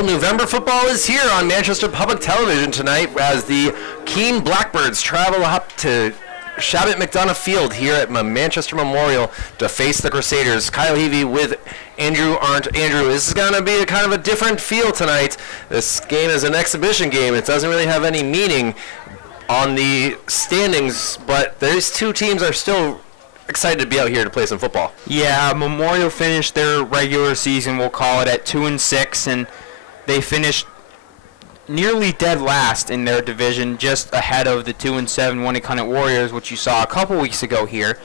Well, November football is here on Manchester Public Television tonight as the Keene Blackbirds travel up to Shabbat McDonough Field here at Manchester Memorial to face the Crusaders. Kyle Heavey with Andrew Arndt. Andrew, this is going to be a kind of a different feel tonight. This game is an exhibition game. It doesn't really have any meaning on the standings, but these two teams are still excited to be out here to play some football. Yeah, Memorial finished their regular season, we'll call it, at 2-6, and they finished nearly dead last in their division, just ahead of the 2-7 Winnicott Warriors, which you saw a couple weeks ago here.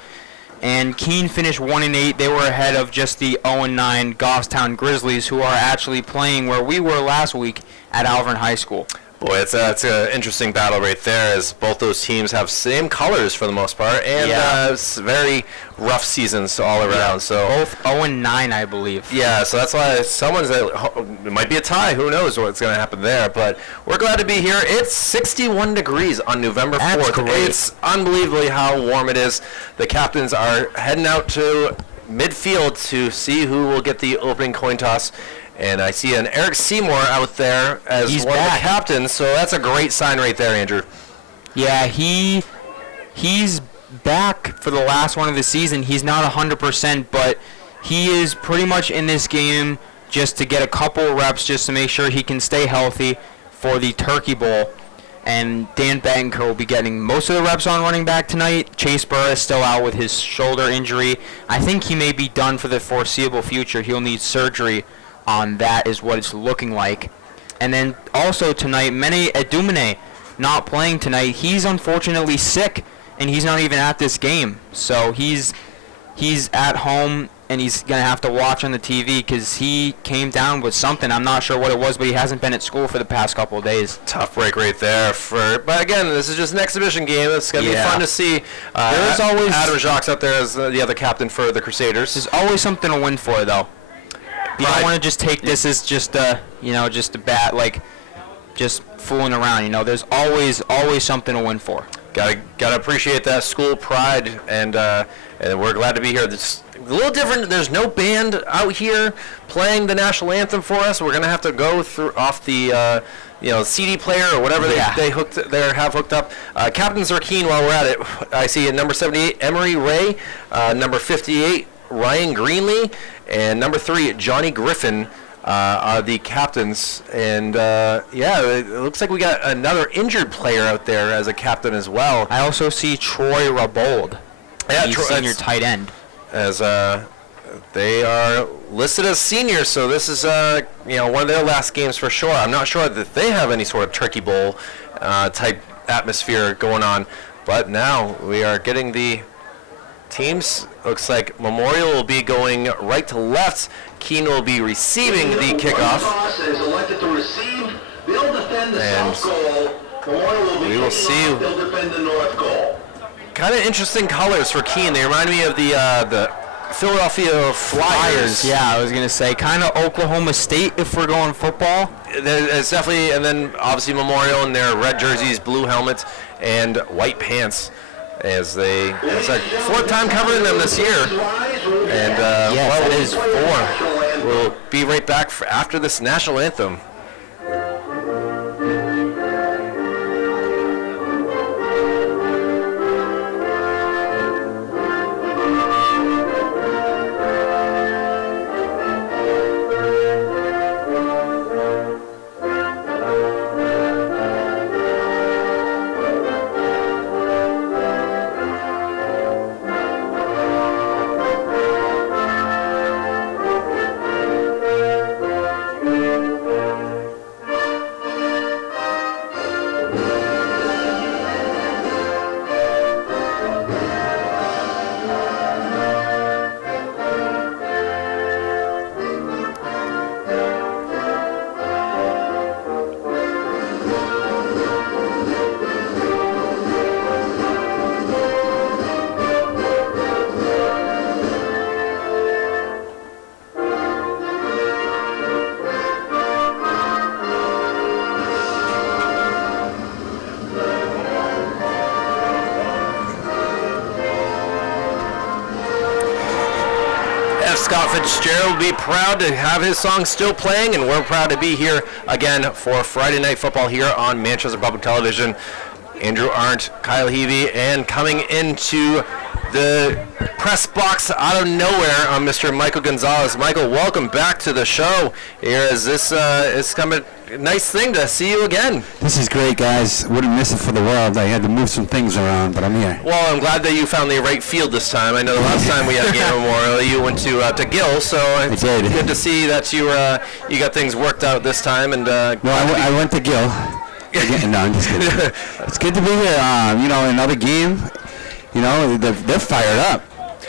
And Keene finished 1-8. They were ahead of just the 0-9 Goffstown Grizzlies, who are actually playing where we were last week at Alvern High School. Boy, it's an interesting battle right there, as both those teams have same colors for the most part, and it's very rough seasons all around. Yeah. So both 0-9, I believe. Yeah, so that's why it might be a tie. Who knows what's going to happen there? But we're glad to be here. It's 61 degrees on November 4th. That's great. It's unbelievably how warm it is. The captains are heading out to midfield to see who will get the opening coin toss. And I see an Eric Seymour out there as one of the captains, so that's a great sign right there, Andrew. Yeah, he's back for the last one of the season. He's not 100%, but he is pretty much in this game just to get a couple reps, just to make sure he can stay healthy for the Turkey Bowl. And Dan Banker will be getting most of the reps on running back tonight. Chase Burr is still out with his shoulder injury. I think he may be done for the foreseeable future. He'll need surgery on that, is what it's looking like. And then also tonight, Mene Edumene not playing tonight. He's unfortunately sick, and he's not even at this game. So he's at home, and he's going to have to watch on the TV because he came down with something. I'm not sure what it was, but he hasn't been at school for the past couple of days. Tough break right there. But again, this is just an exhibition game. It's going to be fun to see. There's always Adam Jacques out there as the other captain for the Crusaders. There's always something to win for, though. You don't want to just take this as just a bat, like just fooling around. There's always something to win for. Gotta appreciate that school pride, and we're glad to be here. It's a little different. There's no band out here playing the national anthem for us. We're gonna have to go off the CD player or whatever they have hooked up. Captains are Keene while we're at it. I see number 78 Emery Ray, number 58 Ryan Greenlee, and number 3 Johnny Griffin are the captains. And it looks like we got another injured player out there as a captain as well. I also see Troy Rabold, senior tight end, as they are listed as seniors. So this is one of their last games for sure. I'm not sure that they have any sort of Turkey Bowl type atmosphere going on, but now we are getting the teams. Looks like Memorial will be going right to left. Keene will be receiving the kickoff. And we will see. Kind of interesting colors for Keene. They remind me of the Philadelphia Flyers. Yeah, I was going to say kind of Oklahoma State if we're going football. It's definitely, and then obviously Memorial in their red jerseys, blue helmets, and white pants. It's our 4th time covering them this year. And, it is 4. We'll be right back after this national anthem. Chef Scott Fitzgerald will be proud to have his song still playing, and we're proud to be here again for Friday Night Football here on Manchester Public Television. Andrew Arndt, Kyle Heavey, and coming into the press box out of nowhere on Mr. Michael Gonzalez. Michael, welcome back to the show. Here is this it's coming a nice thing to see you again. This is great, guys. Wouldn't miss it for the world. I had to move some things around, but I'm here. Well, I'm glad that you found the right field this time. I know the last time we had Game Memorial, you went to Gill, so it's good to see that you got things worked out this time. And no, I went to Gill. No, I'm just kidding. It's good to be here. Another game. They're fired up.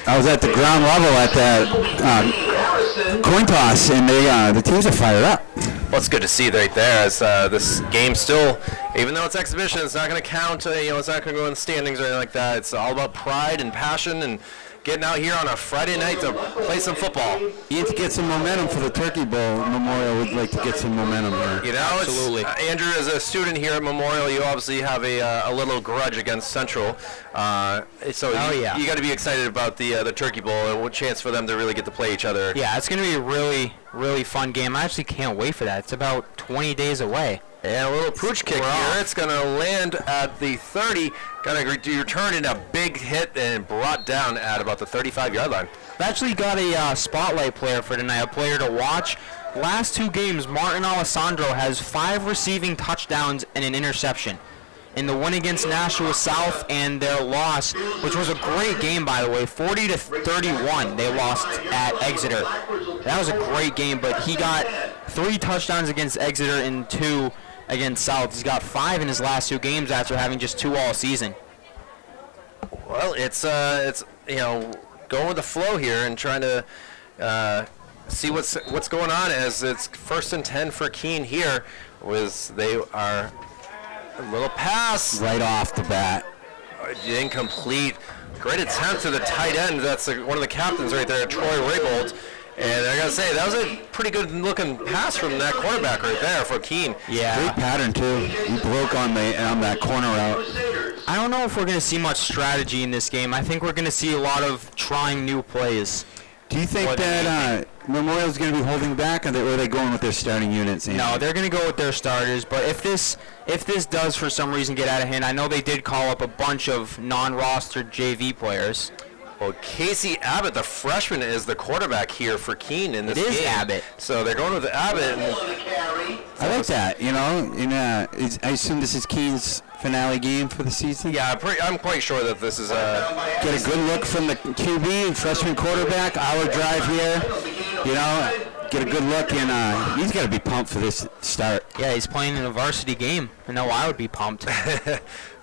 I was at the ground level at the coin toss, and the teams are fired up. Well, it's good to see right there. As this game still, even though it's exhibition, it's not going to count. It's not going to go in the standings or anything like that. It's all about pride and passion and getting out here on a Friday night to play some football. You need to get some momentum for the Turkey Bowl. Memorial would like to get some momentum here. Absolutely. Andrew, as a student here at Memorial, you obviously have a little grudge against Central. You got to be excited about the Turkey Bowl and what chance for them to really get to play each other. Yeah, it's going to be a really, really fun game. I actually can't wait for that. It's about 20 days away. And a little pooch kick here. It's going to land at the 30. Going to return in a big hit and brought down at about the 35-yard line. I've actually got a spotlight player for tonight, a player to watch. Last two games, Martin Alessandro has 5 receiving touchdowns and an interception. In the win against Nashua South and their loss, which was a great game, by the way, 40-31, they lost at Exeter. That was a great game, but he got 3 touchdowns against Exeter and 2 against South. He's got 5 in his last 2 games after having just 2 all season. Well, it's going with the flow here and trying to see what's going on as it's 1st and 10 for Keene here. They are a little pass right off the bat. Incomplete. Great attempt to the tight end. That's one of the captains right there, Troy Raybold. And I got to say, that was a pretty good-looking pass from that quarterback right there for Keene. Yeah. Great pattern, too. He broke on that corner route. I don't know if we're going to see much strategy in this game. I think we're going to see a lot of trying new plays. Do you think that Memorial's going to be holding back, or are they going with their starting units? No, they're going to go with their starters. But if this does for some reason get out of hand, I know they did call up a bunch of non-rostered JV players. Well, Casey Abbott, the freshman, is the quarterback here for Keene in this game. It is Abbott. So they're going with Abbott. I like that, I assume this is Keene's finale game for the season? Yeah, I'm quite sure that this is get a good look from the QB and freshman quarterback. Hour drive here, get a good look, and he's got to be pumped for this start. Yeah, he's playing in a varsity game. I know I would be pumped.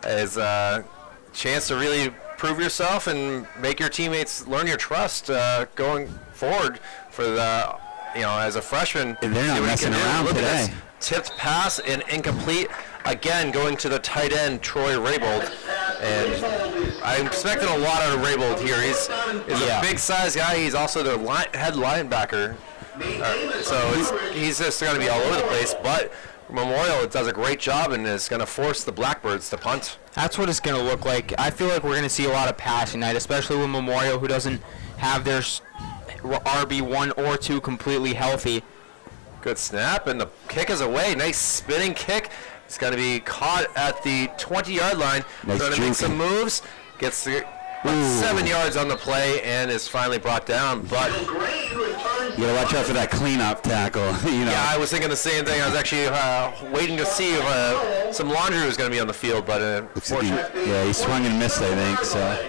It's a chance to really prove yourself and make your teammates learn your trust going forward for the, as a freshman. And they're not messing around today. Tipped pass and incomplete. Again, going to the tight end, Troy Raybold. And I'm expecting a lot out of Raybold here. He's a big-sized guy. He's also the head linebacker. He's just going to be all over the place. But Memorial does a great job and is going to force the Blackbirds to punt. That's what it's going to look like. I feel like we're going to see a lot of passing tonight, especially with Memorial, who doesn't have their RB1 or 2 completely healthy. Good snap, and the kick is away. Nice spinning kick. It's going to be caught at the 20-yard line. Nice going to make some moves. Gets 7 yards on the play and is finally brought down. But you got to watch out for that cleanup tackle. Yeah, I was thinking the same thing. I was actually waiting to see if some laundry was going to be on the field, but yeah, he swung and missed, I think. So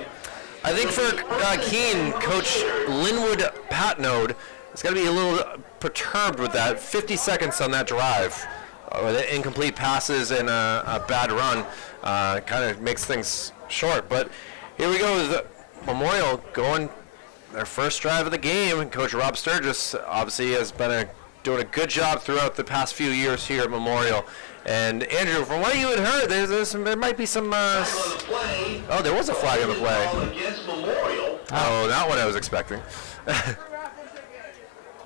I think for Keene, Coach Linwood Patnode is going to be a little perturbed with that. 50 seconds on that drive. The incomplete passes and a bad run kind of makes things short. But here we go with Memorial going their first drive of the game. And Coach Rob Sturgis obviously has been doing a good job throughout the past few years here at Memorial. And Andrew, from what you had heard, there might be some. Oh, there was a flag on the play. Oh, not what I was expecting.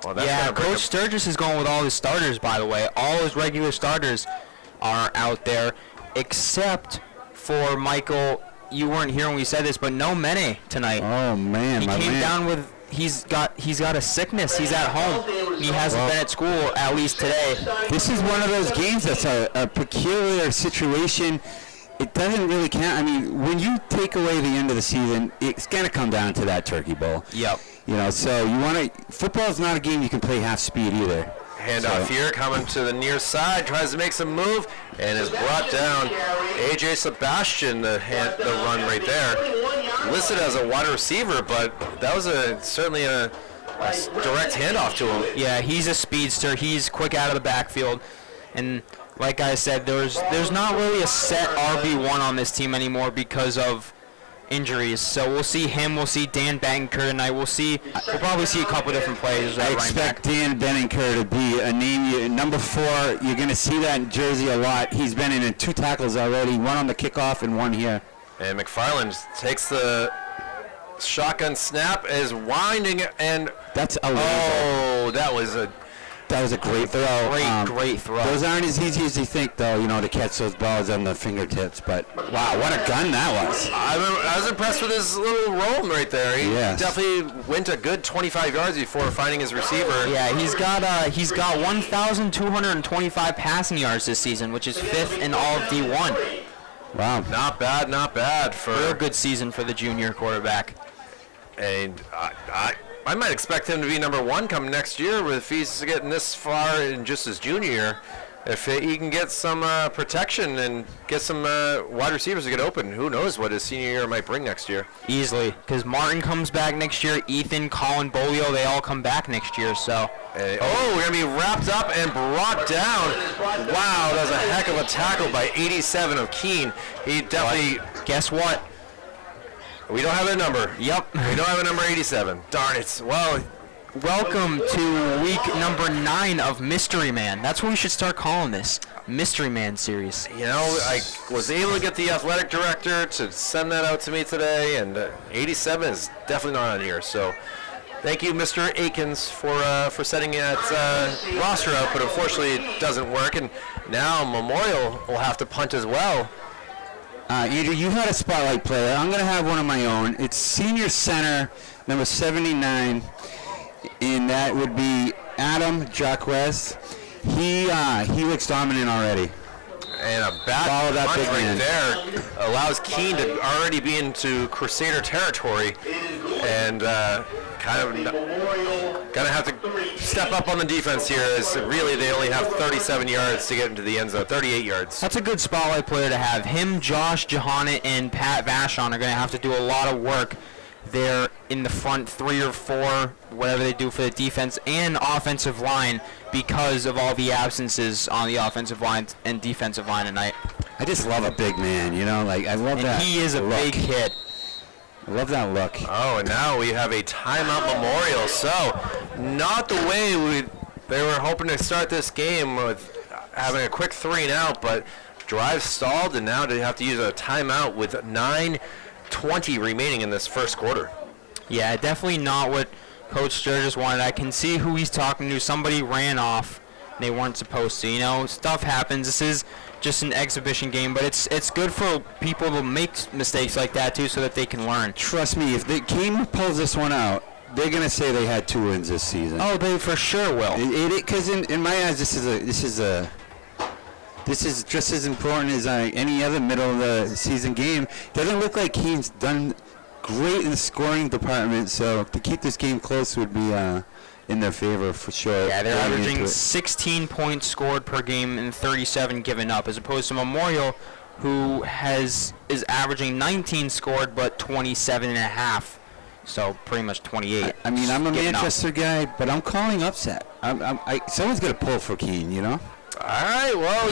Well, yeah, Coach Sturgis is going with all his starters, by the way. All his regular starters are out there, except for Michael. You weren't here when we said this, but no Mene tonight. Oh, man. He came down with he's got a sickness. He's at home. He hasn't been at school at least today. This is one of those games that's a peculiar situation. It doesn't really count. I mean, when you take away the end of the season, it's going to come down to that Turkey Bowl. Yep. You know, so you want to. Football is not a game you can play half speed either. Handoff here, coming to the near side, tries to make some move, and is brought down. A.J. Sebastian, the run right there, listed as a wide receiver, but that was certainly a direct handoff to him. Yeah, he's a speedster. He's quick out of the backfield, and like I said, there's not really a set RB1 on this team anymore because of injuries. So we'll see him. We'll see Dan Betancourt tonight. We'll probably see a couple different players. I expect Dan Betancourt to be a name. Number 4, you're going to see that in Jersey a lot. He's been in 2 tackles already, one on the kickoff and one here. And McFarland takes the shotgun snap, is winding, and that's a that was a great throw. Great throw. Those aren't as easy as you think, though, to catch those balls on the fingertips. But, wow, what a gun that was. I was impressed with his little roam right there. He definitely went a good 25 yards before finding his receiver. Yeah, he's got 1,225 passing yards this season, which is 5th in all of D1. Wow. Not bad for a good season for the junior quarterback. And I might expect him to be number 1 come next year if he's getting this far in just his junior year. If he can get some protection and get some wide receivers to get open, who knows what his senior year might bring next year. Easily, because Martin comes back next year, Ethan, Colin, Bolio, they all come back next year, so. We're going to be wrapped up and brought down. Wow, that was a heck of a tackle by 87 of Keene. He definitely. But guess what? We don't have a number. Yep. We don't have a number 87. Darn it. Well, welcome to week number 9 of Mystery Man. That's what we should start calling this. Mystery Man series. I was able to get the athletic director to send that out to me today, and 87 is definitely not on here. So thank you, Mr. Akins, for setting that roster up, but unfortunately it doesn't work, and now Memorial will have to punt as well. Andrew, you had a spotlight player. I'm going to have one of my own. It's senior center, number 79, and that would be Adam Jacquez. He looks dominant already. And a bad punt right there allows Keene to already be into Crusader territory, and kind of gonna have to step up on the defense here, as really they only have 37 yards to get into the end zone, 38 yards. That's a good spotlight player to have. Him, Josh Johanna, and Pat Vashon are going to have to do a lot of work there in the front 3 or 4, whatever they do for the defense and offensive line, because of all the absences on the offensive line and defensive line tonight. I just love a big man, I love that. He is a big kid. I love that look. Oh, and now we have a timeout Memorial. So, not the way they were hoping to start this game with having a quick 3 and out, but drive stalled, and now they have to use a timeout with 9:20 remaining in this first quarter. Yeah, definitely not what Coach Sturgis wanted. I can see who he's talking to. Somebody ran off. They weren't supposed to. Stuff happens. This is just an exhibition game, but it's good for people to make mistakes like that too, so that they can learn. Trust me, if the Keene pulls this one out, they're gonna say they had 2 wins this season. Oh, they for sure will. Because in my eyes, this is just as important as any other middle of the season game. Doesn't look like Keene's done great in the scoring department, so to keep this game close would be in their favor for sure. Yeah, they're averaging 16 points scored per game and 37 given up, as opposed to Memorial, who is averaging 19 scored but 27 and a half. So pretty much 28. I mean, I'm a Manchester guy, but I'm calling upset. Someone's gonna pull for Keene, All right, well,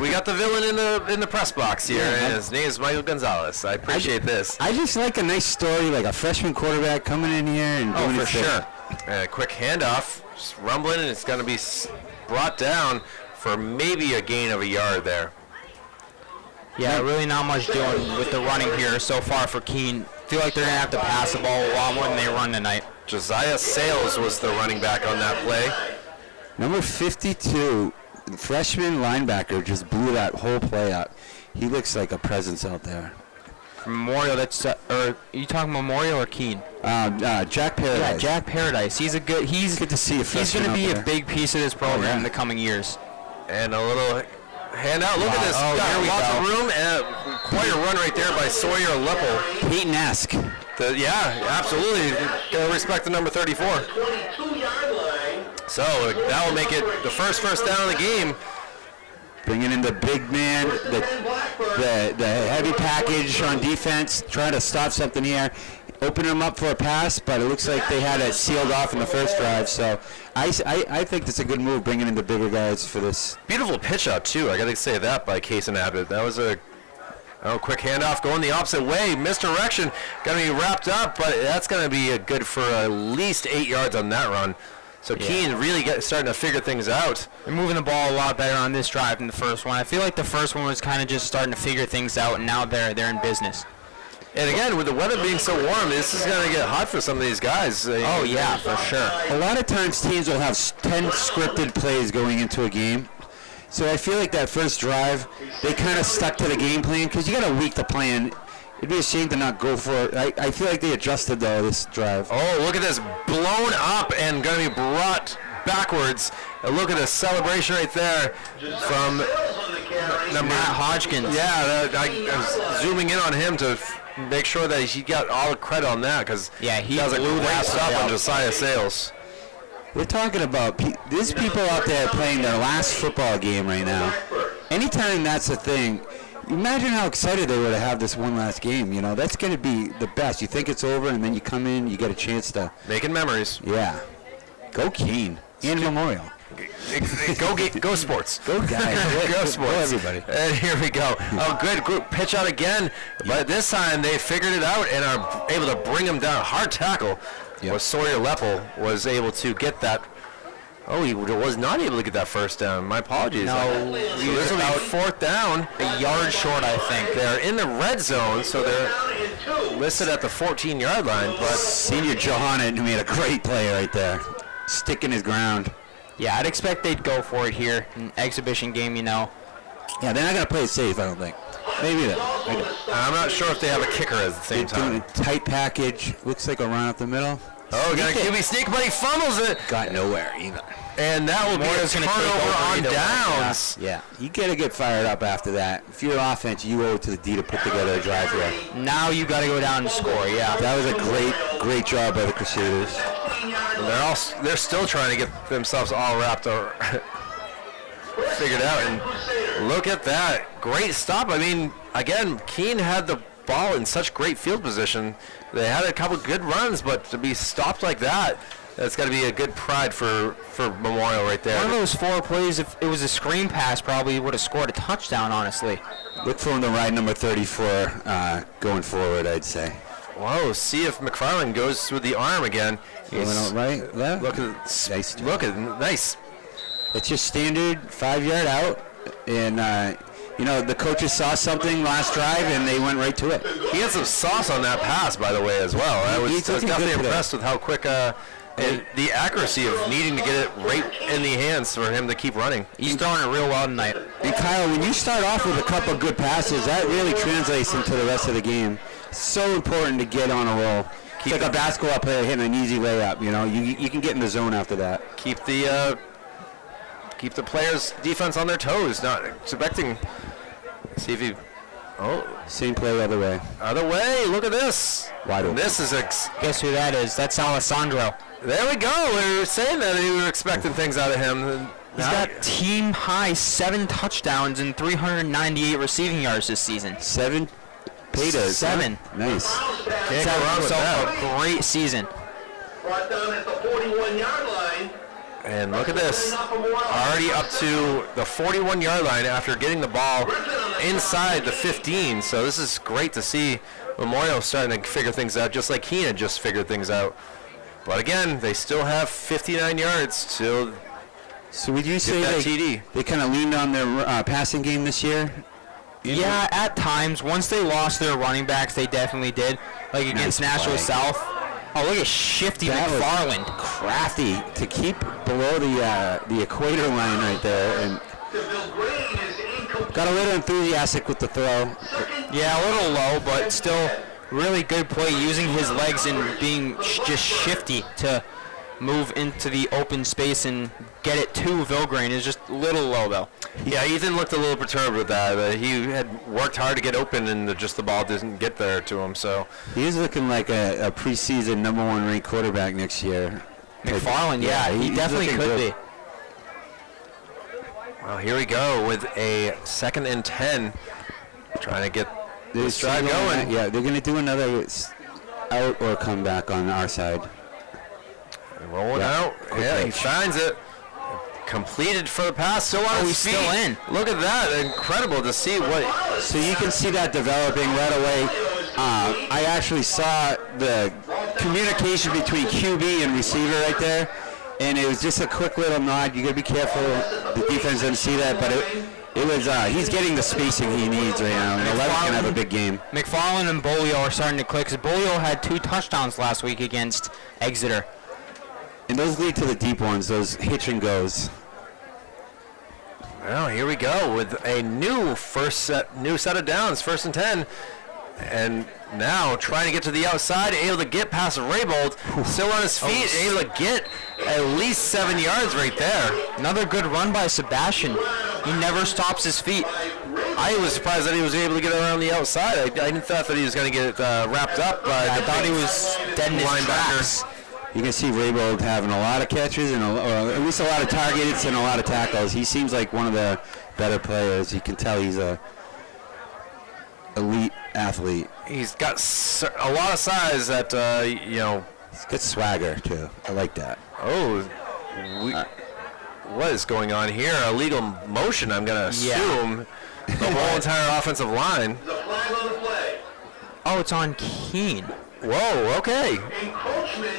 we got the villain in the press box here, and his name is Michael Gonzalez. I appreciate this. I just like a nice story, like a freshman quarterback coming in here and doing it for sure. Quick handoff, just rumbling, and it's going to be brought down for maybe a gain of a yard there. Yeah, really not much doing with the running here so far for Keene. Feel like they're going to have to pass the ball a lot more than they run tonight. Josiah Sales was the running back on that play. Number 52, freshman linebacker, just blew that whole play out. He looks like a presence out there. Memorial, that's or are you talking Memorial or Keene? Jack Paradise. Yeah, Jack Paradise. He's a good. He's good to see a He's freshman going to be out a there. big piece of this program yeah. in the coming years. And a little handout. Look at this. Oh, Got here we lots go. of room and quite a run right there by Sawyer Leppel. Peyton-esque. Yeah, absolutely. Gotta respect the number 34. So that will make it the first down of the game. Bringing in the big man, the heavy package on defense, trying to stop something here. Opening them up for a pass, but it looks like they had it sealed off in the first drive. So I think it's a good move bringing in the bigger guys for this. Beautiful pitch out too. I gotta say that by Case and Abbott. That was a quick handoff going the opposite way. Misdirection. Gonna be wrapped up, but that's gonna be good for at least 8 yards on that run. So Keene really starting to figure things out. They're moving the ball a lot better on this drive than the first one. I feel like the first one was kind of just starting to figure things out, and now they're in business. And again, with the weather being so warm, this is going to get hot for some of these guys. Oh, yeah, for sure. A lot of times teams will have 10 scripted plays going into a game. So I feel like that first drive, they kind of stuck to the game plan because you got a week to plan. It'd be a shame to not go for it. I feel like they adjusted, though, this drive. Oh, look at this. Blown up and going to be brought backwards. And look at the celebration right there from Matt Hodgkins. Yeah, I was zooming in on him to make sure that he got all the credit on that because he does a blew great that stuff out. on Josiah Sales. We're talking about there's people out there playing their last football game right now. Anytime that's a thing, imagine how excited they were to have this one last game. You know, that's going to be the best. You think it's over, and then you come in, you get a chance to Making memories. Yeah. Go Keene and Memorial. Go sports. Go guys. Go sports. Go everybody. And here we go. Oh, good group pitch out again. But this time they figured it out and are able to bring him down. Hard tackle. Yep. Was Sawyer Leppel was able to get that. Oh, he was not able to get that first down. My apologies. No, So this will be fourth down. A yard short, I think. They're in the red zone, so they're listed at the 14-yard line. But Senior Johanna made a great play right there. Sticking his ground. Yeah, I'd expect they'd go for it here. An exhibition game, you know. Yeah, they're not going to play it safe, I don't think. Maybe not. I'm not sure if they have a kicker at the same They're doing time. a tight package. Looks like a run up the middle. Oh, got a QB sneak, but he fumbles it. Got nowhere either. And that will be a Memorial's gonna take turnover over on either way. downs. Yeah, you got to get fired up after that. If you're offense, you owe it to the D to put together a drive here. Now you got to go down and score, yeah. That was a great job by the Crusaders. And they're still trying to get themselves all wrapped or figured out. And look at that. Great stop. I mean, again, Keene had the ball in such great field position. They had a couple good runs, but to be stopped like that, that's got to be a good pride for Memorial right there. One of those 4 plays, if it was a screen pass, probably would have scored a touchdown, honestly. Look for him to ride number 34 going forward, I'd say. Whoa, see if McFarland goes with the arm again. Going out right, left. Look at Nice. Look at nice. It's your standard 5-yard out, and you know the coaches saw something last drive and they went right to it. He had some sauce on that pass, by the way, as well. I was looking definitely good today. impressed with how quick and the accuracy of needing to get it right in the hands for him to keep running. He's throwing it real well tonight. And Kyle, when you start off with a couple good passes, that really translates into the rest of the game. So important to get on a roll. It's like a basketball player hitting an easy layup. You know, you can get in the zone after that. Keep the players' defense on their toes, not expecting. See if he. Oh, Same play other way. other way. Look at this. Wide open. This is Guess who that is? That's Alessandro. there we go. We were saying that we were expecting things out of him. He's got team high 7 touchdowns and 398 receiving yards this season. 7 paydays. 7. Huh? Nice. Can't go wrong with So that. a great season. Brought down at the 41-yard line. And look at this. Already up to the 41-yard line after getting the ball inside the 15. So this is great to see Memorial starting to figure things out, just like Keene had just figured things out. But again, they still have 59 yards to So would you get say that TD. they kind of leaned on their passing game this year? Yeah, at times. Once they lost their running backs, they definitely did. Like against Nice Nashville play. South. Oh, look at Shifty That was McFarland. crafty to keep below the equator line right there, and To Bill Green is incomplete. got a little enthusiastic with the throw. Second Yeah, a little low, but still really good play using his legs and being just shifty to move into the open space and get it to Vilgrain. Is just a little low, though. Yeah, Ethan looked a little perturbed with that. He had worked hard to get open, and just the ball didn't get there to him. So He is looking like a preseason number 1 ranked quarterback next year. McFarland, yeah, he he's definitely looking could good. be. well, here we go with a 2nd and 10, trying to get this drive going. Yeah, they're going to do another out or comeback on our side. Rolling Yeah, out. quick Yeah, he pitch. finds it. Completed for the pass. Still on his he's feet. still in. Look at that. Incredible to see what. So you can see that developing right away. I actually saw the communication between QB and receiver right there, and it was just a quick little nod. You got to be careful. The defense didn't see that, but it was he's getting the spacing he needs right now, and 11 can have a big game. McFarland and Bolio are starting to click, because Bolio had 2 touchdowns last week against Exeter. And those lead to the deep ones, those hitch and goes. Well, here we go with a new set of downs, 1st and 10. And now trying to get to the outside, able to get past Raybold, still on his feet, able to get at least 7 yards right there. Another good run by Sebastian. He never stops his feet. I was surprised that he was able to get around the outside. I didn't thought that he was going to get wrapped up. I thought he was dead in his tracks. You can see Raybold having a lot of catches and or at least a lot of targets and a lot of tackles. He seems like one of the better players. You can tell he's a elite athlete. He's got a lot of size that, He's got swagger too. I like that. What is going on here? Illegal motion, I'm going to assume. The whole entire offensive line. The flag on the play. Oh, it's on Keene. Whoa, okay. Encroachment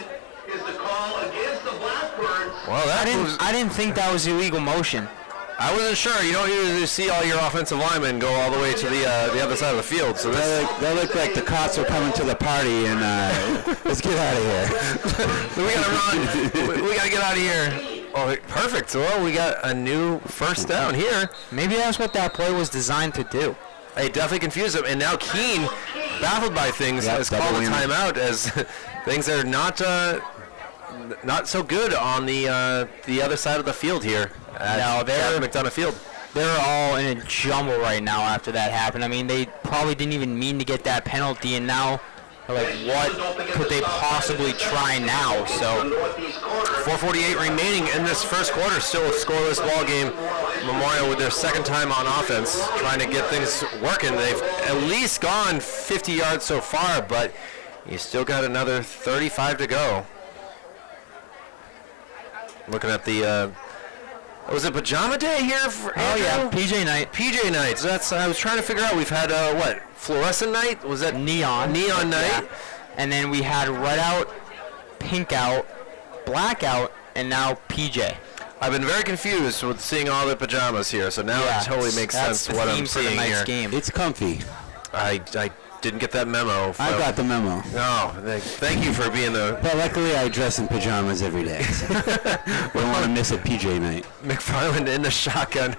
is the call against the Blackbirds. Well, I didn't think that was illegal motion. I wasn't sure. You don't usually see all your offensive linemen go all the way to the other side of the field. So They look like the cops are coming to the party, and let's get out of here. we gotta run. We gotta get out of here. Oh, perfect. So we got a new 1st down here. Maybe that's what that play was designed to do. It definitely confused him. And now Keene, baffled by things, Yep, has called a double whammy. timeout as things are not so good on the other side of the field here. No, they're McDonough Field. They're all in a jumble right now after that happened. I mean, they probably didn't even mean to get that penalty, and now they're like, what could they possibly try now? So 4:48 remaining in this 1st quarter. Still a scoreless ball game. Memorial with their 2nd time on offense, trying to get things working. They've at least gone 50 yards so far, but you still got another 35 to go. Looking at the was it pajama day here for Andrew? yeah, PJ night. PJ night. So that's I was trying to figure out. We've had what, fluorescent night? Was that Neon. Neon night. Yeah. And then we had red out, pink out, black out, and now PJ. I've been very confused with seeing all the pajamas here, so now it totally makes that's sense the what I'm theme for seeing tonight's here. game. It's comfy. I didn't get that memo. I got the memo. No, thank you for being the But luckily, I dress in pajamas every day. So we don't want to miss a PJ night. McFarland in the shotgun.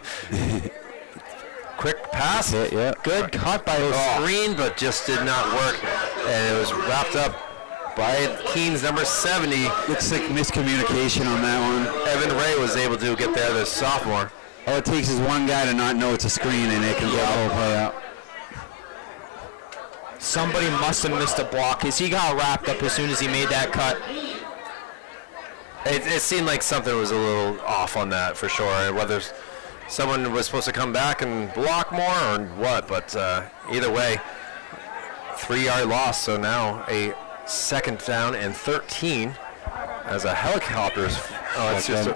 Quick pass. That's it, yeah. Good cut by Screen, but just did not work, and it was wrapped up by Keene's number 70. Looks like miscommunication on that one. Evan Ray was able to get there, the sophomore. All it takes is one guy to not know it's a screen, and it can go the whole play out. Somebody must have missed a block, because he got wrapped up as soon as he made that cut. It seemed like something was a little off on that for sure. Whether someone was supposed to come back and block more or what, but either way, 3-yard loss. So now a 2nd down and 13 as a helicopter's. Oh, it's just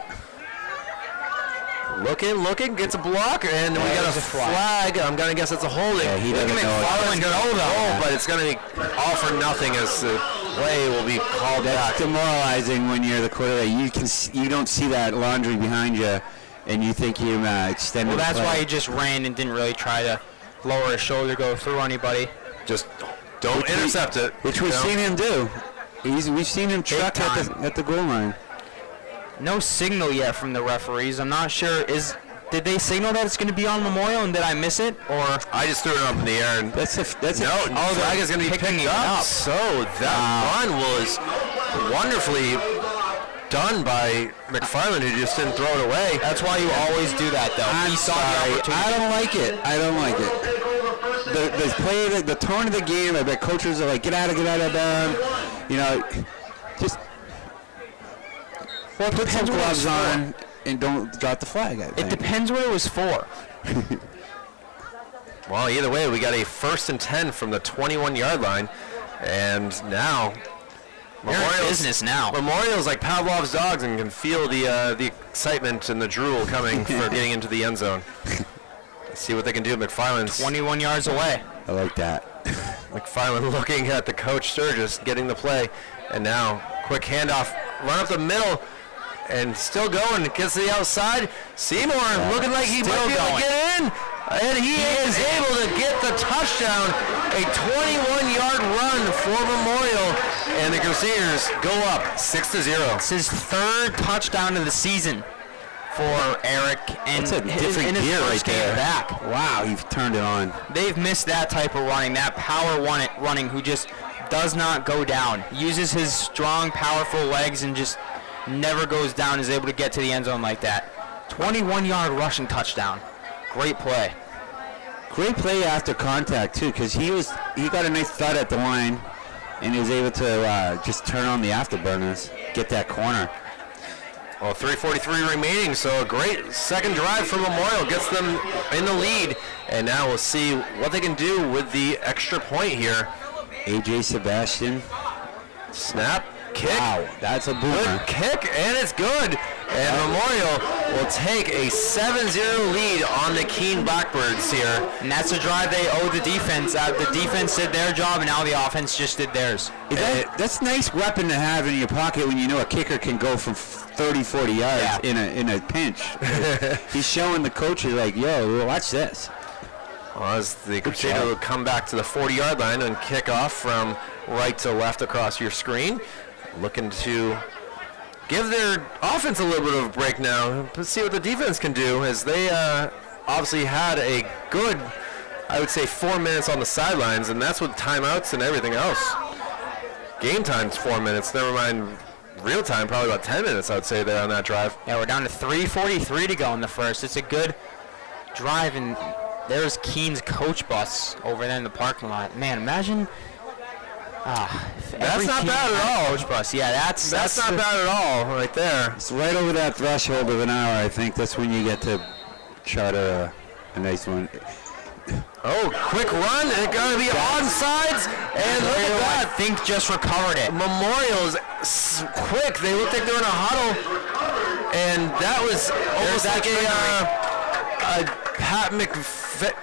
looking, gets a block, and we got a flag. I'm gonna guess it's a holding. Yeah, he doesn't know it. McFarland's gonna hold though, but it's gonna be all for nothing as the play will be called That's back. demoralizing when you're the quarterback. You don't see that laundry behind you, and you think you extended. Well, that's the play. why he just ran and didn't really try to lower his shoulder, go through anybody. Just don't intercept it. Which we've seen him do. We've seen him truck time. at the goal line. No signal yet from the referees. I'm not sure. Is Did they signal that it's going to be on Memorial, and did I miss it? Or I just threw it up in the air, and That's no, flag is going to be picking picked it up. up. So that run was wonderfully done by McFarland, who just didn't throw it away. that's why you always do that, though. I'm He saw the sorry. opportunity. I don't like it. I don't like it. The play, the tone of the game. I bet coaches are like, get out of bounds. You know, just put some depends what gloves it's for. on and don't drop the flag. I It think. depends what it was for. Well, either way, we got a 1st and 10 from the 21-yard line, and now You're in business now. Memorial's like Pavlov's dogs and can feel the excitement and the drool coming for getting into the end zone. Let's see what they can do. McFarland's 21 yards away. I like that. McFarland looking at the coach Sturgis getting the play, and now quick handoff, run up the middle, and still going. Gets to the outside. Seymour looking like he might be able to get in, and he is able to get the touchdown. A 21-yard run for Memorial, and the Crusaders go up 6-0. It's his 3rd touchdown of the season for Eric, and It's a different in his gear first right game there. back. Wow, you've turned it on. They've missed that type of running, that power running, who just does not go down. Uses his strong, powerful legs and just never goes down, is able to get to the end zone like that. 21-yard rushing touchdown. Great play. Great play after contact too, because he got a nice thud at the line, and he was able to just turn on the afterburners, get that corner. Well, 3:43 remaining, so a great second drive for Memorial gets them in the lead, and now we'll see what they can do with the extra point here. AJ Sebastian. Snap, kick. Wow, that's a Good boomer. kick, and it's good. And Memorial will take a 7-0 lead on the Keene Blackbirds here. And that's a drive they owe the defense. The defense did their job, and now the offense just did theirs. That's a nice weapon to have in your pocket when you know a kicker can go from 30, 40 yards Yeah. in a pinch. He's showing the coaches like, yo, watch this. Well, as the Crusader job. will come back to the 40-yard line and kick off from right to left across your screen. Looking to give their offense a little bit of a break now. Let's see what the defense can do, as they obviously had a good, I would say, 4 minutes on the sidelines, and that's with timeouts and everything else. Game time's 4 minutes, never mind real time, probably about 10 minutes, I would say, there on that drive. Yeah, we're down to 3:43 to go in the first. It's a good drive, and there's Keene's coach bus over there in the parking lot. Man, imagine. That's not bad at all. Coach bus. Yeah, that's not bad at all, right there. It's right over that threshold of an hour. I think that's when you get to charter a nice one. Oh, quick run, and it's going to be onside, and look at I that. think just recovered it. Memorial's quick. They look like they're in a huddle, and that was almost that like a Pat McPhee.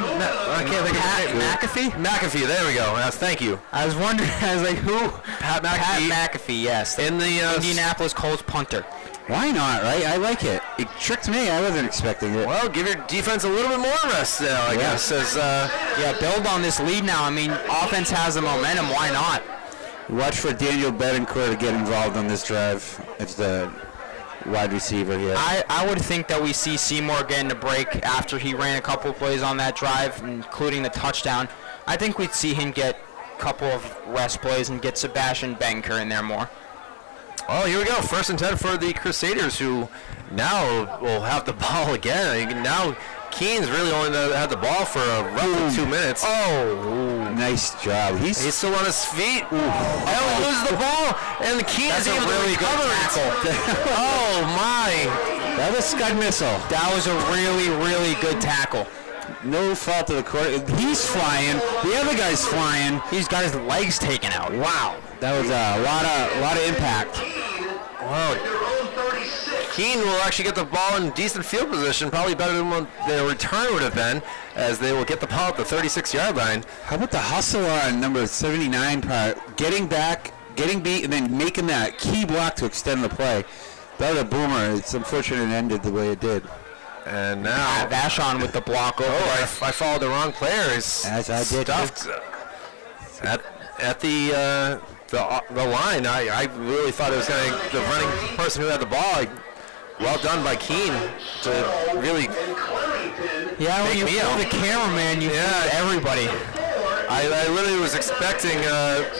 I can't think Pat of his name. McAfee? McAfee. There we go. Thank you. I was wondering. I was like, who? Pat McAfee. Pat McAfee. Yes. In the Indianapolis Colts punter. Why not, right? I like it. It tricked me. I wasn't expecting it. well, give your defense a little bit more rest now, I guess. As Yeah, build on this lead now. I mean, offense has the momentum. Why not? Watch for Daniel Betancourt to get involved on this drive. It's the wide receiver here. I would think that we see Seymour getting a break after he ran a couple plays on that drive, including the touchdown. I think we'd see him get a couple of rest plays and get Sebastian Banker in there more. Oh, here we go. 1st and 10 for the Crusaders, who now will have the ball again. Now Keene's really only had the ball for roughly 2 minutes. Oh, nice job. He's still on his feet. And loses the ball, and the Keene is That's a able really to good recover it. Oh my! That was Scud missile. That was a really, really good tackle. No fault of the court. He's flying. The other guy's flying. He's got his legs taken out. Wow. That was a lot of impact. Wow. Keene will actually get the ball in decent field position, probably better than what their return would have been, as they will get the ball at the 36-yard line. How about the hustle on number 79 part? Getting back, getting beat, and then making that key block to extend the play. That was a boomer. It's unfortunate it ended the way it did. And now, Vashon with the block over oh, there. I followed the wrong player. He's As I did. stuffed at the line. I really thought it was going to the running person who had the ball. well done by Keene to really. Yeah, when you me feel out. the cameraman, you feel everybody. I literally was expecting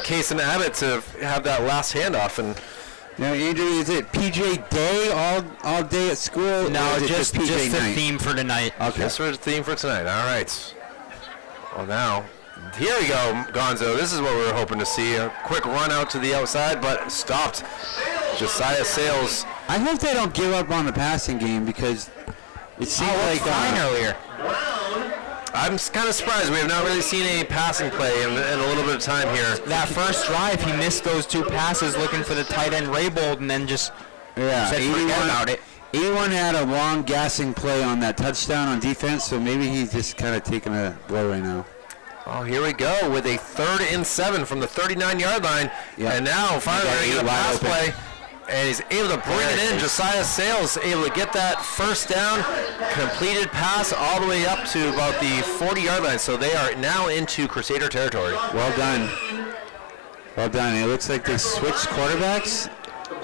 Case and Abbott to have that last handoff, and Now, Andrew, is it PJ Day all day at school? No, or is it just PJ the night? theme for tonight. Okay. that's the theme for tonight. All right. Well, now, here we go, Gonzo. This is what we were hoping to see. A quick run out to the outside, but stopped. Josiah Sales. I hope they don't give up on the passing game because it seems like fine earlier. I'm kind of surprised. We have not really seen any passing play in a little bit of time here. That first drive, he missed those 2 passes looking for the tight end Raybold, and then just said forget about it. 81 had a long gassing play on that touchdown on defense, so maybe he's just kind of taking a blow right now. Oh, here we go with a 3rd and 7 from the 39-yard line. Yeah. And now finally He got we're going to eight wide pass open. play. And he's able to bring it in. Josiah Sales able to get that first down. Completed pass all the way up to about the 40-yard line. So they are now into Crusader territory. Well done. Well done. It looks like they switched quarterbacks.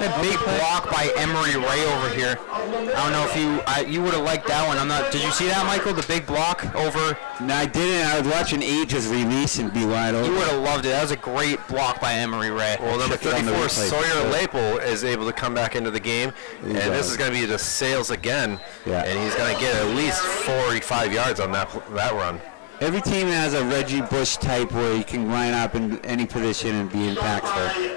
A big block by Emery Ray over here. I don't know if you would have liked that one. Did you see that, Michael? The big block over. No, I didn't. I was watching Ages release and be wide open. You would have loved it. That was a great block by Emery Ray. Well, number Check it on the 34, replay. Sawyer Lapel, is able to come back into the game. And this is going to be the Sales again. Yeah. And he's going to get at least 45 yards on that run. Every team has a Reggie Bush type where you can line up in any position and be impactful.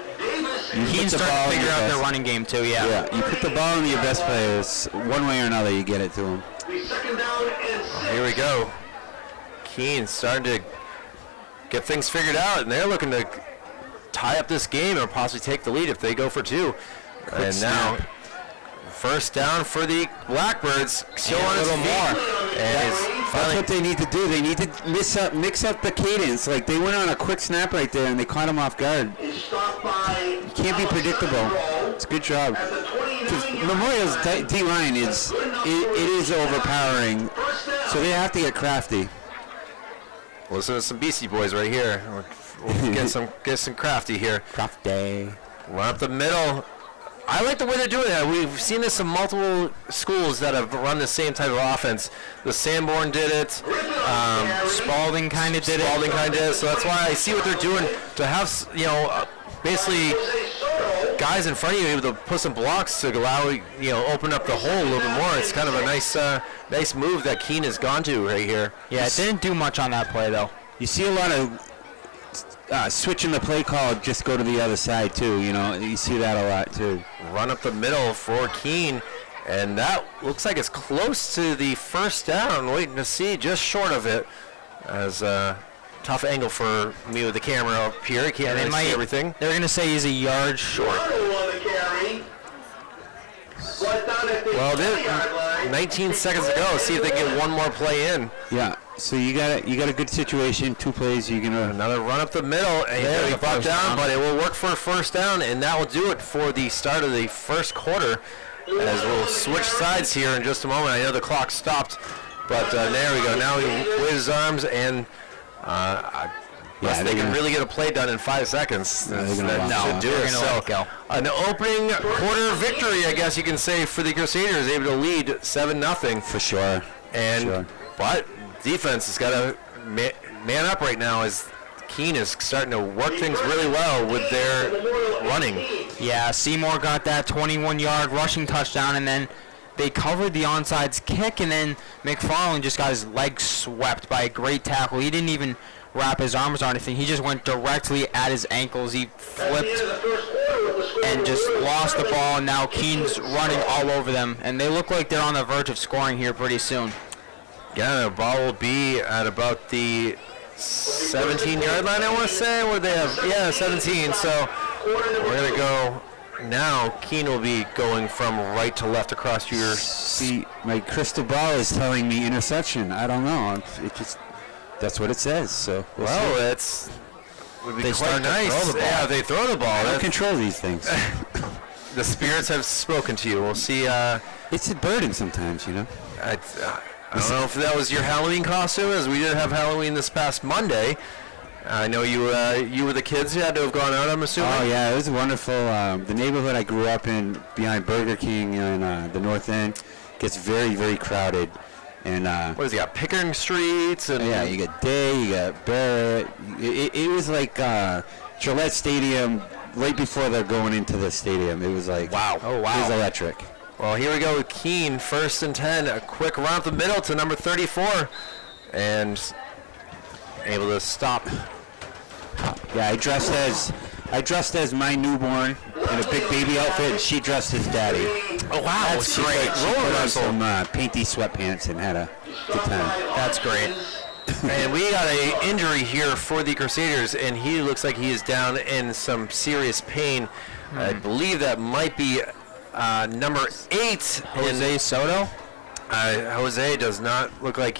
You put Keane's the starting ball to in figure your out best- their running game, too, yeah. Yeah, you put the ball in your best players. One way or another, you get it to them. Second down and 6. Here we go. Keene starting to get things figured out, and they're looking to tie up this game or possibly take the lead if they go for 2. And now, snap. first down for the Blackbirds. Still on his feet. And is That's finally what they need to do. They need to mix up the cadence. Like, they went on a quick snap right there, and they caught him off guard. Is stopped by You can't be predictable. It's a good job. Because Memorial's D-line is overpowering, so they have to get crafty. listen to some Beastie Boys right here. We'll get some crafty here. Crafty. Run up the middle. I like the way they're doing that. We've seen this in multiple schools that have run the same type of offense. The Sanborn did it. Spalding kind of did it. Spalding kind of did it. So that's why I see what they're doing to have, basically guys in front of you able to put some blocks to allow, open up the hole a little bit more. It's kind of a nice move that Keene has gone to right here. Yeah, it didn't do much on that play, though. You see a lot of switching the play call, just go to the other side, too. You see that a lot, too. Run up the middle for Keene. And that looks like it's close to the first down. Waiting to see, just short of it. As tough angle for me with the camera up here. Can't really see everything. They're going to say he's a yard short. on the carry. Right down at the Well, 20-yard line. 19 seconds to go. See if they can get one more play in. Yeah, so you got a good situation, 2 plays, you're going to... Another run up the middle, and he's the brought first down, down. but it will work for a first down, and that will do it for the start of the first quarter. As we'll switch sides here in just a moment. I know the clock stopped, but there we go. Now he waves his arms, and unless they can really get a play done in 5 seconds, they're that gonna walk should off. do They're it. gonna let it go. An opening quarter victory, I guess you can say, for the Crusaders, able to lead 7-0. For sure. And Sure. but defense has got to man up right now as Keene is starting to work things really well with their running. Yeah, Seymour got that 21-yard rushing touchdown, and then they covered the onside kick, and then McFarland just got his legs swept by a great tackle. He didn't even wrap his arms or anything. He just went directly at his ankles. He flipped and just lost the ball, and now Keene's running all over them, and they look like they're on the verge of scoring here pretty soon. Yeah, the ball will be at about the 17-yard line, I want to say. What do they have? Yeah, 17. So we're going to go now. Keene will be going from right to left across your... See, my crystal ball is telling me interception. I don't know. It just... That's what it says, so... we'll see. Well, it's... would be They quite start to nice. throw the ball. Yeah, they throw the ball. I don't That's- control these things. the spirits have spoken to you. We'll see... It's a burden sometimes, I don't know if that was your Halloween costume, as we did have Halloween this past Monday. I know you were the kids. You had to have gone out, I'm assuming. Oh yeah, it was wonderful. The neighborhood I grew up in, behind Burger King in the North End, gets very, very crowded. And What is it? You got Pickering Streets and yeah, you got Day, you got Barrett. It was like Gillette Stadium right before they're going into the stadium. It was like Wow. Oh, wow. It was electric. Well, here we go with Keene, 1st and 10. A quick run up the middle to number 34, and able to stop. Yeah, I dressed as my newborn in a big baby outfit, and she dressed as daddy. Oh wow, That's great. She Roller put on wrestle. some painty sweatpants and had a good time. That's great. And we got an injury here for the Crusaders, and he looks like he is down in some serious pain. I believe that might be number 8, Jose Soto? Jose does not look like.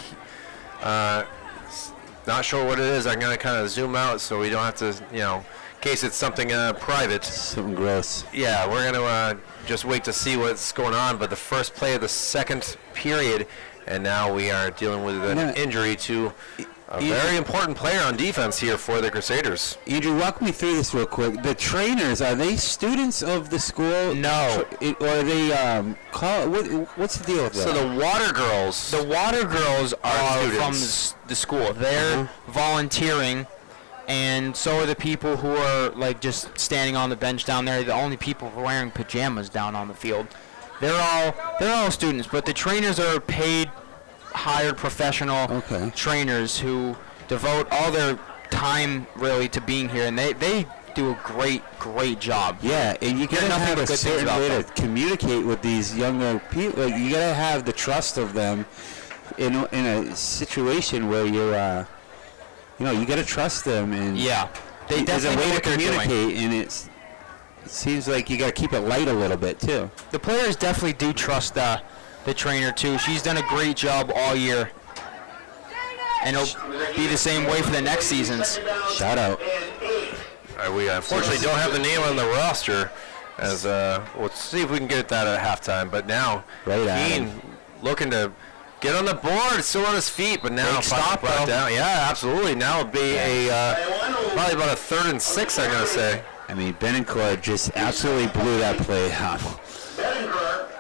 Not sure what it is. I'm gonna kind of zoom out so we don't have to, in case it's something private. Something gross. Yeah, we're gonna just wait to see what's going on. But the first play of the second period, and now we are dealing with an injury to a very important player on defense here for the Crusaders. Andrew, walk me through this real quick. The trainers, are they students of the school? No. Or are they what's the deal with that? So the Water Girls. The Water Girls are students. from the school. They're volunteering, and so are the people who are like just standing on the bench down there. The only people who are wearing pajamas down on the field. They're all students, but the trainers are paid, hired professional trainers who devote all their time really to being here, and they do a great job. Yeah, and you gotta nothing have but a good things certain about way them. to communicate with these younger people. Like, you gotta have the trust of them in a situation where you're, you gotta trust them, and Yeah, they there's a definitely way know to what they're doing. communicate, and it seems like you gotta keep it light a little bit too. The players definitely do trust the trainer too. She's done a great job all year, and it'll be the same way for the next seasons. Shout out. We unfortunately don't have the name on the roster. As we'll see if we can get that at halftime. But now, Right at Keene him. looking to get on the board, still on his feet, but now Big stop, brought though. down. Yeah, absolutely. Now it'll be probably about a 3rd and 6. I'm gonna say. I mean, Benencourt just absolutely blew that play out.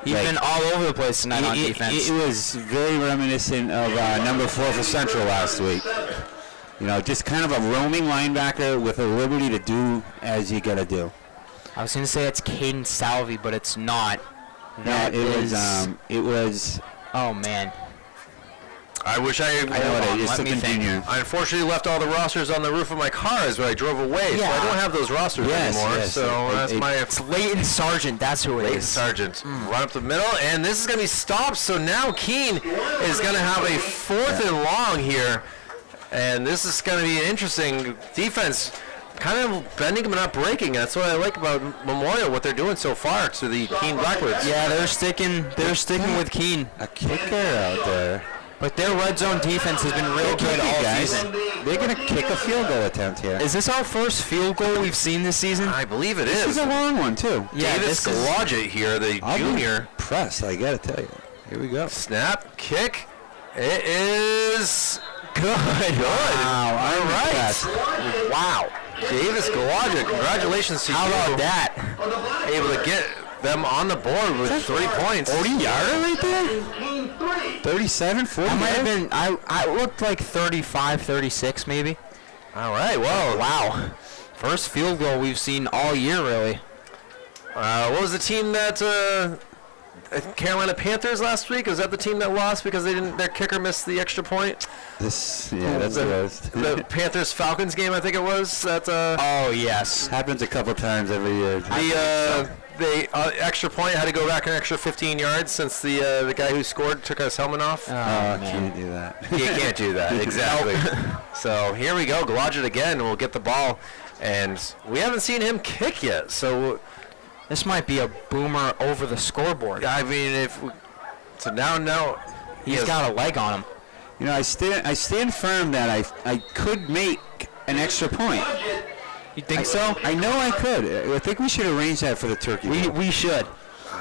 He's been all over the place tonight on defense. It was very reminiscent of number 4 for Central last week. Just kind of a roaming linebacker with a liberty to do as you gotta do. I was going to say it's Caden Salvi, but it's not. That It was. Oh man. I wish I I know what it is. let me Something think. junior. I unfortunately left all the rosters on the roof of my car as I drove away, so I Yeah. don't have those rosters Yes, anymore. yes. So that's my It's Leighton Sargent. That's who it Leighton is. Sargent. Run up the middle, and this is going to be stopped. So now Keene is going to have a 4th and long here, and this is going to be an interesting defense, kind of bending but not breaking. That's what I like about Memorial, what they're doing so far to the Keene Blackbirds. Yeah, they're sticking with Keene. A kicker out there. But their red zone defense has been real good all guys. season. They're gonna kick a field goal attempt here. Is this our first field goal we've seen this season? I believe it This is. is a long one too. Yeah, Davis this is. Galodget here, the I'll be junior. impressed, I gotta tell you. Here we go. Snap, kick. It is good. Good. Wow, I'm All right. impressed. Wow. Davis Galodget, congratulations to you. How about that? Able to get them on the board with 3 points. 40-yarder right there? 37, 40. I might have been. I looked like 35, 36 maybe. All right, well, Wow. First field goal we've seen all year, really. what was the team that Carolina Panthers last week? Was that the team that lost because their kicker missed the extra point? That's the worst. The Panthers Falcons game, I think it was. That Oh yes. Happens a couple times every year. the extra point had to go back an extra 15 yards since the guy who scored took his helmet off. Oh, man. can't do that. You can't do that, exactly. So here we go, Galodget again will get the ball, and we haven't seen him kick yet. So This might be a boomer over the scoreboard. I mean, so now He's got a leg on him. I stand firm that I could make an extra point. You think so? I know I could. I think we should arrange that for the turkey. We should.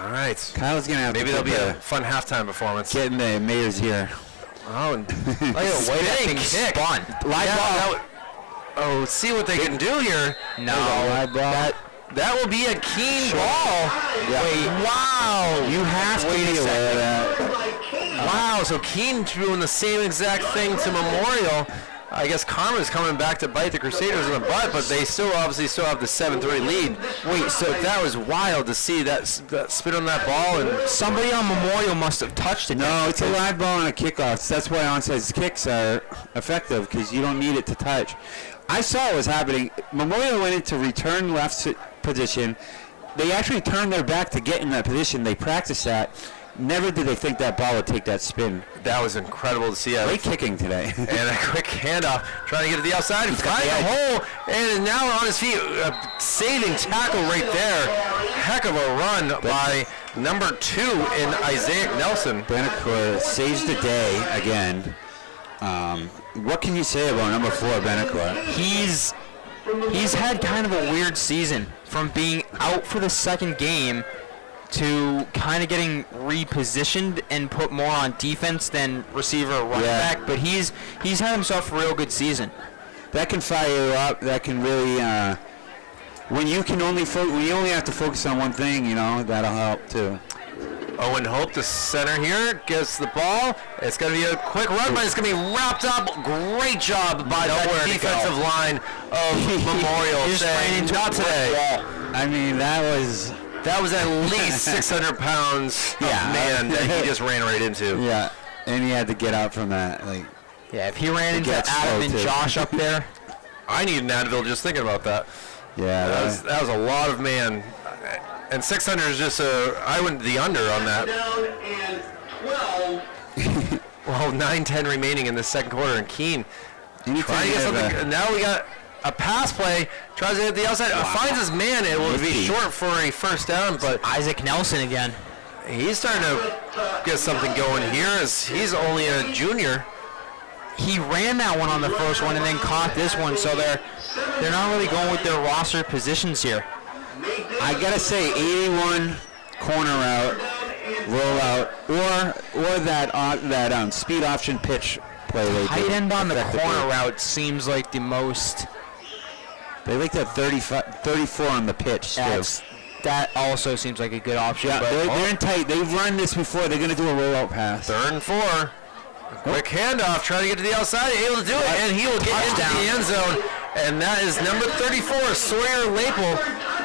All right. Kyle's gonna have Maybe to there'll be a fun halftime performance. getting the mayor's here. Oh, and Look at the way that thing kick. spun. Live ball. Oh, see what they can do here. No, Live ball. That will be a Keene ball. Yeah. Wait, wow. You have to Wait a be aware of second. that. Wow, so Keene doing the same exact thing to Memorial. I guess Karma's coming back to bite the Crusaders in the butt, but they obviously still have the 7-3 lead. Wait, so that was wild to see that spin on that ball, and somebody on Memorial must have touched it. No, it's a live ball on a kickoff. That's why onside kicks are effective, because you don't need it to touch. I saw what was happening. Memorial went into return left position. They actually turned their back to get in that position. They practiced that. Never did they think that ball would take that spin. that was incredible to see. Great kicking today. And a quick handoff, trying to get to the outside, and find a hole, and now on his feet, a saving tackle right there. Heck of a run by number 2 in Isaiah Nelson. Benacourt saves the day again. What can you say about number 4, Benacourt? He's had kind of a weird season, from being out for the second game to kind of getting repositioned and put more on defense than receiver or running back. But he's had himself a real good season. That can fire you up. That can really, when you only have to focus on one thing, you know, that'll help too. Owen Hope, the center here, gets the ball. It's going to be a quick run, but it's going to be wrapped up. Great job by that defensive line of Memorial. He just ran into not today. I mean, that was at least 600 pounds of man that he just ran right into. Yeah, and he had to get out from that. Like, Yeah, if he ran into gets Adam slow, and too. Josh up there, I need an Advil just thinking about that. yeah, That was a lot of man. And 600 is just I went the under on that. Down and 12. Well, 9-10 remaining in the second quarter, and Keene trying to get something. And now we got a pass play. Tries to hit the outside. Finds his man. It will be short for a first down, but Isaac Nelson again. he's starting to get something going here, as he's only a junior. He ran that one on the first one and then caught this one, so they're not really going with their roster positions here. I gotta say, 81 corner route, roll out, or that speed option pitch play. They Tight did end on the effectively. corner route seems like the most. They like that 34 on the pitch too. That also seems like a good option. Yeah, but they're in tight. They've run this before. They're gonna do a rollout pass. 3rd and 4. Quick handoff, trying to get to the outside, able to do it, and he will get into the end zone. And that is number 34, Sawyer Lapel,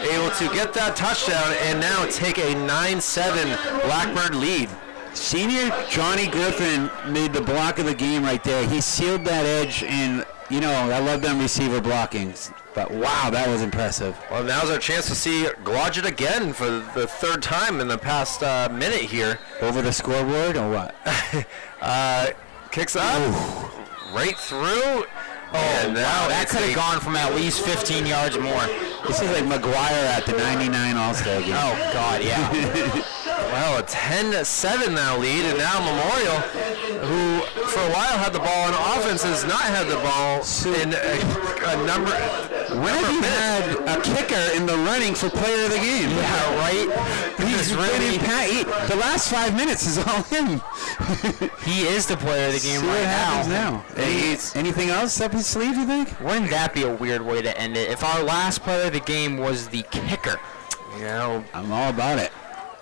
able to get that touchdown and now take a 9-7 Blackbird lead. Senior Johnny Griffin made the block of the game right there. He sealed that edge, and you know I love them receiver blockings. But wow, that was impressive. Well, now's our chance to see Glodgett again for the 3rd time in the past minute here. Over the scoreboard or what? Kicks up, right through. And now that it's could have gone from at least 15 yards more. This is like McGuire at the 99 All-Star game. Oh, God, yeah. Well, a 10-7 now lead, and now Memorial, who for a while had the ball on offense, has not had the ball in a number. When have you had a kicker in the running for player of the game? Yeah, right? He's really the last 5 minutes is all him. He is the player of the game See right what happens now. Anything else up his sleeve, you think? Wouldn't that be a weird way to end it? If our last player of the game was the kicker. Yeah, I'm all about it.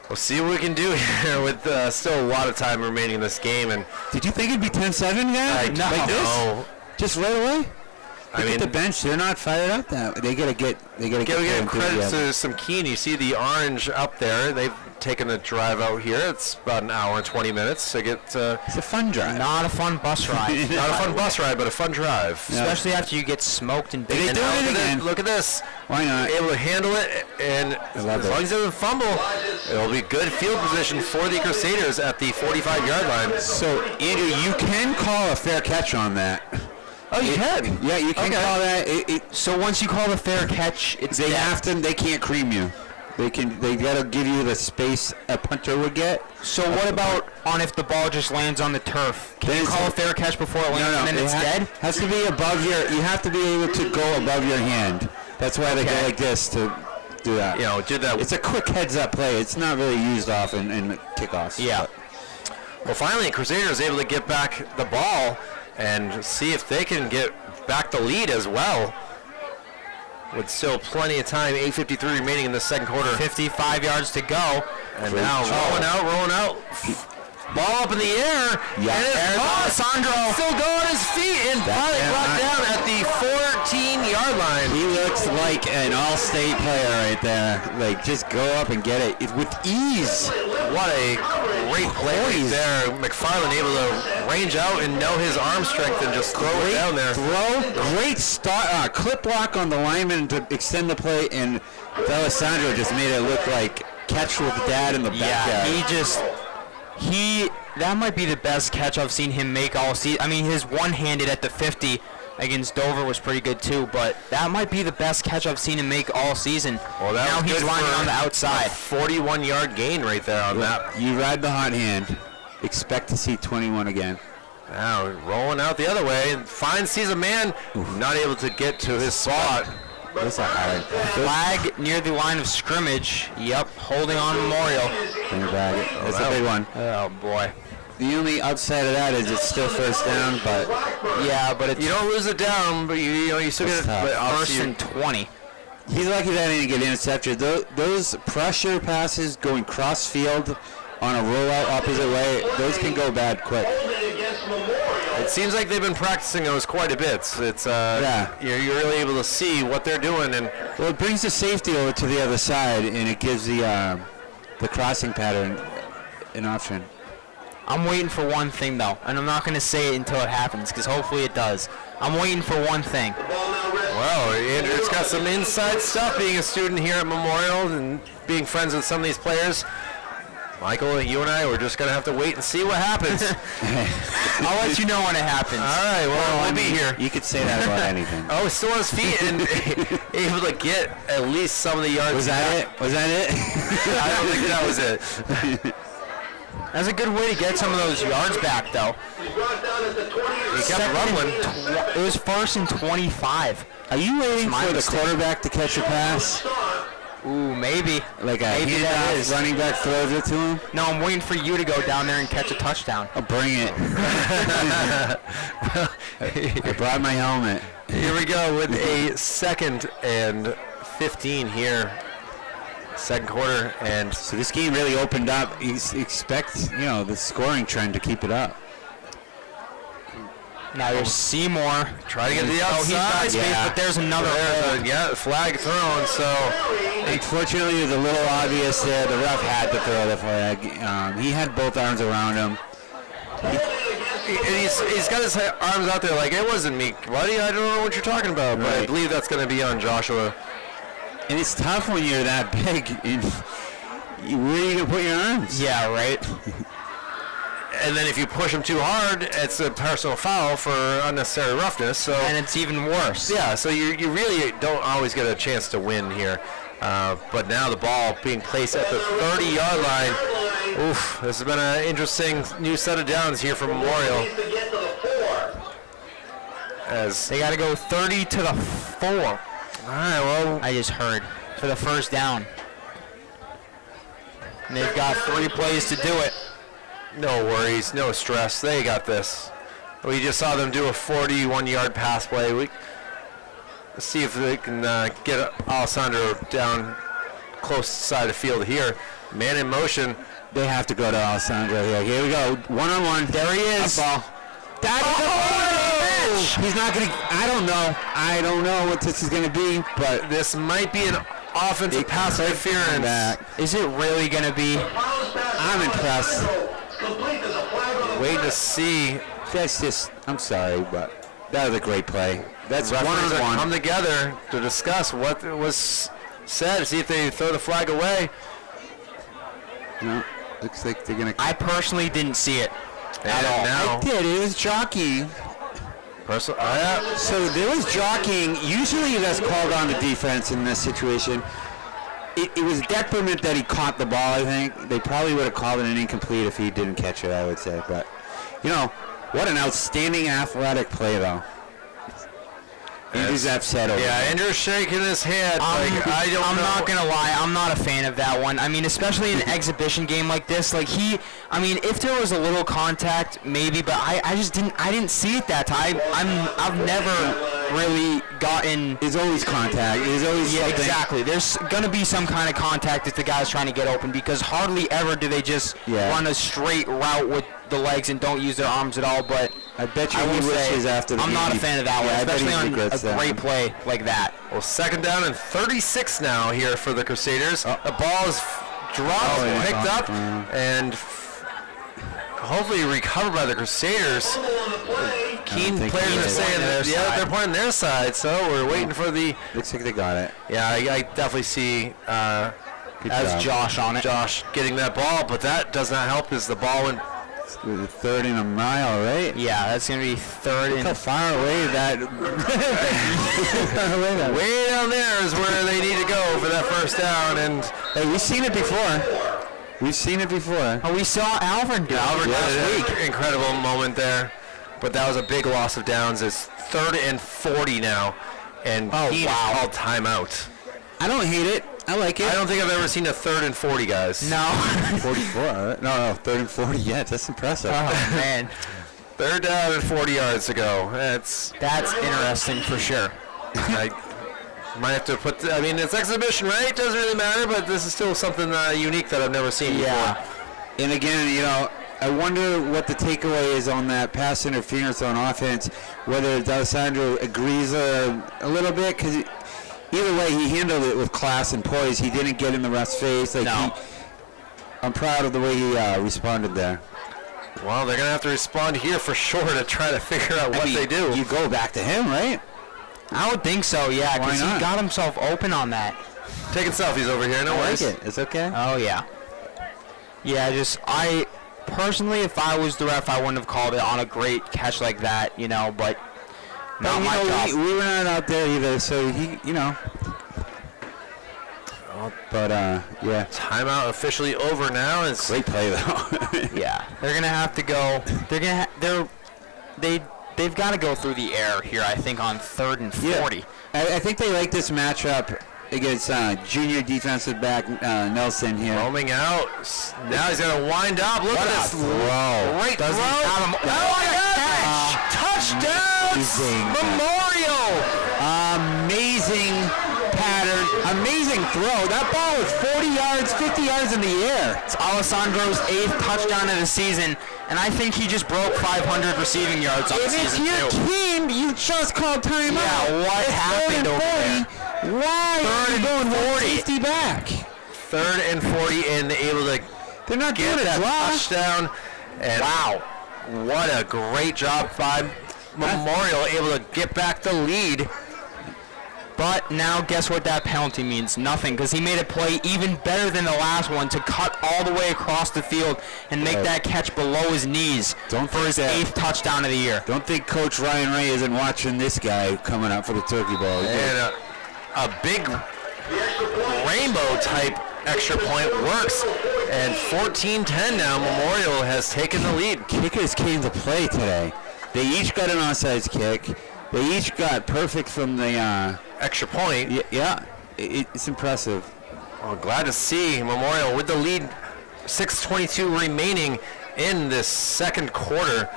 we'll see what we can do here with still a lot of time remaining in this game. And Did you think it'd be 10-7, guys? no. Like this? Just right away? I Look mean, at the bench. They're not fired up. They gotta get. They gotta give their credit enthusiasm. to some Keene. You see the orange up there. They've taken the drive out here. It's about an hour and 20 minutes to get. It's a fun drive. Not a fun bus ride. Not a fun bus ride, but a fun drive. Yeah. Especially after you get smoked and They beaten. do Now it look at again. this. Look at this. Why not? Able to handle it, and love as it. long as he doesn't fumble, it'll be good field position for the Crusaders at the 45-yard line. So, Andrew, you can call a fair catch on that. Oh, you can? Yeah, you can Okay. call that. So once you call the fair catch, it's They dead. have to. They can't cream you. They gotta give you the space a punter would get. So what about on if the ball just lands on the turf? Can Then you it's- call a fair catch before it lands and then it's dead? Has to be above your. You have to be able to go above your hand. That's why they go Okay. like this to do that. You know, did that. It's a quick heads-up play. It's not really used often in kickoffs. Yeah. Well, finally, Crusaders able to get back the ball and see if they can get back the lead as well. with still plenty of time. 8:53 remaining in the second quarter. 55 yards to go. And now rolling out. Ball up in the air. Yeah. And it's Alessandro. still going on his feet and finally brought down at the 14-yard line. He looks like an all-state player right there. Like, just go up and get it with ease. What a great play right there. McFarland able to range out and know his arm strength and just throw it down there. Great start, clip block on the lineman to extend the play, and Alessandro just made it look like catch with dad in the backyard. That might be the best catch I've seen him make all season. I mean, his one-handed at the 50 against Dover was pretty good too, but that might be the best catch I've seen him make all season. Well, that now was he's good lining for on the outside. 41-yard gain right there on that. You ride the hot hand. Expect to see 21 again. Now rolling out the other way. Finds, sees a man, not able to get to his spot. That's a hard. Flag near the line of scrimmage. Yep, holding on Memorial. Bring it back. That's a big one. Oh boy. The only upside of that is it's still first down, but Yeah, but it's You don't lose it down, but you still get it. tough. But first obviously and 20. he's lucky that he didn't get intercepted. Those pressure passes going cross field on a rollout opposite way, those can go bad quick. it seems like they've been practicing those quite a bit. It's you're really able to see what they're doing, and Well, it brings the safety over to the other side, and it gives the crossing pattern an option. I'm waiting for one thing though, and I'm not going to say it until it happens, because hopefully it does. I'm waiting for one thing. well, Andrew's got some inside stuff being a student here at Memorial and being friends with some of these players. Michael, you and I, we're just going to have to wait and see what happens. I'll let you know when it happens. All right, well, we'll be here. You could say that about anything. Oh, he's still on his feet and able to get at least some of the yards. Was that it? Was that it? I don't think that was it. That's a good way to get some of those yards back, though. He kept rumbling. It was first and 25. Are you waiting my for the mistake. quarterback to catch a pass? Ooh, maybe. Like a Maybe that handoff, is. running back throws it to him? No, I'm waiting for you to go down there and catch a touchdown. I'll bring it. I brought my helmet. Here we go with a 2nd and 15 here. Second quarter, and So this game really opened up. Expect, the scoring trend to keep it up. Now there's Seymour. try to get to the Oh, he's got outside. space, Yeah. but there's another hold. Flag thrown, so Unfortunately, it was a little obvious there. The ref had to throw the flag. He had both arms around him. he's got his arms out there like, it wasn't me, buddy, I don't know what you're talking about, but I Right. believe that's going to be on Joshua. And it's tough when you're that big. Where are you going to put your arms? Yeah, right. And then if you push him too hard, it's a personal foul for unnecessary roughness. So And it's even worse. yeah, so you really don't always get a chance to win here. But now the ball being placed at the 30-yard line. Oof, this has been an interesting new set of downs here for Memorial. As They got to go 30 to the 4. all right, well, I just heard for the first down. And they've got 3 plays to do it. no worries, no stress. They got this. We just saw them do a 41-yard pass play. Let's see if they can get Alessandro down close side of the field here. Man in motion. They have to go to Alessandro here. Here we go. One-on-one. There he is. Up ball. He's not going to... I don't know what this is going to be, but... This might be an offensive pass interference. Back. Is it really going to be? I'm impressed. Waiting to see. That's just... I'm sorry, but that was a great play. That's Referees are one-on-one. come together to discuss what was said, see if they throw the flag away. No, looks like they're going to... I personally didn't see it. And now, I did. It was jockeying. So there was jockeying. Usually that's called on the defense in this situation. It was detriment that he caught the ball, I think. They probably would have called it an incomplete if he didn't catch it, I would say. But, what an outstanding athletic play, though. He's upset over yeah, that. Andrew's shaking his head. I'm not gonna lie, I'm not a fan of that one. I mean, especially in an exhibition game like this, if there was a little contact, maybe, but I didn't see it that time. I've never really gotten. There's always contact. There's always Yeah, something. exactly. There's going to be some kind of contact if the guy's trying to get open, because hardly ever do they just run a straight route with the legs and don't use their arms at all. But I bet you I will he say, wishes after the I'm game not a he- fan of that Yeah, one, I bet he especially on a regrets that great one. play like that. Well, second down and 36 now here for the Crusaders. The ball is dropped, Oh, yeah. picked up, and hopefully recovered by the Crusaders. Keene think players he are is. saying Their that side. they're pointing their side, so we're waiting for the. Looks like they got it. Yeah, I definitely see Good As job. Josh on it. Josh getting that ball, but that does not help because the ball went. Third and a mile, right? Yeah, that's going to be third Look how and far away that. Way down there is where they need to go for that first down, and Hey, we've seen it before. We've seen it before. Oh, we saw Alvin do it Albert last had week. an incredible moment there, but that was a big loss of downs. It's 3rd and 40 now, and Keene called timeout. I don't hate it. I like it. I don't think I've ever seen a 3rd and 40, guys. No. 44. No, 3rd and 40. Yeah, that's impressive. Oh, man. 3rd down and 40 yards to go. That's Interesting for sure. I might have to put. I mean, it's exhibition, right? It doesn't really matter, but this is still something unique that I've never seen Yeah. And again, I wonder what the takeaway is on that pass interference on offense, whether D'Alessandro agrees a little bit, because either way, he handled it with class and poise. He didn't get in the ref's face. I'm proud of the way he responded there. before. Well, they're gonna have to respond here for sure to try to figure out what they do. You go back to him, right? I would think so, yeah, Why because he not? got himself open on that. Taking selfies over here. No I like worries. it. It's okay. Oh, yeah. Yeah, I personally, if I was the ref, I wouldn't have called it on a great catch like that, but not my job. we were not out there either, so he. But yeah, Timeout officially over now. It's great play though. Yeah, they're gonna have to go. They've got to go through the air here. I think on 3rd and 40. I think they like this matchup against junior defensive back Nelson here. roaming out. Now he's gonna wind up. Look at this throw. great Doesn't throw. have him. Oh my gosh! Touchdown! Amazing. Memorial. Amazing pattern, amazing throw. That ball was 40 yards, 50 yards in the air. It's Alessandro's 8th touchdown of the season, and I think he just broke 500 receiving yards on the If it's season your too. team, you just called timeout. Yeah, what It's happened 3rd over and 40. Why are you going 40. 50 back? 3rd and 40, and able to They're not get doing it, that Josh. touchdown. And wow, what a great job by Memorial, able to get back the lead. But now guess what that penalty means? Nothing, because he made a play even better than the last one to cut all the way across the field and make that catch below his knees Don't for his think that- 8th touchdown of the year. Don't think Coach Ryan Ray isn't watching this guy coming up for the turkey ball. And a big rainbow type extra point works. And 14-10 now, Memorial has taken the lead. Kickers came to play today. They each got an onside kick. They each got perfect from the. Extra point. It's impressive. Well, glad to see Memorial with the lead. 6:22 remaining in this second quarter.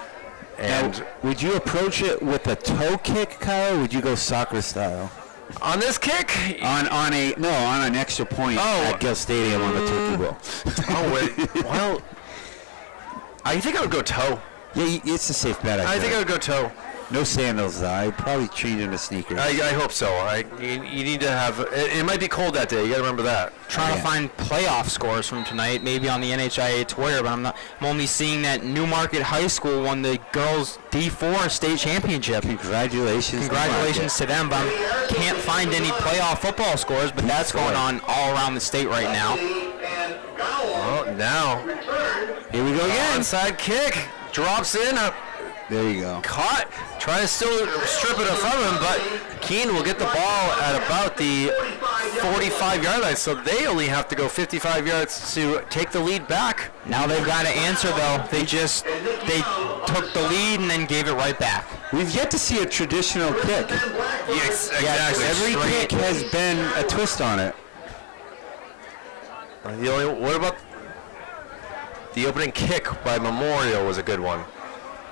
And Now, would you approach it with a toe kick, Kyle? Or would you go soccer style? on this kick, On an extra point at Gill Stadium on the turkey ball. oh wait, well, I think I would go toe. Yeah, it's a safe bet. I think I would go toe. No sandals though. I'd probably change into sneakers. I hope so. You need to have. It might be cold that day. You got to remember that. Trying to find playoff scores from tonight, maybe on the NHIA Twitter, but I'm only seeing that Newmarket High School won the girls D4 state championship. Congratulations. Congratulations to them, but I can't find any playoff football scores, but that's going on all around the state right now. Well, now Here we go again. onside kick drops in. There you go. Caught, trying to still strip it from him, but Keene will get the ball at about the 45-yard line, so they only have to go 55 yards to take the lead back. Now they've got to answer, though. They took the lead and then gave it right back. We've yet to see a traditional kick. Yes, exactly. Every Straight. kick has been a twist on it. What about the opening kick by Memorial was a good one.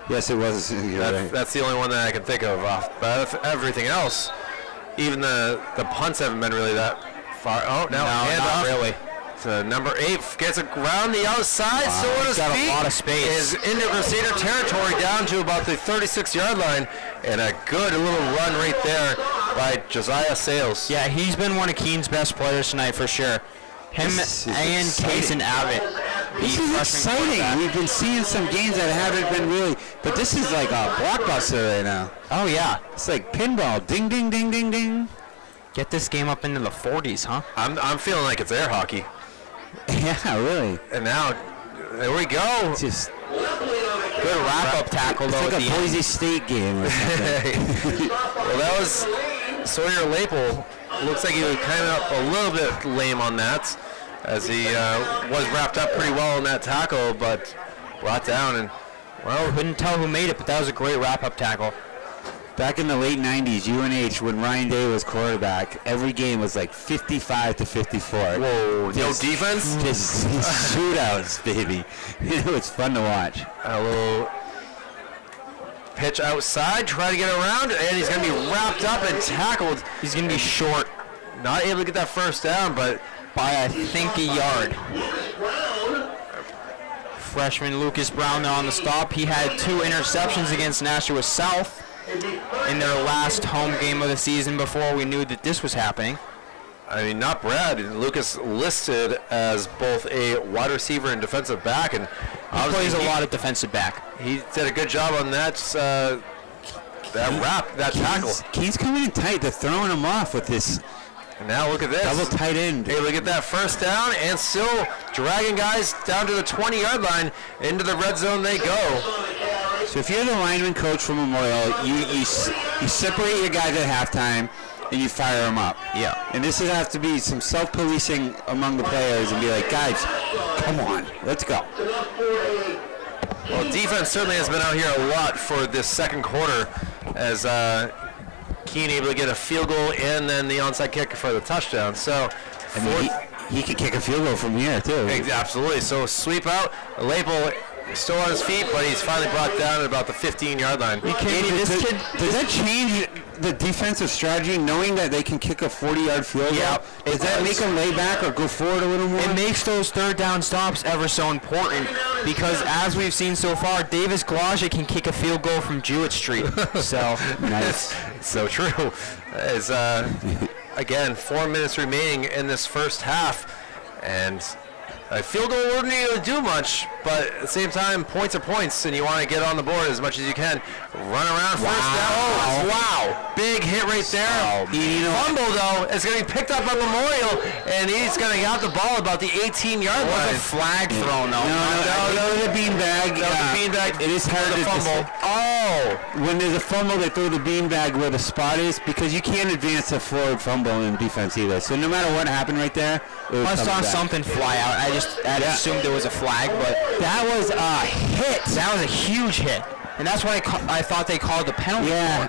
Yes, it was. You're right. That's the only one that I can think of. But everything else, even the punts haven't been really that far. Oh, now handoff. Not really. So number 8 gets around the outside, so on his got feet a lot of space. is into Crusader territory down to about the 36-yard line, and a good little run right there by Josiah Sales. Yeah, he's been one of Keene's best players tonight for sure. Him This is and exciting. Kason Abbott. This the is freshman exciting. quarterback. We've been seeing some games that haven't been really, but this is like a blockbuster right now. Oh, yeah. It's like pinball. Ding, ding, ding, ding, ding. Get this game up into the 40s, huh? I'm feeling like it's air hockey. Yeah, really. And now, there we go. It's just Good wrap-up tackle, it's though, like at a the end. Boise State game or something. Well, that was Sawyer Lapel. Looks like he was kind of a little bit lame on that, as he was wrapped up pretty well in that tackle, but brought down, and well, Couldn't tell who made it, but that was a great wrap-up tackle. Back in the late 90s, UNH, when Ryan Day was quarterback, every game was like 55 to 54. whoa, no Just- defense. Just shootouts, baby. It was fun to watch. A little pitch outside, try to get around, and he's going to be wrapped up and tackled. He's going to be short Not able to get that first down, but by, I think, a yard. Freshman Lucas Brown there on the stop. He had 2 interceptions against Nashua South in their last home game of the season before we knew that this was happening. I mean, not Brad. Lucas listed as both a wide receiver and defensive back, and He plays a lot of defensive back. He did a good job on that tackle. Keene's coming in tight. They're throwing him off with this And now look at this. double tight end. Able to get that first down, and still dragging guys down to the 20-yard line. Into the red zone they go. So if you're the lineman coach for Memorial, you separate your guys at halftime and you fire them up. Yeah. And this would have to be some self-policing among the players and be like, guys, come on, let's go. Well, defense certainly has been out here a lot for this second quarter, as Keene able to get a field goal and then the onside kick for the touchdown. So, I mean, he could kick a field goal from here, too. absolutely. So sweep out. Lapel still on his feet, but he's finally brought down at about the 15-yard line. Does that change the defensive strategy, knowing that they can kick a 40-yard field goal? Yeah. Does that make them lay back or go forward a little more? It makes those third down stops ever so important because, as we've seen so far, Davis Glaja can kick a field goal from Jewett Street. So Nice. So true. As again, 4 minutes remaining in this first half, and a field goal wouldn't really do much, but at the same time, points are points, and you want to get on the board as much as you can. Run around first down. Oh, wow. Big hit right there. Fumble, though, is going to be picked up by Memorial, and he's going to get the ball about the 18-yard line. a flag thrown, though. No, the beanbag. No, the beanbag. It is hard the to fumble. When there's a fumble, they throw the beanbag where the spot is because you can't advance a forward fumble in defense either. So no matter what happened right there, it was I coming saw back. something fly out. I assumed it was a flag, but That was a hit. that was a huge hit. And that's why I thought they called the penalty. Yeah.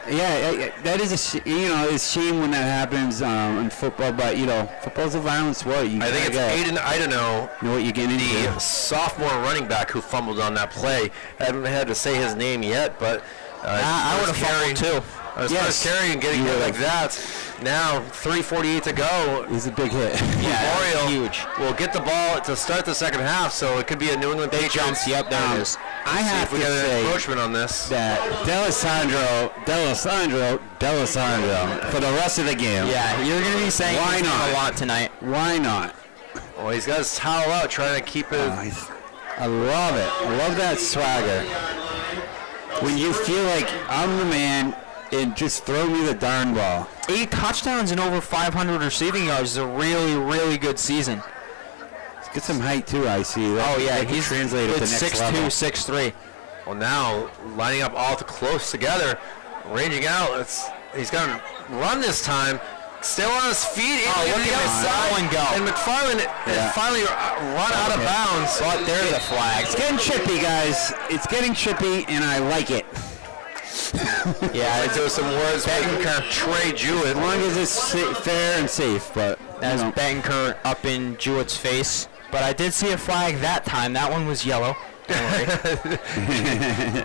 That is it's a shame when that happens in football. But football's a violent sport. You I think it's Aiden Idano, know what you're getting the into. sophomore running back who fumbled on that play. I haven't had to say his name yet, but I would have fumbled too. As Yes. far as carrying and getting You hit would've. like that, now 3:48 to go. It was a big hit. Memorial huge. will get the ball to start the second half, so it could be a New England Patriots. Jumps. Yep, there it is. I See have if we to get an say encroachment on this. that D'Alessandro for the rest of the game. Yeah, you're going to be saying Why his name not? a lot tonight. Why not? Well, he's got his towel out, trying to keep it. I love it. I love that swagger. When you feel like I'm the man and just throw me the darn ball. 8 touchdowns and over 500 receiving yards is a really, really good season. Let's get some height too, I see. That he's translated to good the next 6'2", level. 6'3". Well, now lining up all close together, ranging out. He's going to run this time. Still on his feet. Oh, able to look the at outside, McFarland go. And McFarland has finally run out of bounds. But there's a flag. It's getting chippy, guys. It's getting chippy, and I like it. Yeah, into some words with Trey Jewett. As long as it's fair and safe, but As Betancourt up in Jewett's face. But I did see a flag that time. That one was yellow. Don't worry.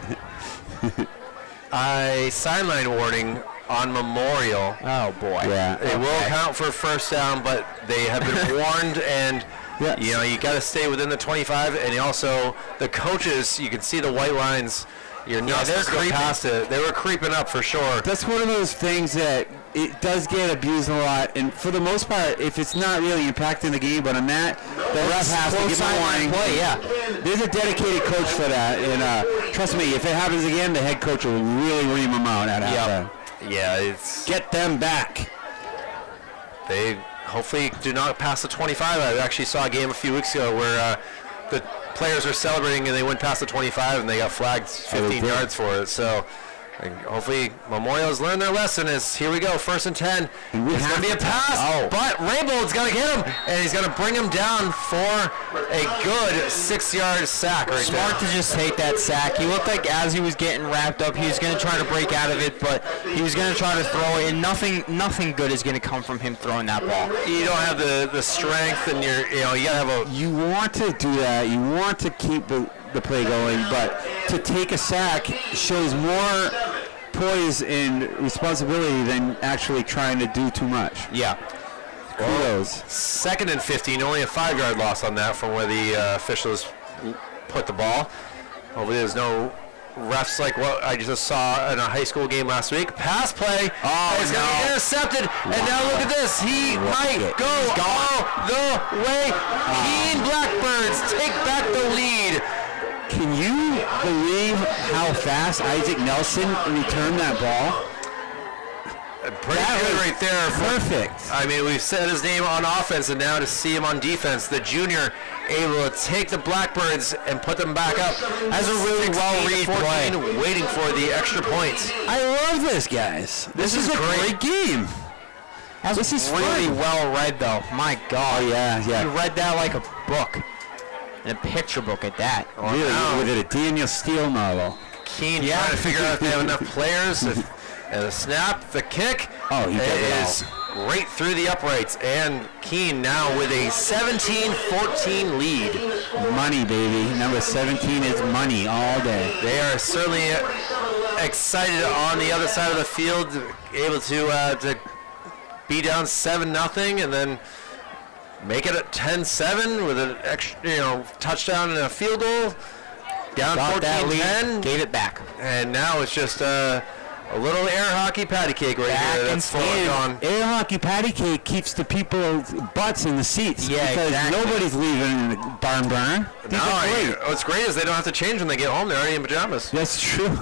Sideline warning on Memorial. Oh boy. Yeah. It will count for first down, but they have been warned, and you got to stay within the 25. And also the coaches, you can see the white lines. You're not supposed to go past it. They were creeping up for sure. That's one of those things that it does get abused a lot, and for the most part, if it's not really impacting the game, but on that, the ref has to give a warning. Play, yeah. There's a dedicated coach for that, and trust me, if it happens again, the head coach will really ream them out at halftime. Yeah, it's Get them back. they hopefully do not pass the 25. I actually saw a game a few weeks ago where the players were celebrating and they went past the 25 and they got flagged 15 yards for it. So hopefully Memorial's learned their lesson. Is here we go, 1st and 10. It's going to be a pass, but Rainbow's going to get him, and he's going to bring him down for a good 6-yard sack right Smart there. to just take that sack. He looked like as he was getting wrapped up, he was going to try to break out of it, but he was going to try to throw it, and nothing good is going to come from him throwing that ball. You don't have the strength, and you got to have a... You want to do that. You want to keep the play going, but to take a sack shows more poise and responsibility than actually trying to do too much. Yeah. Kudos. 2nd and 15, only a 5-yard loss on that from where the officials put the ball. Hopefully there's no refs like what I just saw in a high school game last week. Pass play. It's going to be intercepted. And now look at this. He might go all the way. Keene Blackbirds take back the lead. Can you believe how fast Isaac Nelson returned that ball? Pretty good right there. Perfect. I mean, we've said his name on offense, and now to see him on defense, the junior able to take the Blackbirds and put them back up. Has a really well-read play, waiting for the extra points. I love this, guys. This is a great game. This is really fun. well read, though. My God. Oh, yeah. You read that like a book. And a picture book at that. Really, with a Daniel Steele novel. Keene trying to figure out if they have enough players. And the snap, the kick, he got it is right through the uprights. And Keene now with a 17-14 lead. Money, baby. Number 17 is money all day. They are certainly excited on the other side of the field, able to be down 7-0, and then make it at 10-7 with an extra, touchdown and a field goal. Down 14-10. Gave it back. And now it's just a little air hockey patty cake right here. That's falling on. Air hockey patty cake keeps the people's butts in the seats. Yeah, because exactly. nobody's leaving in the barn burn. What's great is they don't have to change when they get home. They're already in pajamas. That's true.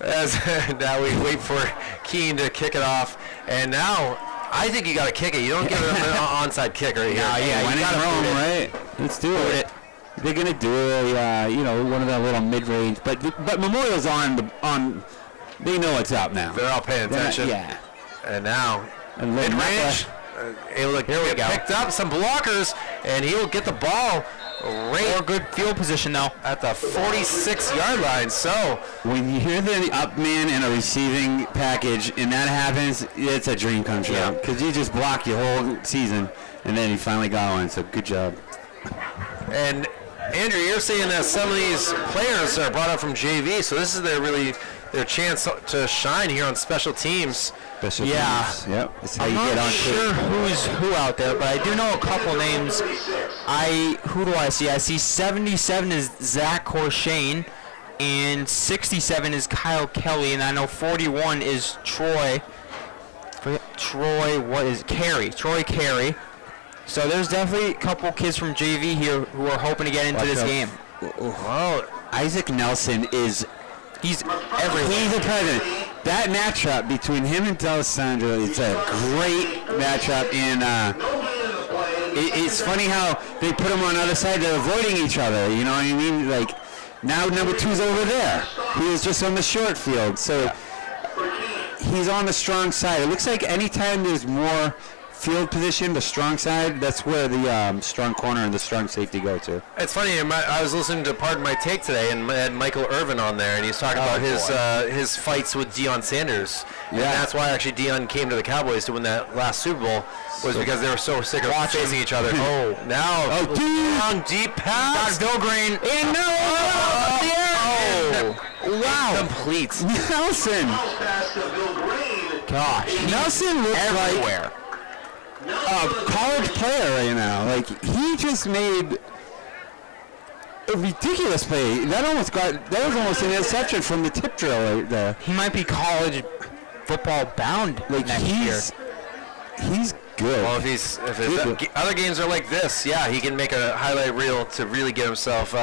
As now we wait for Keene to kick it off. And now I think you got to kick it. You don't give it an onside kick right here. When in Rome, right? Let's do it. They're gonna do one of the little mid-range, but Memorial's on. They know what's up now. They're all paying attention. And now mid-range, able to get picked up, some blockers, and he'll get the ball right. Or good field position though At the 46-yard line. So when you hear the up man in a receiving package and that happens, it's a dream come true. Because you just block your whole season, and then you finally got one. So good job. And Andrew, you're saying that some of these players are brought up from JV, so this is their chance to shine here on special teams. Special teams. Yep. That's how I'm you get not on sure who's who out there, but I do know a couple names. Who do I see? I see 77 is Zach Corshane, and 67 is Kyle Kelly, and I know 41 is Troy. Carey. So there's definitely a couple kids from JV here who are hoping to get into this game. Well, Isaac Nelson he's everything. He's a president. That matchup between him and D'Alessandro is a great matchup, and it's funny how they put him on the other side. They're avoiding each other. You know what I mean? Like now, number 2's over there. He was just on the short field, so he's on the strong side. It looks like anytime there's more field position, the strong side, that's where the strong corner and the strong safety go to. It's funny, I was listening to Pardon My Take today, and I had Michael Irvin on there, and he's talking about his fights with Deion Sanders. And that's why actually Deion came to the Cowboys to win that last Super Bowl, was because they were so sick of facing each other. Now, long deep pass. Got Vilgrain. And Wow. Complete. Nelson. Pass to Bill Green. Gosh, Nelson looks everywhere. like a college player right now. Like, he just made a ridiculous play. That was almost an interception from the tip drill right there. He might be college football bound Like, next year. he's good. Well, if his other games are like this, yeah, he can make a highlight reel to really get himself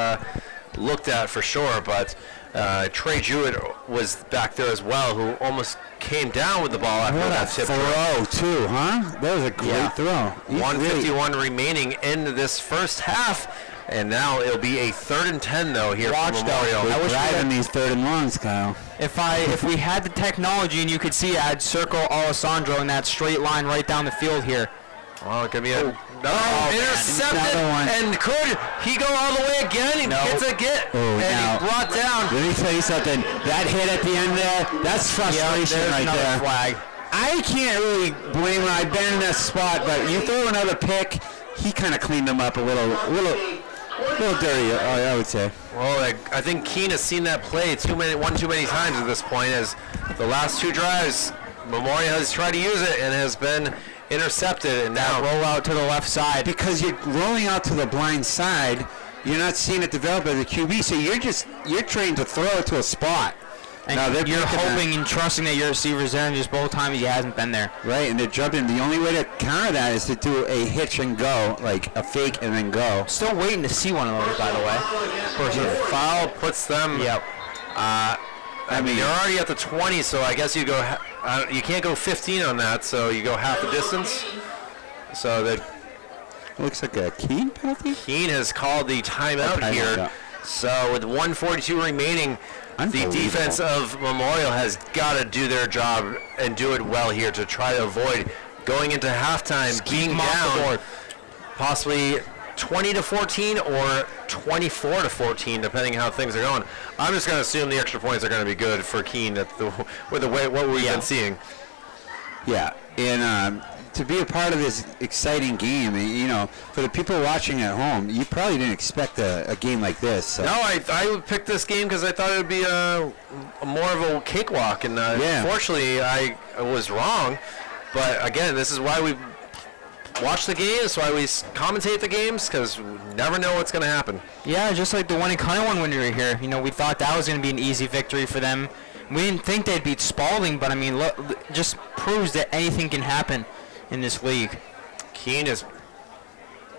looked at for sure. But Trey Jewett was back there as well, who almost came down with the ball after What that a tip. throw, too, huh? That was a great throw. He 1:51 remaining in this first half, and now it'll be a 3rd and 10 though here Watch, for though. Memorial. I We're wish we driving had- these 3rd and longs, Kyle. If we had the technology and you could see, I'd circle Alessandro in that straight line right down the field here. Well, it could be a intercepted, Another one. and could he go all the way again? He gets a get, and now- he brought down. Let me tell you something. That hit at the end there, that's frustration There's right another there. flag. I can't really blame him. I've been in that spot, but you throw another pick, he kind of cleaned them up a little dirty, I would say. Well, I think Keene has seen that play one too many times at this point, as the last 2 drives, Memorial has tried to use it and has been intercepted, and now Roll out to the left side. Because you're rolling out to the blind side, you're not seeing it develop as a QB, so you're trained to throw it to a spot. And Now they're you're picking that. hoping and trusting that your receiver's there, and just both times he hasn't been there. Right, and they're jumping. The only way to counter that is to do a hitch and go, like a fake and then go. Still waiting to see one of those, by the way. foul puts them. Yep. I mean, you're already at the 20, so I guess you go. You can't go 15 on that, so you go half the distance. So the Looks like a Keene penalty. Keene has called the timeout timeout, here. yeah. So with 1:42 remaining, the Unbelievable. defense of Memorial has got to do their job and do it well here to try to avoid going into halftime being them off the down, board. possibly 20-14 or 24-14, depending how things are going. I'm just going to assume the extra points are going to be good for Keene with the way what we've been seeing. Yeah, and to be a part of this exciting game, you know, for the people watching at home, you probably didn't expect a game like this. So. No, I would pick this game because I thought it would be a more of a cakewalk, and unfortunately I was wrong. But again, this is why we watch the games, why we commentate the games, because we never know what's going to happen. Yeah, just like the one in Kiowa when we were here. You know, we thought that was going to be an easy victory for them. We didn't think they'd beat Spalding, but I mean, look, just proves that anything can happen in this league. Keene has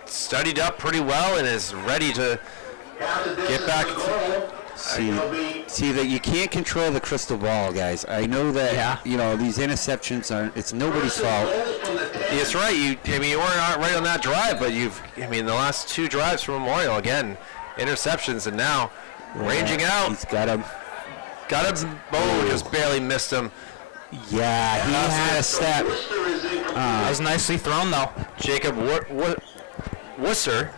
studied up pretty well and is ready to get back. See that you can't control the crystal ball, guys. I know that you know these interceptions it's nobody's fault. That's right. You weren't right on that drive, but the last 2 drives from Memorial again, interceptions, and now ranging out. He's got him. Got him. Oh, just barely missed him. Yeah, he had a step. That was nicely thrown, though. Jacob Wusser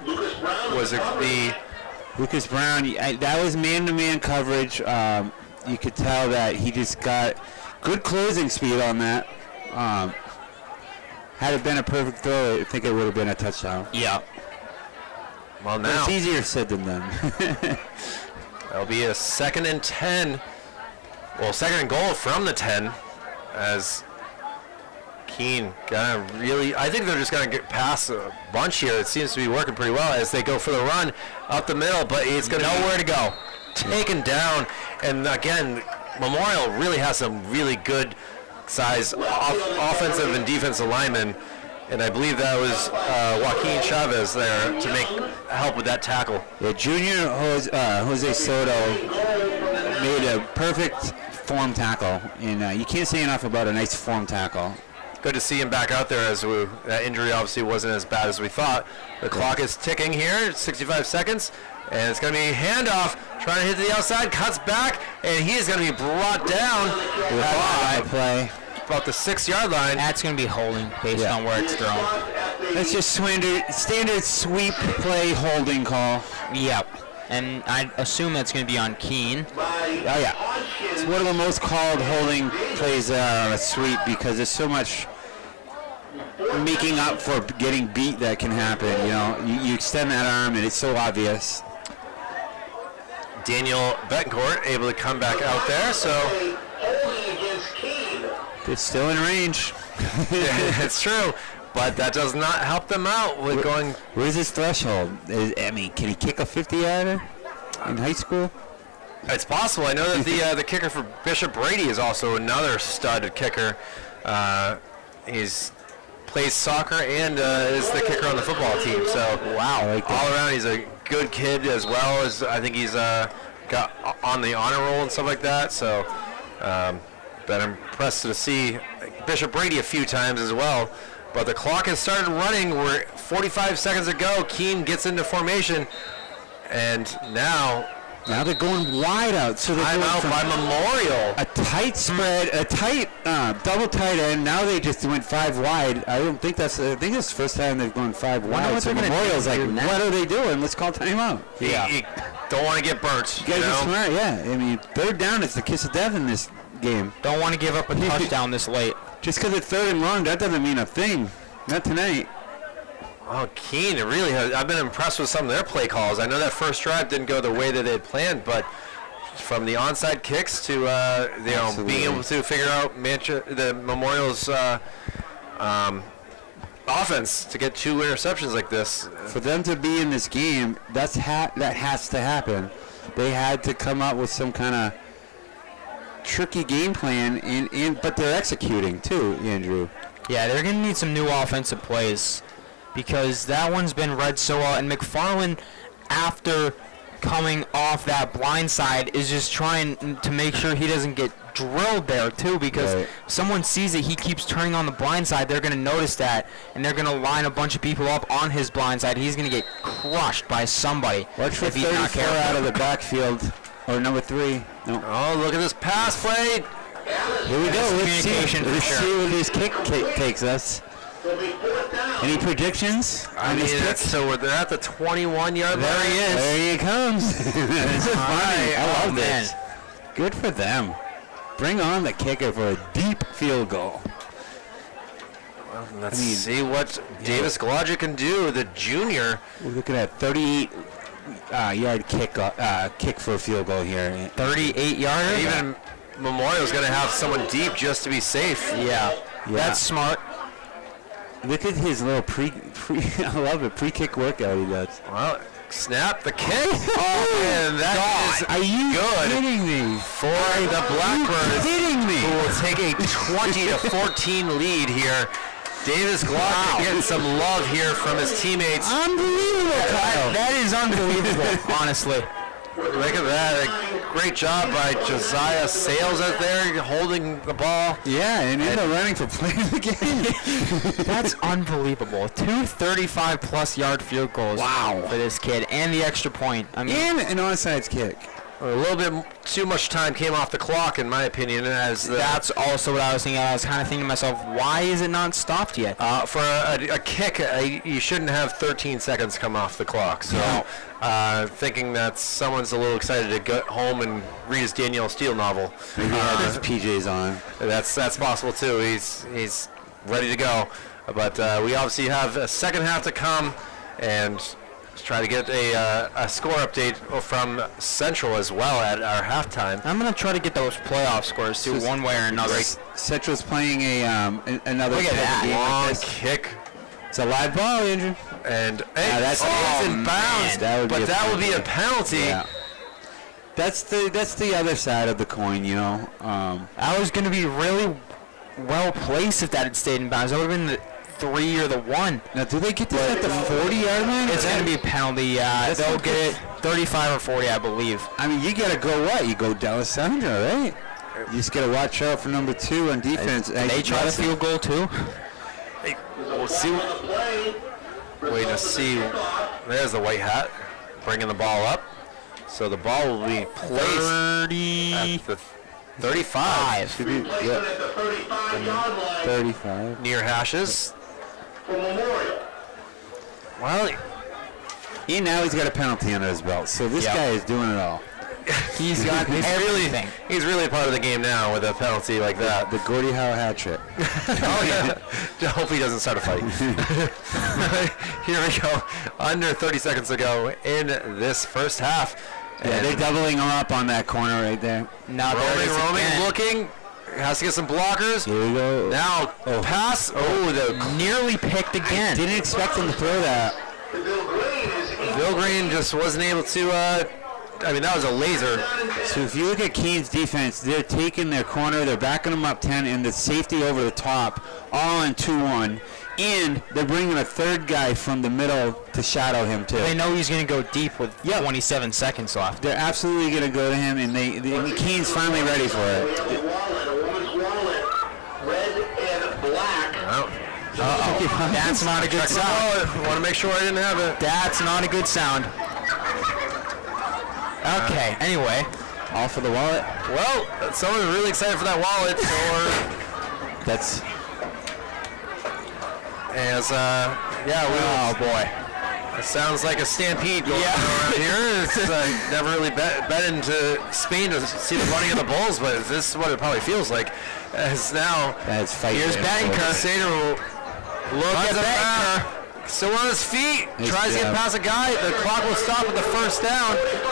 was the. Lucas Brown, that was man-to-man coverage. You could tell that he just got good closing speed on that. Had it been a perfect throw, I think it would have been a touchdown. Yeah. Well, But now it's easier said than done. that'll be a 2nd and 10. Well, 2nd and goal from the 10, as Keene gonna really. I think they're just gonna get past a bunch here. It seems to be working pretty well as they go for the run up the middle, but it's gonna nowhere to go. Taken down, and again, Memorial really has some really good size offensive and defensive linemen, and I believe that was Joaquin Chavez there to help with that tackle. Yeah, Junior Jose Soto made a perfect form tackle, and you can't say enough about a nice form tackle. Good to see him back out there, as that injury obviously wasn't as bad as we thought. The clock is ticking here, 65 seconds, and it's going to be handoff, trying to hit to the outside, cuts back, and he is going to be brought down High play. about the 6-yard line. That's going to be holding based on where it's thrown. That's just standard sweep play holding call. Yep. And I assume that's going to be on Keene. Oh yeah, it's one of the most called holding plays on a sweep because there's so much making up for getting beat that can happen. You know, you extend that arm and it's so obvious. Daniel Betancourt able to come back out there. So Holding against Keene. It's still in range. it's true, but that does not help them out with going. What is his threshold? Can he kick a 50-yarder in high school? It's possible. I know that the kicker for Bishop Brady is also another stud kicker. He's plays soccer and is the kicker on the football team. So Wow, like all around, he's a good kid as well as I think he's got on the honor roll and stuff like that. So, but I'm impressed to see Bishop Brady a few times as well. But the clock has started running. We're 45 seconds ago. Keene gets into formation, and now Now they're going wide out. So they're I'm going out from by Memorial. a tight spread, a tight double tight end. Now they just went 5 wide. I don't think that's. I think it's the first time they've gone 5 wide. what So they're gonna Memorial's do like, now. what are they doing? Let's call timeout. You don't want to get burnt. You guys you are know? smart, yeah. I mean, third down is the kiss of death in this game. Don't want to give up a touchdown this late. Just because it's third and long, that doesn't mean a thing. Not tonight. Oh, Keene, it really has. I've been impressed with some of their play calls. I know that first drive didn't go the way that they had planned, but from the onside kicks to being able to figure out the Memorial's offense to get 2 interceptions like this. For them to be in this game, that has to happen. They had to come up with some kind of tricky game plan, but they're executing too, Andrew. Yeah, they're going to need some new offensive plays because that one's been read so well. And McFarland, after coming off that blind side, is just trying to make sure he doesn't get drilled there, too, because Right. if someone sees it, he keeps turning on the blind side, they're going to notice that, and they're going to line a bunch of people up on his blind side. He's going to get crushed by somebody Watch for if he's not 34 careful. out of the backfield, or number 3. No. Oh, look at this pass play. Here we go. Let's Communication for Let's sure. see where this kick takes us. Will be 4th down. Any predictions? I on mean, this kick? so they're at the 21-yard line. There he is. There he comes. This is funny. I love man. this. Good for them. Bring on the kicker for a deep field goal. Let's I mean, see what Davis Glodger can do, the junior. We're looking at 38-yard kick for a field goal here. 38-yarder? Even Memorial's going to have someone deep just to be safe. Yeah. That's smart. Look at his little I love it, pre-kick workout he does. Well, snap the kick. And that is Are you good kidding me? for the Blackbirds, Kidding me? who will take a 20-14 lead here. Davis Glock getting some love here from his teammates. Unbelievable, Kyle. That is unbelievable, honestly. Look at that. A great job by Josiah Sales out there holding the ball. Yeah, and end up running for play of the game. That's unbelievable. 2 35-plus yard field goals for this kid, and the extra point. I mean, And an onside kick. A little bit too much time came off the clock, in my opinion, as that's also what I was thinking. I was kind of thinking to myself, why is it not stopped yet? for a kick, you shouldn't have 13 seconds come off the clock. So, thinking that someone's a little excited to get home and read his Danielle Steele novel. Maybe he had his PJs on. That's possible too. He's ready to go. But we obviously have a second half to come, and try to get a score update from Central as well at our halftime. I'm going to try to get those playoff scores, too, one way or another. Central's playing another Look at that. game like Long this. kick, It's a live ball, Andrew. and that's- it's oh, in bounds. man, that would be a penalty. Yeah. That's the other side of the coin, you know. I was going to be really well placed if that had stayed in bounds. That would have been the 3 or the 1. Now, do they get this at the 40-yard line? It's going to be a penalty. That's They'll not get it 35 or 40, I believe. I mean, you got to go what? You go D'Alessandro, right? You just got to watch out for number 2 on defense. Did they try the field goal, too? We'll see. Wait to see. There's the white hat bringing the ball up. So the ball will be placed 30. at the 35 Should be, Placement yeah, at the 35-yard line 35. near hashes. for Memorial. Well, Now he's got a penalty under his belt, so this Yep. guy is doing it all. He's got everything. he's really part of the game now with a penalty like that. The Gordie Howe hat trick. Oh yeah. I hope he doesn't start a fight. Here we go. Under 30 seconds to go in this first half. Yeah, they're doubling him up on that corner right there. Now there it is Roaming, again. looking. Has to get some blockers. Here we go. Now, pass. Nearly picked again. Didn't expect him to throw that. Bill Green just wasn't able to, that was a laser. So if you look at Keene's defense, they're taking their corner, they're backing them up 10, and the safety over the top, all in 2-1. And they're bringing a third guy from the middle to shadow him, too. They know he's going to go deep with Yep. 27 seconds left. They're absolutely going to go to him, and Keene's finally ready for it. A woman's wallet, red and black. That's not a good sound. Want to make sure I didn't have it. That's not a good sound. Okay, anyway. All for the wallet. Well, someone's really excited for that wallet. Or That's... Oh, boy. it sounds like a stampede going on around here. It's never really been into Spain to see the running of the bulls, but this is what it probably feels like. As now, That's fight. here's Banker. Crusader will look at Banker. Still on his feet. Nice Tries to get job. past a guy. The clock will stop at the first down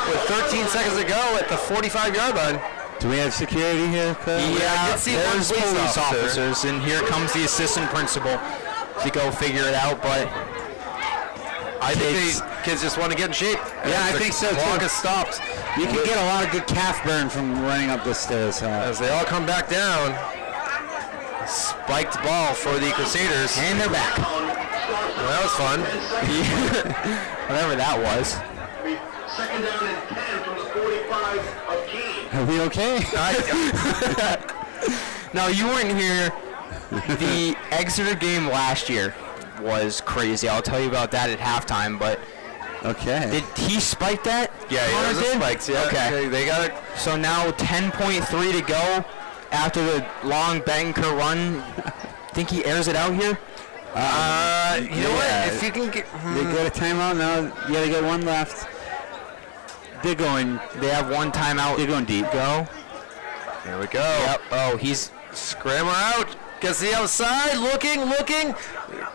with 13 seconds to go at the 45-yard line. Do we have security here, Cole? I did see one there's police police officer. officers, and here comes the assistant principal to go figure it out, but I think these kids just want to get in shape. Yeah, I The think so, clock too. has stopped. You can get a lot of good calf burn from running up the stairs. As they all come back down. Spiked ball for the Crusaders. and they're back. Well, that was fun. Whatever that was. Second down and 10 from the 45 of Keene. Are we okay? Now, you weren't here. The Exeter game last year was crazy. I'll tell you about that at halftime, but Okay. did he spike that? Yeah, Connor there's a did? spikes. Yeah, Okay. They got it. So now 10.3 to go after the long Banker run. Think he airs it out here? You know what? yeah. If you can get... They got a timeout now. Yeah, they got one left. They're going. They have one timeout. They're going deep. Go. Here we go. Yep. Oh, he's Scramble out. Gets the outside. Looking.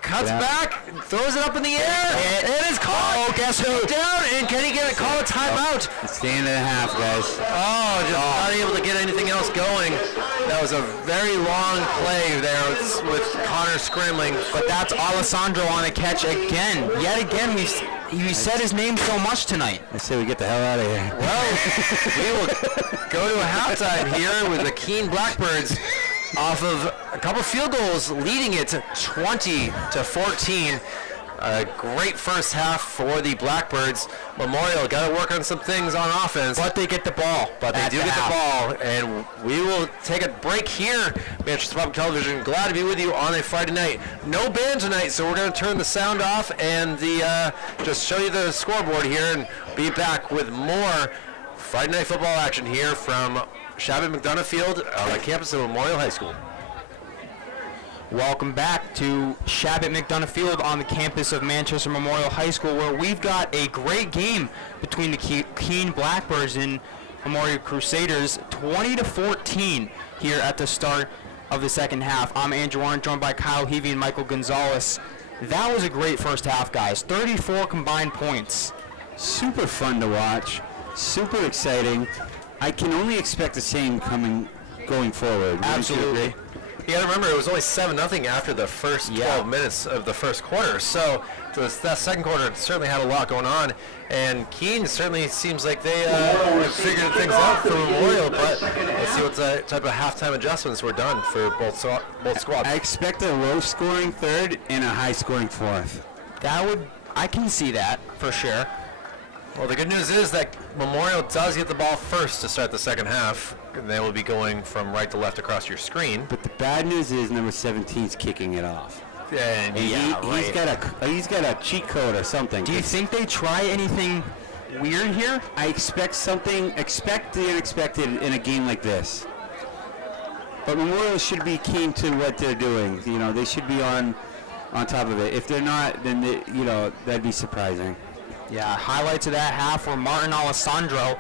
Cuts Yeah. back. Throws it up in the air. And it's caught. Oh, guess who? Down. And can he get a call a timeout? It's the end of the half, guys. Oh, just not able to get anything else going. That was a very long play there with Connor scrambling. But that's Alessandro on a catch again. Yet again, we said his name so much tonight. I say we get the hell out of here. Well, we will go to a halftime here with the Keene Blackbirds off of a couple field goals, leading it 20-14. A great first half for the Blackbirds. Memorial got to work on some things on offense. But they get the ball. But they at do the get half. the ball, and we will take a break here. Manchester Public Television, glad to be with you on a Friday night. No band tonight, so we're going to turn the sound off and just show you the scoreboard here and be back with more Friday night football action here from Shabbat McDonough Field on the campus of Memorial High School. Welcome back to Shabbat McDonough Field on the campus of Manchester Memorial High School, where we've got a great game between the Keene Blackbirds and Memorial Crusaders, 20-14 here at the start of the second half. I'm Andrew Warren, joined by Kyle Heavey and Michael Gonzalez. That was a great first half, guys. 34 combined points. Super fun to watch. Super exciting. I can only expect the same going forward. Wouldn't you agree? You got to remember, it was only 7-0 after the first 12 minutes of the first quarter. So that second quarter certainly had a lot going on. And Keene certainly seems like they have figured things out for Memorial. But let's see what type of halftime adjustments were done for both squads. I expect a low-scoring third and a high-scoring fourth. I can see that for sure. Well, the good news is that Memorial does get the ball first to start the second half. And they will be going from right to left across your screen. But the bad news is number 17's kicking it off. And He's got a cheat code or something. Do you think they try anything weird here? I expect the unexpected in a game like this. But Memorial should be keen to what they're doing. You know, they should be on top of it. If they're not, then that'd be surprising. Yeah, highlights of that half were Martin Alessandro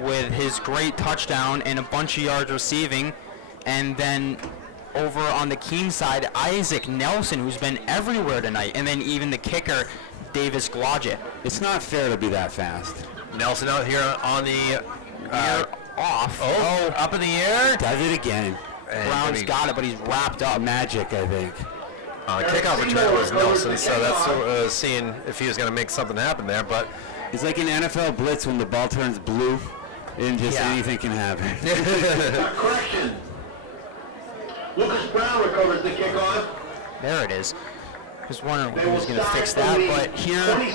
with his great touchdown and a bunch of yards receiving. And then over on the Keene side, Isaac Nelson, who's been everywhere tonight. And then even the kicker, Davis Glodget. It's not fair to be that fast. Nelson out here on the Off. up in the air. Does it again. And Brown's got it, but he's wrapped up. Magic, I think. Kickoff return was Nelson, so that's seeing if he was going to make something happen there. But It's like an NFL blitz when the ball turns blue, and just Yeah. anything can happen. Correction. Lucas Brown recovers the kickoff. There it is. Just wondering who was going to fix that, but here we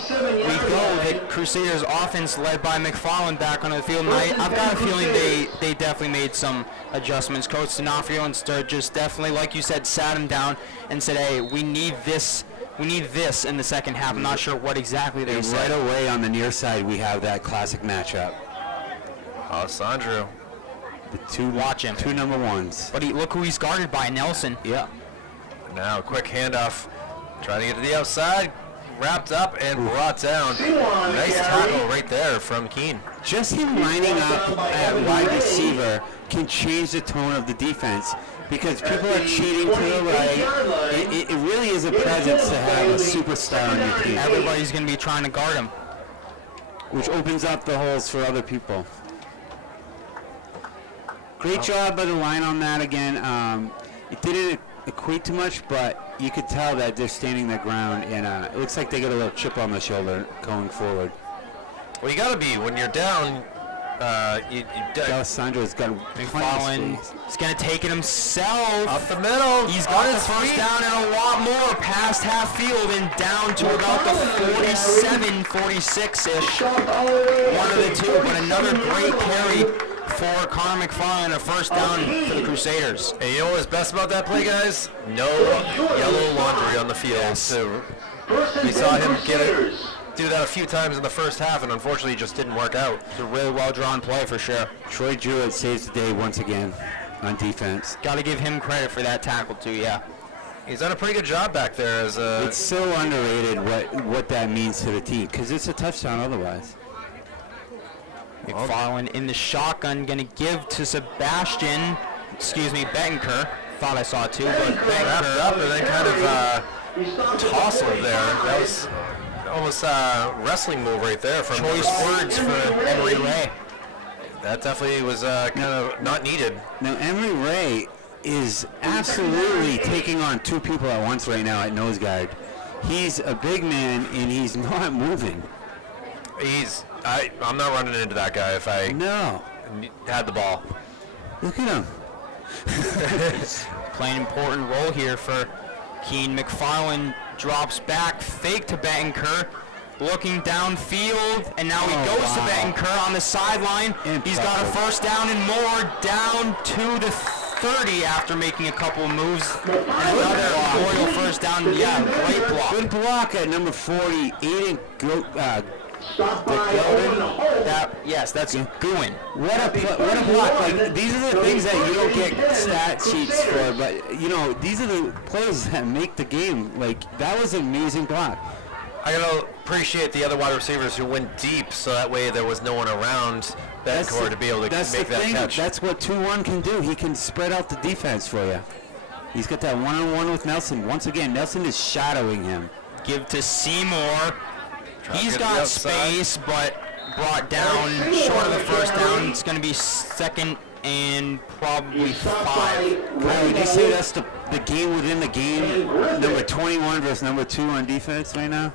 go. The Crusaders offense led by McFarland back on the field. And I've got a feeling they definitely made some adjustments. Coach D'Onofrio and Sturgis definitely, like you said, sat him down and said, hey, we need this in the second half. I'm not sure what exactly they And said. right away on the near side, we have that classic matchup. Alessandro. The two Watch him. two number ones. But look who he's guarded by, Nelson. Yeah. Now, quick handoff. Trying to get to the outside. Wrapped up and brought down. Nice tackle right there from Keene. Just him lining up at wide receiver can change the tone of the defense because people are cheating to the right. It really is a presence to have a superstar on your team, Everybody's going to be trying to guard him. which opens up the holes for other people. Great job by the line on that again. It didn't equate too much, but you could tell that they're standing their ground, and it looks like they got a little chip on the shoulder going forward. Well, you got to be. When you're down, Alessandro's got plenty McFarland of space. is going to take it himself. up the middle. He's on got the his first feet. down and a lot more past half field and down to about the 47, 46-ish. One of the two, but another great carry for Connor McFarland, a first down for the Crusaders. And you know what's best about that play, guys? No yellow laundry on the field. So we saw him do that a few times in the first half, and unfortunately it just didn't work out. It's a really well-drawn play for sure. Troy Jewett saves the day once again on defense. Got to give him credit for that tackle too, yeah. He's done a pretty good job back there as It's so underrated what that means to the team because it's a touchdown otherwise. McFarland in the shotgun, going to give to Sebastian, Bettenker. Thought I saw it too, but wrapped Bettenker up and then kind of tousled there. That was almost a wrestling move right there from choice words for Emery Ray. That definitely was kind of not needed. Now Emery Ray is absolutely taking on two people at once right now at nose guard. He's a big man and he's not moving. I'm not running into that guy if I No. had the ball. Look at him. Playing an important role here for Keene. McFarland drops back, fake to Bettenker, looking downfield, and now he goes to Bettenker on the sideline. He's got a first down and more, down to the 30 after making a couple of moves. Another loyal first down. Yeah, great block. Good block at number 40, Aiden That's Guin. What a block. Like, these are the things that you don't get stat sheets for, but, you know, these are the plays that make the game. Like, that was an amazing block. I gotta appreciate the other wide receivers who went deep, so that way there was no one around that core to be able to make that catch. That's what 2-1 can do. He can spread out the defense for you. He's got that one-on-one with Nelson. Once again, Nelson is shadowing him. Give to Seymour. He's get the got outside. space, but brought down short of the first down. It's going to be second and probably 5. Kyle, would you say that's the game within the game? Number 21 versus number 2 on defense right now?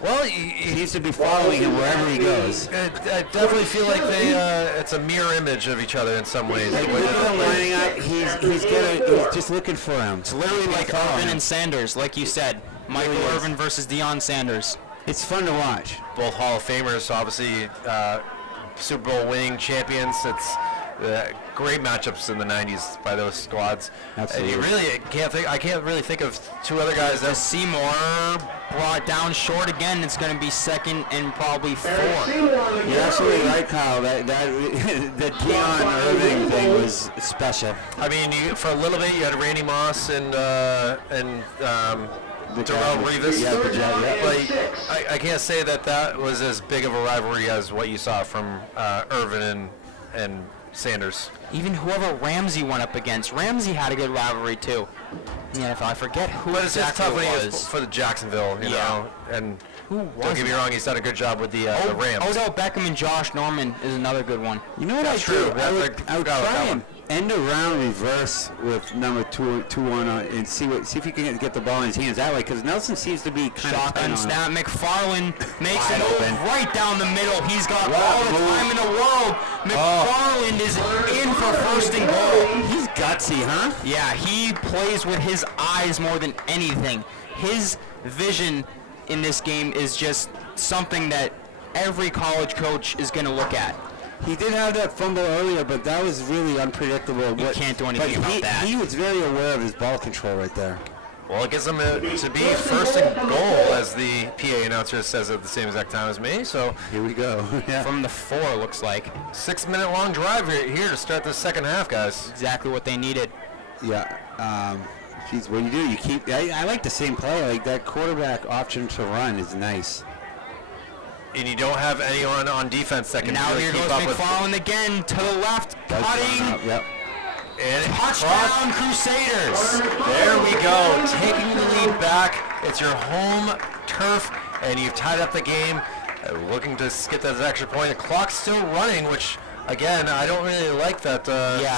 Well, He needs to be following him wherever he goes. I definitely feel like it's a mirror image of each other in some ways. Like, look at him lining up. He's just looking for him. It's literally like Following Irvin him. and Sanders, like you said. Michael Really is. Irvin versus Deion Sanders. It's fun to watch. Both Hall of Famers, obviously Super Bowl winning champions. It's great matchups in the 90s by those squads. Absolutely. And you really I can't really think of two other guys that Seymour brought down short again. It's going to be second and probably 4. You're absolutely right, Kyle. That Deion Irving thing was special. I mean, for a little bit you had Randy Moss and Darrell Revis. Yeah, good job, yeah. But I can't say that was as big of a rivalry as what you saw from Irvin and Sanders. Even whoever Ramsey went up against. Ramsey had a good rivalry too. Yeah, if I forget who But it's just exactly tough when it he was. was for the Jacksonville, you know. And Who don't was get me it? wrong, he's done a good job with the Rams. Odell Beckham and Josh Norman is another good one. You know what That's I do? true. I would I forgot about try that and end around reverse with number 2-1 and see if you can get the ball in his hands that way, because Nelson seems to be kind Shotgun of snap. McFarland makes Wide it move open. right down the middle. He's got What all the move. time in the world. McFarland is in for first and goal. He's gutsy, huh? Yeah, he plays with his eyes more than anything. His vision in this game is just something that every college coach is going to look at. He did have that fumble earlier, but that was really unpredictable. You can't do anything but about that. He was very aware of his ball control right there. Well, it gets him to be first and goal, as the PA announcer says at the same exact time as me. So Here we go. Yeah. From the 4, looks like. 6-minute long drive here to start the second half, guys. Exactly what they needed. Yeah. Geez, what do you do? You keep. I like the same play. Like that quarterback option to run is nice. And you don't have anyone on defense that can Now really here keep goes up with. McFarland again to the left, cutting. Yep. And Touchdown Crusaders. there we go, taking the lead back. It's your home turf, and you've tied up the game. Looking to get that extra point. The clock's still running, which, again, I don't really like that.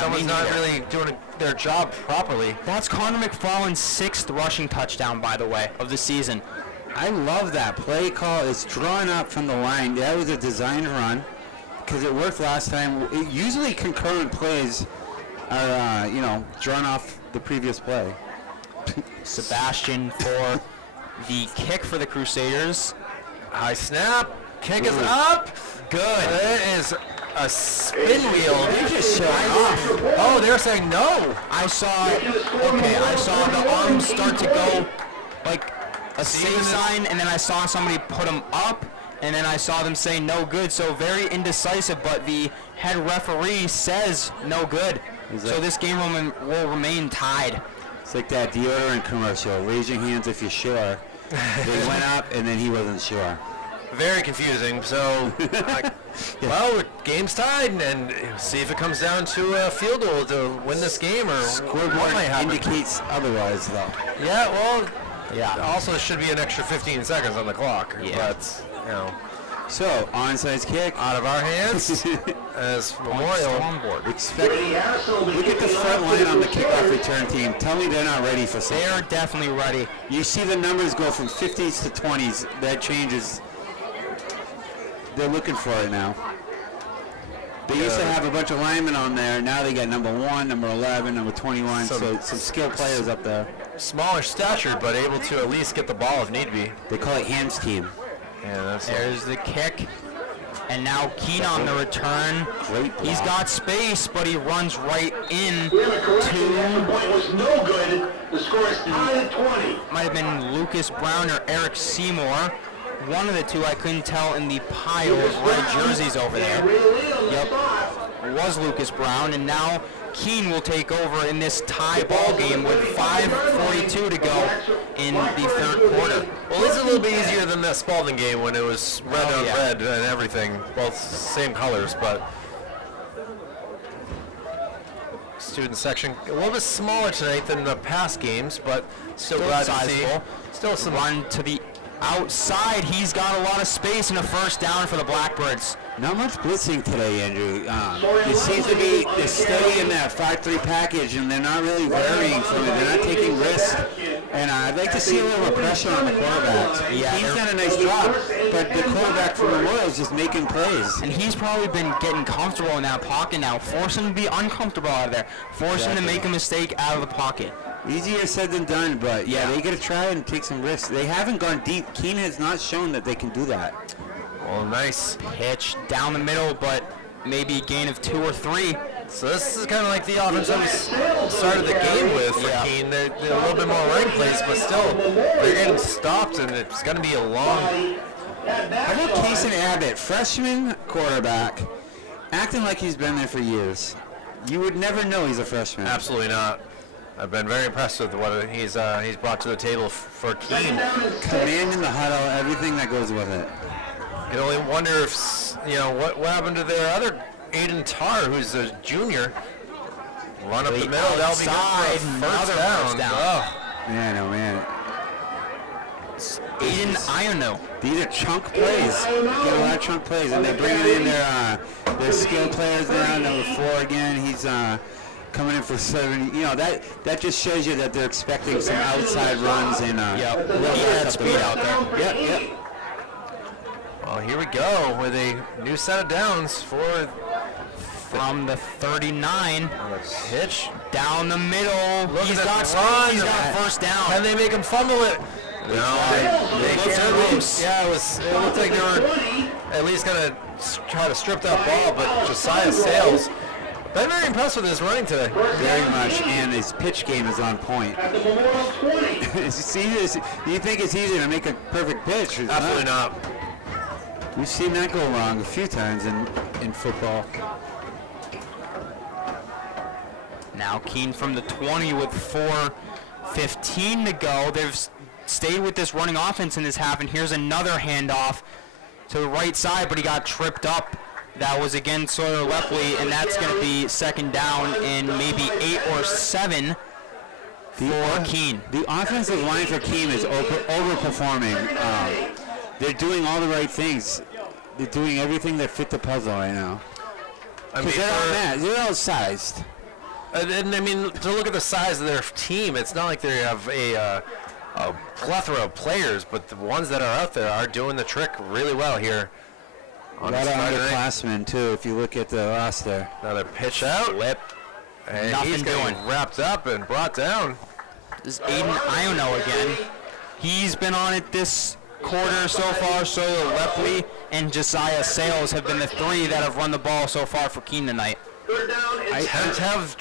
Someone's me not neither. really doing their job properly. That's Connor McFarland's 6th rushing touchdown, by the way, of the season. I love that play call. It's drawn up from the line. That was a designed run because it worked last time. Usually concurrent plays are, drawn off the previous play. Sebastian for the kick for the Crusaders. High snap. Kick is up. Good. It is a spin wheel. They're just showing off. Oh, they're saying no. I saw the arms start to go like a save sign, and then I saw somebody put them up, and then I saw them say no good. So very indecisive, but the head referee says no good. So this game will remain tied. It's like that deodorant commercial. Raise your hands if you're sure. They went up, and then he wasn't sure. Very confusing. So, well, game's tied, and see if it comes down to a field goal to win this game, or what Scoreboard might happen. indicates otherwise, though. Yeah, well, Yeah. also should be an extra 15 seconds on the clock. Yeah. But, So, onside kick. out of our hands as Still Memorial. on board. Expect. Look at the front line on the kickoff return team. Tell me they're not ready for something. They are definitely ready. You see the numbers go from 50s to 20s. That changes. They're looking for it now. They used to have a bunch of linemen on there. Now they got number 1, number 11, number 21. So some skilled players up there. Smaller stature, but able to at least get the ball if need be. They call it hands team. Yeah, that's There's the kick. And now Keene on the return. Great block. He's got space, but he runs right in The correct to, answer point was no good. The score is tied at 20. might have been Lucas Brown or Eric Seymour. One of the two, I couldn't tell in the pile of red jerseys over there. Yep, it was Lucas Brown, and now Keene will take over in this tie ball game with 5:42 to go in the third quarter. Well, it's a little bit easier than the Spalding game when it was red Oh, on yeah. red and everything, both same colors, but student section a little bit smaller tonight than the past games, but still glad to see. sizable. Still some Run to the outside. He's got a lot of space and a first down for the Blackbirds. Not much blitzing today, Andrew. It seems to be they're steady in that 5-3 package, and they're not really varying from it. They're not taking risks. And I'd like to see a little more pressure on the quarterbacks. Yeah, He's they're- done a nice job, but the quarterback from Memorial is just making plays. And he's probably been getting comfortable in that pocket now. Force him to be uncomfortable out of there. Force him to make a mistake out of the pocket. Easier said than done, but yeah, Yeah. they got to try and take some risks. They haven't gone deep. Keene has not shown that they can do that. well, nice. Pitch down the middle, but maybe a gain of 2 or 3. So this is kind of like the offense that we started the game with for Keene. They're a little bit more right place, but still they're getting stopped, and it's going to be a long. How about Kason Abbott, freshman quarterback, acting like he's been there for years? You would never know he's a freshman. Absolutely not. I've been very impressed with what he's brought to the table for Keene. Command in the huddle, everything that goes with it. You can only wonder if what happened to their other Aiden Tarr, who's a junior. Run up the middle. That'll be good Outside, for a another first down. Oh. Man, oh man. Aiden Iono. These are chunk plays. Get a lot of chunk plays, and they're bringing in their skill players now. Number 4 again. He's coming in for 70. You know, that just shows you that they're expecting some outside runs and He had speed out there. Yep. Well, here we go with a new set of downs From the 39, pitch. down the middle. He's got a first down. Can they make him fumble it? No, they can't. Yeah, it looked like they were at least going to try to strip that ball, but Josiah Sales. Been very impressed with his running today. Very much, and his pitch game is on point. Do you think it's easy to make a perfect pitch? It's Absolutely not. We've seen that go wrong a few times in football. Now Keene from the 20 with 4:15 to go. They've stayed with this running offense in this half, and here's another handoff to the right side, but he got tripped up. That was again Sawyer Lepley, and that's going to be second down in maybe 8 or 7 for Keene. The offensive line for Keene is overperforming. They're doing all the right things. They're doing everything that fit the puzzle right now. I mean, They're outsized. and I mean, to look at the size of their team, it's not like they have a plethora of players, but the ones that are out there are doing the trick really well here. A lot of underclassmen, too, if you look at the roster. Another pitch out. Flip. And Nothing he's getting doing. wrapped up and brought down. This is Aiden Iono again. He's been on it this quarter so far. Sawyer Lepley and Josiah Sales have been the 3 that have run the ball so far for Keene tonight. Temps have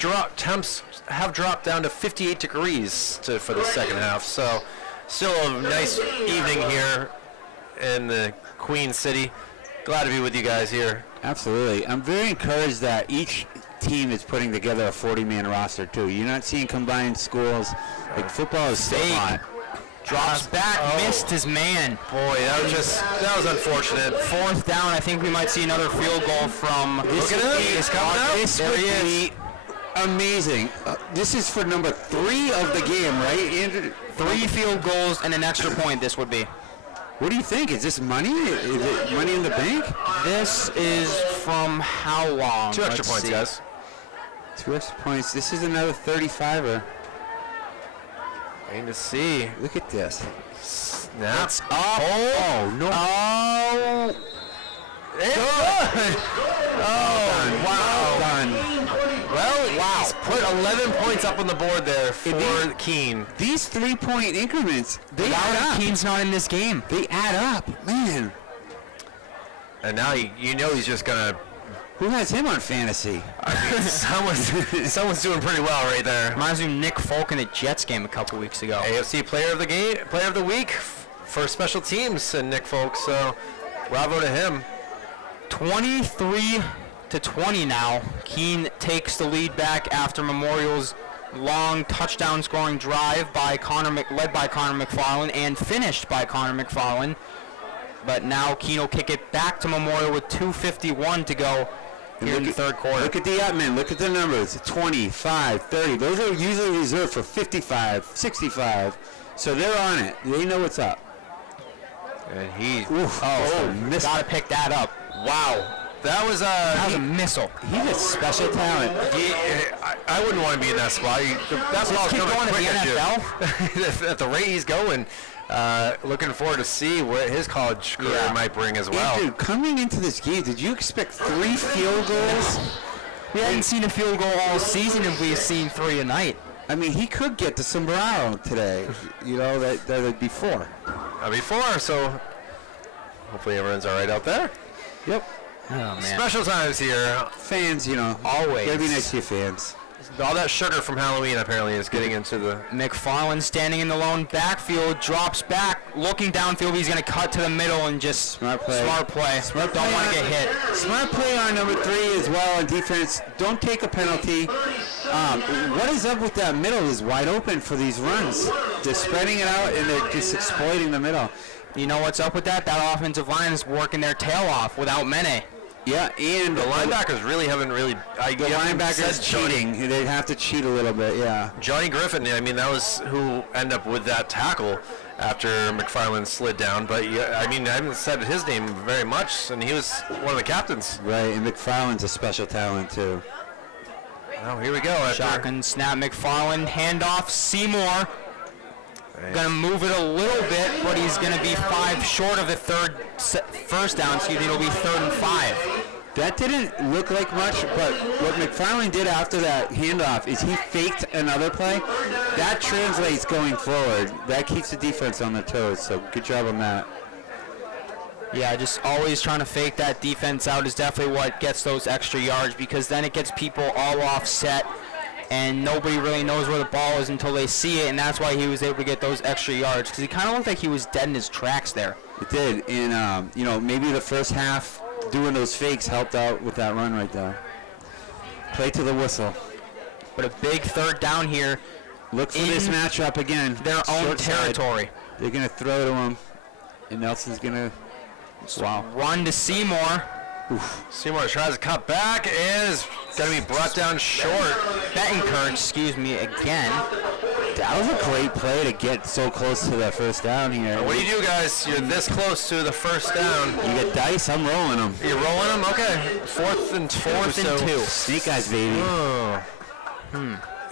dropped down to 58 degrees for the second half. So still a nice evening here in the Queen City. Glad to be with you guys here. Absolutely. I'm very encouraged that each team is putting together a 40-man roster, too. You're not seeing combined schools. Like, football is so hot. Drops back, missed his man. Boy, that was unfortunate. 4th down. I think we might see another field goal from. Look at him. He's coming out. There he is. Amazing. This is for number 3 of the game, right, Andrew? 3 field goals and an extra point. This would be. What do you think? Is this money? Is it money in the bank? This is from how long? 2 extra Let's points, see. guys. 2 extra points. This is another 35er. Waiting to see. Look at this. Snaps up. Oh, no. Oh. Good. Oh, wow. Done. Well, he's put 11 points up on the board there for Keene. These 3-point increments, they add up. Keene's not in this game. They add up. Man. And now you know he's just going to... Who has him on fantasy? Someone's doing pretty well right there. Reminds me of Nick Folk in the Jets game a couple weeks ago. AFC Player of the Week for special teams and Nick Folk, so bravo to him. 23-20 now. Keene takes the lead back after Memorial's long touchdown scoring drive led by Connor McFarland and finished by Connor McFarland. But now Keene will kick it back to Memorial with 2:51 to go here in the third quarter. Look at the admin. Look at the numbers. 25, 30. Those are usually reserved for 55, 65. So they're on it. They know what's up. And he... Missed. Gotta pick that up. Wow. That was a missile. He's a special talent. I wouldn't want to be in that spot. That ball's kid coming going to quick the at you. At the rate he's going. Looking forward to see what his college career might bring as well. Dude, coming into this game, did you expect 3 field goals? We hadn't seen a field goal all season, and we've seen 3 a night. I mean, he could get the sombrero today. You know, that before. So hopefully everyone's all right out there. Yep. Oh, man. Special times here. Fans, you know. Always. Gotta be nice to your fans. All that sugar from Halloween apparently is getting into the... McFarland standing in the lone backfield, drops back, looking downfield. He's going to cut to the middle and just Smart play. Don't want to get hit. Smart play on number 3 as well on defense. Don't take a penalty. What is up with that middle is wide open for these runs. They're spreading it out and they're just exploiting the middle. You know what's up with that? That offensive line is working their tail off without Mene. Yeah, and The linebackers really haven't really. the linebackers cheating. They have to cheat a little bit, yeah. Johnny Griffin, I mean, that was who ended up with that tackle after McFarland slid down. But, yeah, I mean, I haven't said his name very much, and he was one of the captains. Right, and McFarland's a special talent, too. Oh, here we go. Shotgun snap, McFarland, handoff, Seymour. Going to move it a little bit, but he's going to be 5 short of the first down. It'll be 3rd and 5. That didn't look like much, but what McFarland did after that handoff is he faked another play. That translates going forward. That keeps the defense on their toes, so good job on that. Yeah, just always trying to fake that defense out is definitely what gets those extra yards, because then it gets people all offset and nobody really knows where the ball is until they see it, and that's why he was able to get those extra yards, because he kind of looked like he was dead in his tracks there. It did, and maybe the first half doing those fakes helped out with that run right there. Play to the whistle. But a big 3rd down here. Look for this matchup again. Their own Short side. territory. They're going to throw to him, and Nelson's going to run to Seymour. Seymour tries to cut back and is going to be brought down short. Bettencourt, again. That was a great play to get so close to that first down here. What do you do, guys? You're this close to the first down. You get dice, I'm rolling them. You're rolling them? Okay. 4th and 2. Snake eyes, baby.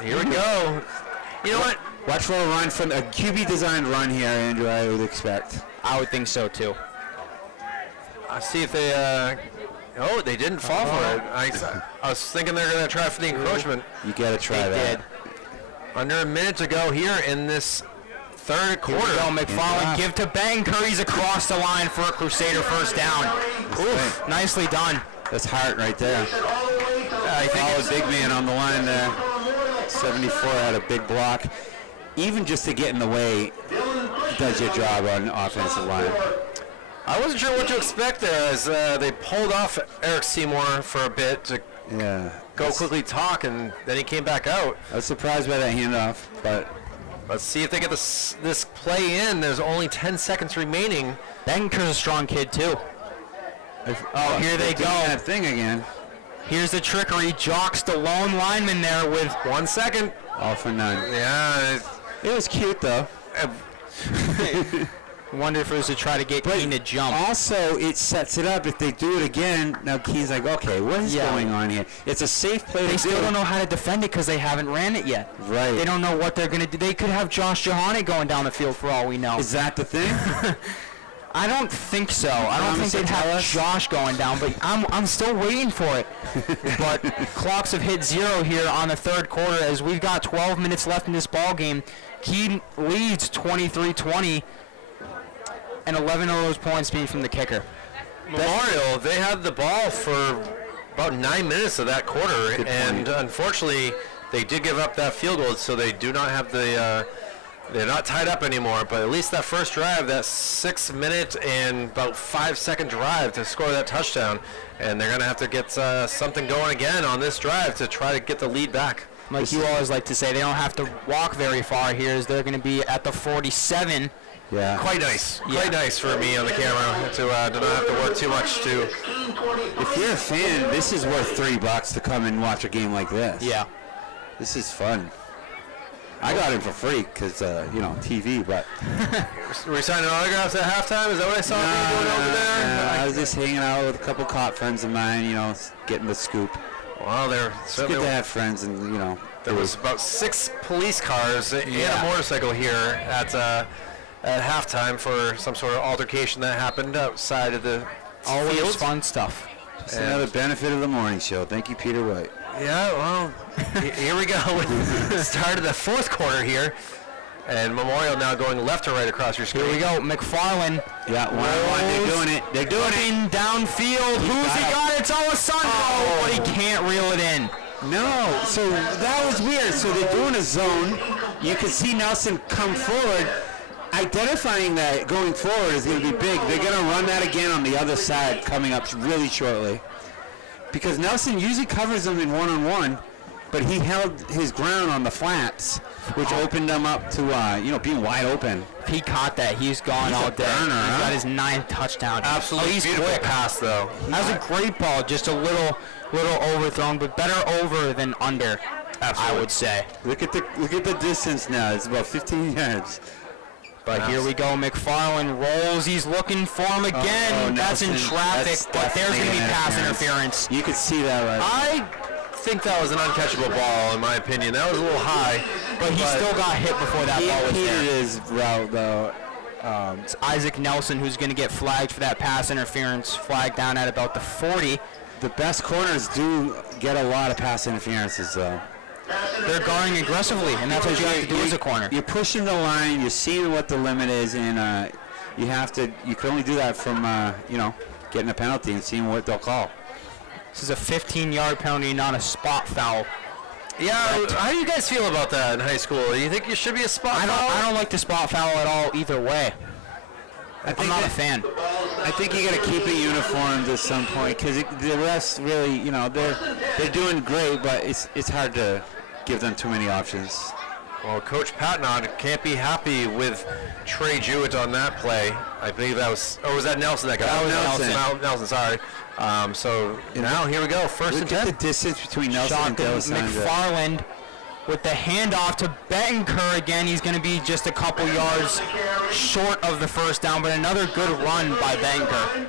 Here we go. You know what? Watch for a run from a QB designed run here, Andrew, I would expect. I would think so, too. I'll see if they, they didn't fall for it. I was thinking they're going to try for the encroachment. You got to try They that. did. Under a minute to go here in this 3rd quarter. Go, McFarland, give to Bettencourt. He's across the line for a Crusader first down. Oof, nicely done. That's Hart right there. I think it was big man on the line there. 74 had a big block. Even just to get in the way does your job on offensive line. I wasn't sure what to expect there as they pulled off Eric Seymour for a bit to go quickly talk, and then he came back out. I was surprised by that handoff, but let's see if they get this play in. There's only 10 seconds remaining. Bettencourt's a strong kid, too. Here they go. That thing again. Here's the trickery. Jocks the lone lineman there with 1 second. All for none. Yeah. It was cute, though. Wonder if it was to try to get Keene to jump. Also, it sets it up. If they do it again, now Keene's like, okay, what is going on here? It's a safe play They to still do. don't know how to defend it because they haven't ran it yet. Right. They don't know what they're going to do. They could have Josh Johani going down the field for all we know. Is that the thing? I don't think so. I don't think they'd have Josh going down, but I'm still waiting for it. But clocks have hit 0 here on the 3rd quarter as we've got 12 minutes left in this ball game. Keene leads 23-20, and 11 of those points being from the kicker. Memorial, they had the ball for about 9 minutes of that quarter, and unfortunately, they did give up that field goal, so they do not have the. They're not tied up anymore, but at least that first drive, that 6-minute and about 5-second drive to score that touchdown, and they're going to have to get something going again on this drive to try to get the lead back. Like you always like to say, they don't have to walk very far here, as they're going to be at the 47. Yeah. Quite nice. Quite nice for me on the camera to not have to work too much to. If you're a fan, this is worth $3 to come and watch a game like this. Yeah. This is fun. I got it for free because, TV, but... Were you signing autographs at halftime? Is that what I saw you doing over there? I was just hanging out with a couple cop friends of mine, getting the scoop. Well, It's good to have friends and, There was about 6 police cars and a motorcycle here at halftime for some sort of altercation that happened outside of the Always field. fun stuff. It's another benefit of the morning show. Thank you, Peter White. Yeah, well, here we go. Start of the 4th quarter here. And Memorial now going left to right across your screen. Here we go. McFarland. Yeah, they're doing it. They're doing it. Downfield. Who's he got? It's Alessandro. But he can't reel it in. No, so that was weird. So they're doing a zone. You can see Nelson come forward. Identifying that going forward is going to be big. They're going to run that again on the other side coming up really shortly. Because Nelson usually covers them in one-on-one, but he held his ground on the flats, which opened him up to being wide open. If he caught that, he's gone He's all a day. burner, He's huh? got his 9th touchdown. Absolutely he's beautiful quick. pass, though. That was a great ball, just a little overthrown, but better over than under. Absolutely. I would say. Look at the distance now. It's about 15 yards. But here we go. McFarland rolls. He's looking for him again. Oh, That's in Nelson. traffic, That's but there's going to be definitely pass interference. interference. You could see that right. I think that was an uncatchable ball, in my opinion. That was a little high. But he still got hit before that ball was He there. heated his route, though. It's Isaac Nelson who's going to get flagged for that pass interference. Flagged down at about the 40. The best corners do get a lot of pass interferences, though. They're guarding aggressively, and that's what you have to do as a corner. You're pushing the line. You're seeing what the limit is, and you can only do that from getting a penalty and seeing what they'll call. This is a 15-yard penalty, not a spot foul. Yeah, how do you guys feel about that in high school? Do you think it should be a spot foul? I don't like the spot foul at all either way. I'm not a fan. I think you got to keep it uniformed at some point because the rest really, they're doing great, but it's hard to give them too many options. Well, Coach Patnod can't be happy with Trey Jewett on that play. I believe that was, or was that Nelson that got That was Nelson, sorry. So now here we go, first and Look at 10. the distance between Nelson and Shotgun D'Alessandro. McFarland with the handoff to Bettencourt again. He's going to be just a couple yards short of the first down, but another good run by Bettencourt.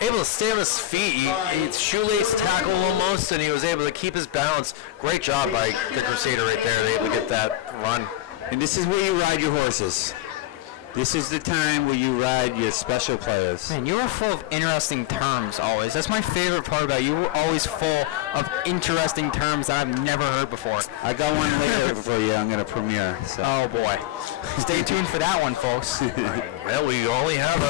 Able to stay on his feet. He shoelace tackle almost, and he was able to keep his balance. Great job by the Crusader right there. They able to get that run. And this is where you ride your horses. This is the time where you ride your special players. Man, you were full of interesting terms always. That's my favorite part about you. You were always full of interesting terms that I've never heard before. I got one later for you. I'm going to premiere. So. Oh boy. Stay tuned for that one, folks. Well, we only have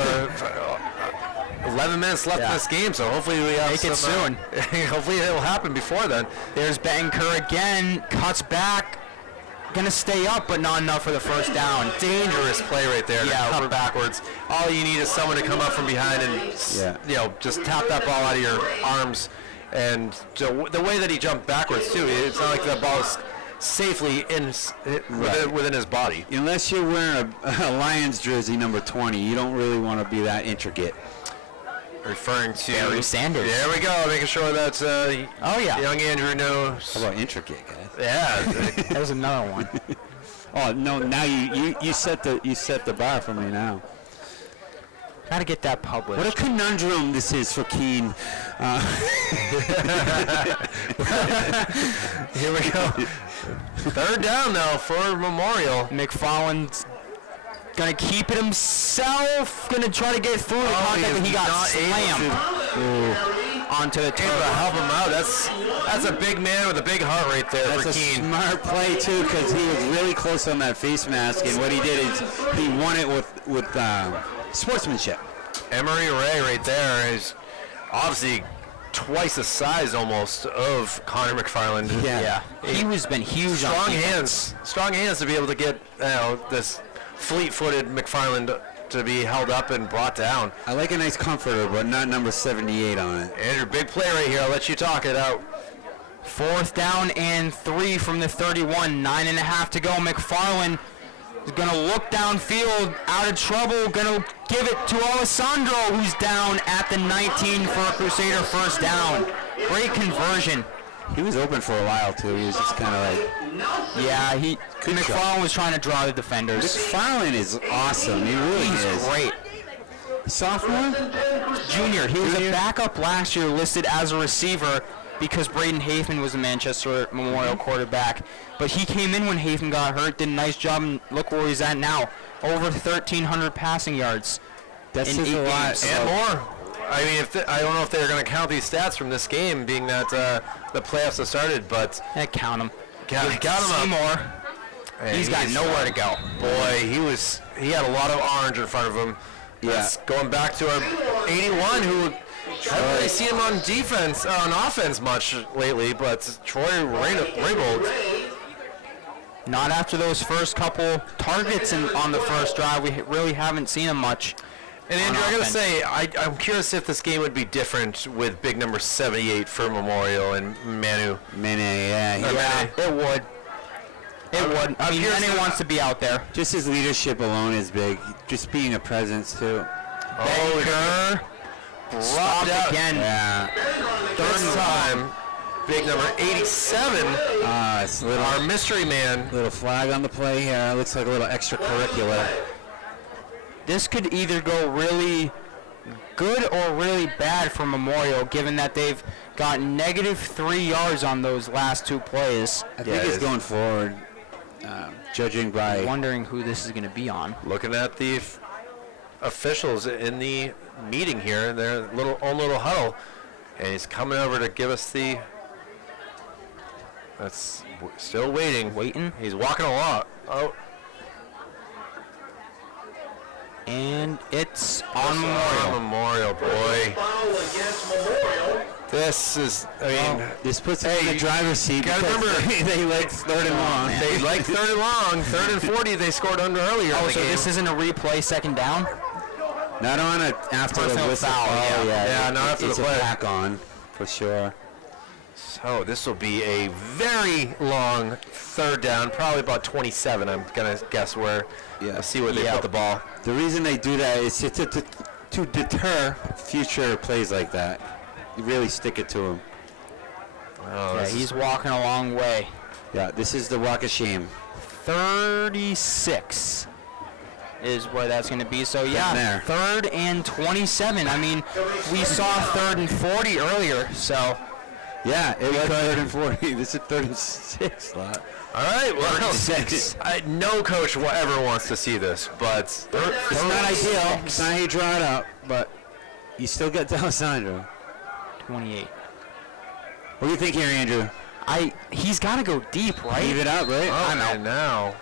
11 minutes left in this game, so hopefully we have Make it soon. Hopefully it'll happen before then. There's Bettencourt again, cuts back, gonna stay up, but not enough for the first down. Dangerous play right there. Yeah, to cut backwards. All you need is someone to come up from behind and just tap that ball out of your arms. And the way that he jumped backwards too, it's not like the ball is safely within his body. Unless you're wearing a Lions jersey number 20, you don't really want to be that intricate. Referring to Barry Sanders. There we go, making sure that young Andrew knows. How about intricate, guys? Yeah. That was another one. Oh no! Now you set the bar for me now. Gotta get that published. What a conundrum this is for Keene. Here we go. Third down though for Memorial. McFarland's gonna keep it himself. Gonna try to get through the contact, but he got slammed onto the Able to turf. help him out. That's a big man with a big heart right there That's for a Keene. smart play too, because he was really close on that face mask, and what he did is he won it with sportsmanship. Emery Ray right there is obviously twice the size almost of Connor McFarland. Yeah, he's been huge. Strong on defense. strong hands to be able to get this fleet-footed McFarland to be held up and brought down. I like a nice comforter, but not number 78 on it. Andrew, big play right here. I'll let you talk it out. 4th down and 3 from the 31. 9.5 to go. McFarland is going to look downfield, out of trouble, going to give it to Alessandro, who's down at the 19 for a Crusader first down. Great conversion. He was open for a while too. He was just kind of like. Yeah, Good McFarland was trying to draw the defenders. McFarland is awesome. He really He's is. great. Sophomore? Junior. He was a Junior? backup last year, listed as a receiver because Braden Hathman was a Manchester Memorial quarterback. But he came in when Hathman got hurt, did a nice job, and look where he's at now. Over 1,300 passing yards. That in says 8 a lot. games. And more. I mean, I don't know if they're going to count these stats from this game, being that the playoffs have started, but Count him. count him up. Seymour. Hey, He's got nowhere to go. Boy, he had a lot of orange in front of him. Yeah. That's going back to our 81, who haven't really seen him on offense much lately, but Troy Raybold. Not after those first couple targets on the first drive. We really haven't seen him much. And Andrew, on I gotta offense. say, I'm curious if this game would be different with big number 78 for Memorial and Manu. Mene, yeah. Yeah, it would. It would. I mean, curious Mene to- wants to be out there. Just his leadership alone is big. Just being a presence, too. Baker Stopped out again. Yeah. this time. Big number 87, It's a our mystery man. little flag on the play here. Looks like a little extracurricular. This could either go really good or really bad for Memorial, given that they've got -3 yards on those last 2 plays. I think it's going forward, judging by... Wondering who this is going to be on. Looking at the officials in the meeting here, their own little huddle, and he's coming over to give us the. That's still waiting. Waiting. He's walking a lot. Oh, And it's on on Memorial. Memorial, boy. Foul against Memorial. This is. I mean, This puts him in the driver's seat gotta because remember- they like third and long. they like 3rd and long, 3rd and 40. They scored under earlier. in Oh, the so game. this isn't a replay second down? Not on it after the Personal whistle. foul, Oh, yeah. Yeah, not after it's the play. a back on, for sure. So this will be a very long 3rd down, probably about 27. I'm gonna guess where. Yeah. Let's see where they Yeah. put the ball. The reason they do that is to deter future plays like that. You really stick it to them. Oh, Yeah, this is- he's walking a long way. Yeah, this is the walk of shame. 36 is where that's going to be. So, yeah, there. 3rd and 27. I mean, we saw 3rd and 40 earlier, so Yeah, it was 3rd and 40. This is 36. Lot. All right, well, 36. no coach ever wants to see this, but It's not ideal. It's not how you draw it up, but you still get D'Alessandro. 28. What do you think here, Andrew? He's got to go deep, right? Leave it up, right? oh, and now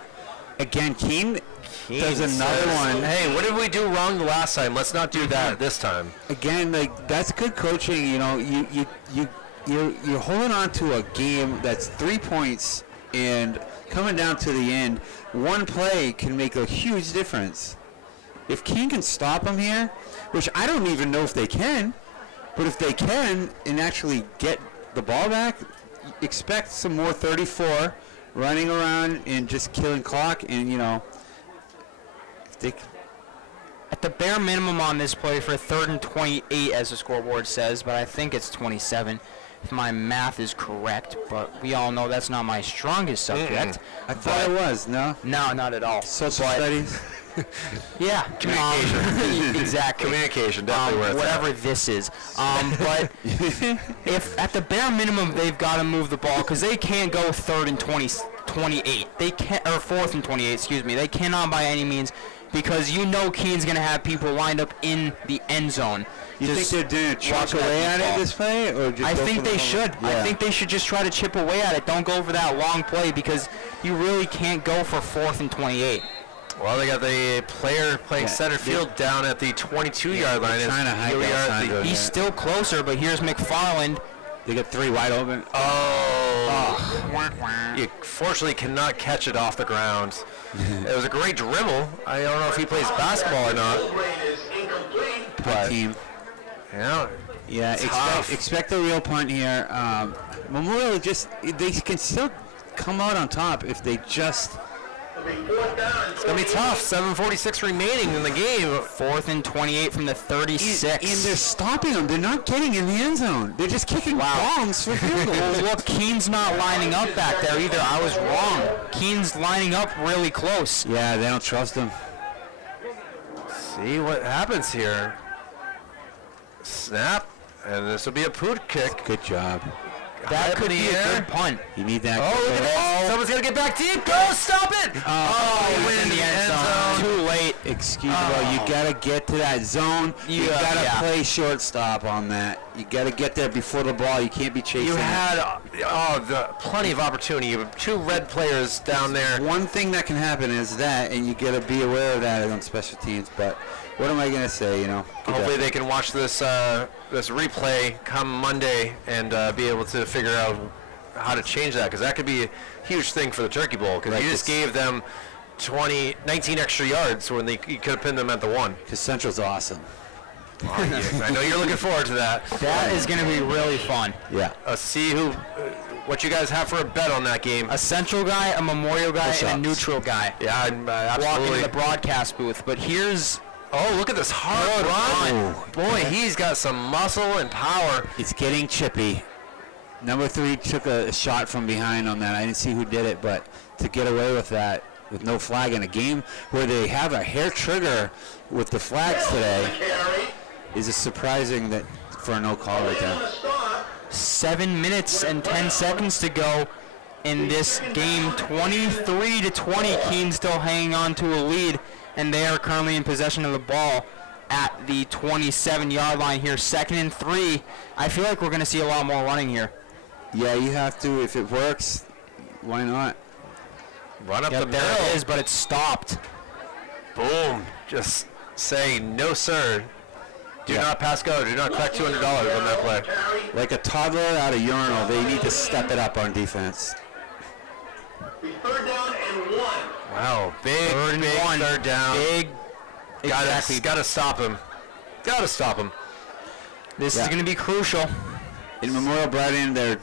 Again, Keene does Keene another says, one. Hey, what did we do wrong the last time? Let's not do that this time. Again, like that's good coaching. You know, you're holding on to a game that's 3 points and coming down to the end. One play can make a huge difference. If Keene can stop him here, which I don't even know if they can, but if they can and actually get the ball back, expect some more 34 running around and just killing clock. And you know, if they At the bare minimum on this play for 3rd and 28, as the scoreboard says, but I think it's 27, if my math is correct. But we all know that's not my strongest subject. I thought it was no No, not at all. social But- studies. Yeah. Communication. Exactly. Communication, definitely where it's whatever at. this is. But if at the bare minimum they've got to move the ball because they can't go 3rd and 28. They can't, or 4th and 28. Excuse me. They cannot by any means because you know Keene's going to have people lined up in the end zone. You think Just they're doing a chip watch that away deep at it ball. this play, or just I go think for they the should. Yeah. I think they should just try to chip away at it. Don't go for that long play because you really can't go for 4th and 28. Well, they got the player playing Yeah, center field down at the 22-yard line. they're trying to hide Here we are at D'Alessandro. the- He's still closer, but here's McFarland. They got 3 wide open. You fortunately cannot catch it off the ground. It was a great dribble. I don't know if he plays basketball or not. Brain is incomplete. But, Team. yeah, Yeah, Tough. expect a real punt here. Memorial they can still come out on top if they just. Fourth down. it's going to be tough. 7:46 remaining in the game. 4th and 28 from the 36. And they're stopping them. They're not getting in the end zone. They're just kicking bombs for field goals. Well, look, Keene's not lining up back there either. I was wrong. Keene's lining up really close. Yeah, they don't trust them. See what happens here. Snap, and this will be a poot kick. Good job. That Up could in be the a air. good punt. You need that. Oh, look at this. Someone's going to get back deep. Go, stop it. Oh, went in the end zone. Too late. Excuse me, you gotta get to that zone. You Yeah, gotta yeah. play shortstop on that. You gotta get there before the ball. You can't be chasing. You it. had plenty of opportunity. You have 2 red players down there. One thing that can happen is that, and you gotta be aware of that on special teams. But what am I gonna say? You know, Hopefully they can watch this this replay come Monday and be able to figure out how to change that, because that could be a huge thing for the Turkey Bowl, because Right, you just it's- gave them 19 extra yards when you could have pinned them at the 1. Because Central's awesome. I know you're looking forward to that. That is going to be really fun. Yeah. See what you guys have for a bet on that game. A central guy, a memorial guy, and a Push-ups. neutral guy. Yeah, Walking absolutely. in the broadcast booth. But here's Oh, look at this hard run. Boy, he's got some muscle and power. It's getting chippy. Number 3 took a shot from behind on that. I didn't see who did it, but to get away with that with no flag in a game where they have a hair trigger with the flags today is surprising that for a no call right there. 7 minutes and 10 seconds to go in this game. 23-20. Keene still hanging on to a lead, and they are currently in possession of the ball at the 27-yard line here. 2nd and 3. I feel like we're going to see a lot more running here. Yeah, you have to. If it works, why not? Run up the Yep, there middle. it is, but it's stopped. Boom. Just say, no, sir. Do not pass go. Do not collect $200 on that play. Like a toddler out of urinal, they need to step it up on defense. 3rd down and 1. Wow. Big, big third down. Big. Exactly. Got to stop him. Got to stop him. This Yeah. is going to be crucial. In Memorial brought in their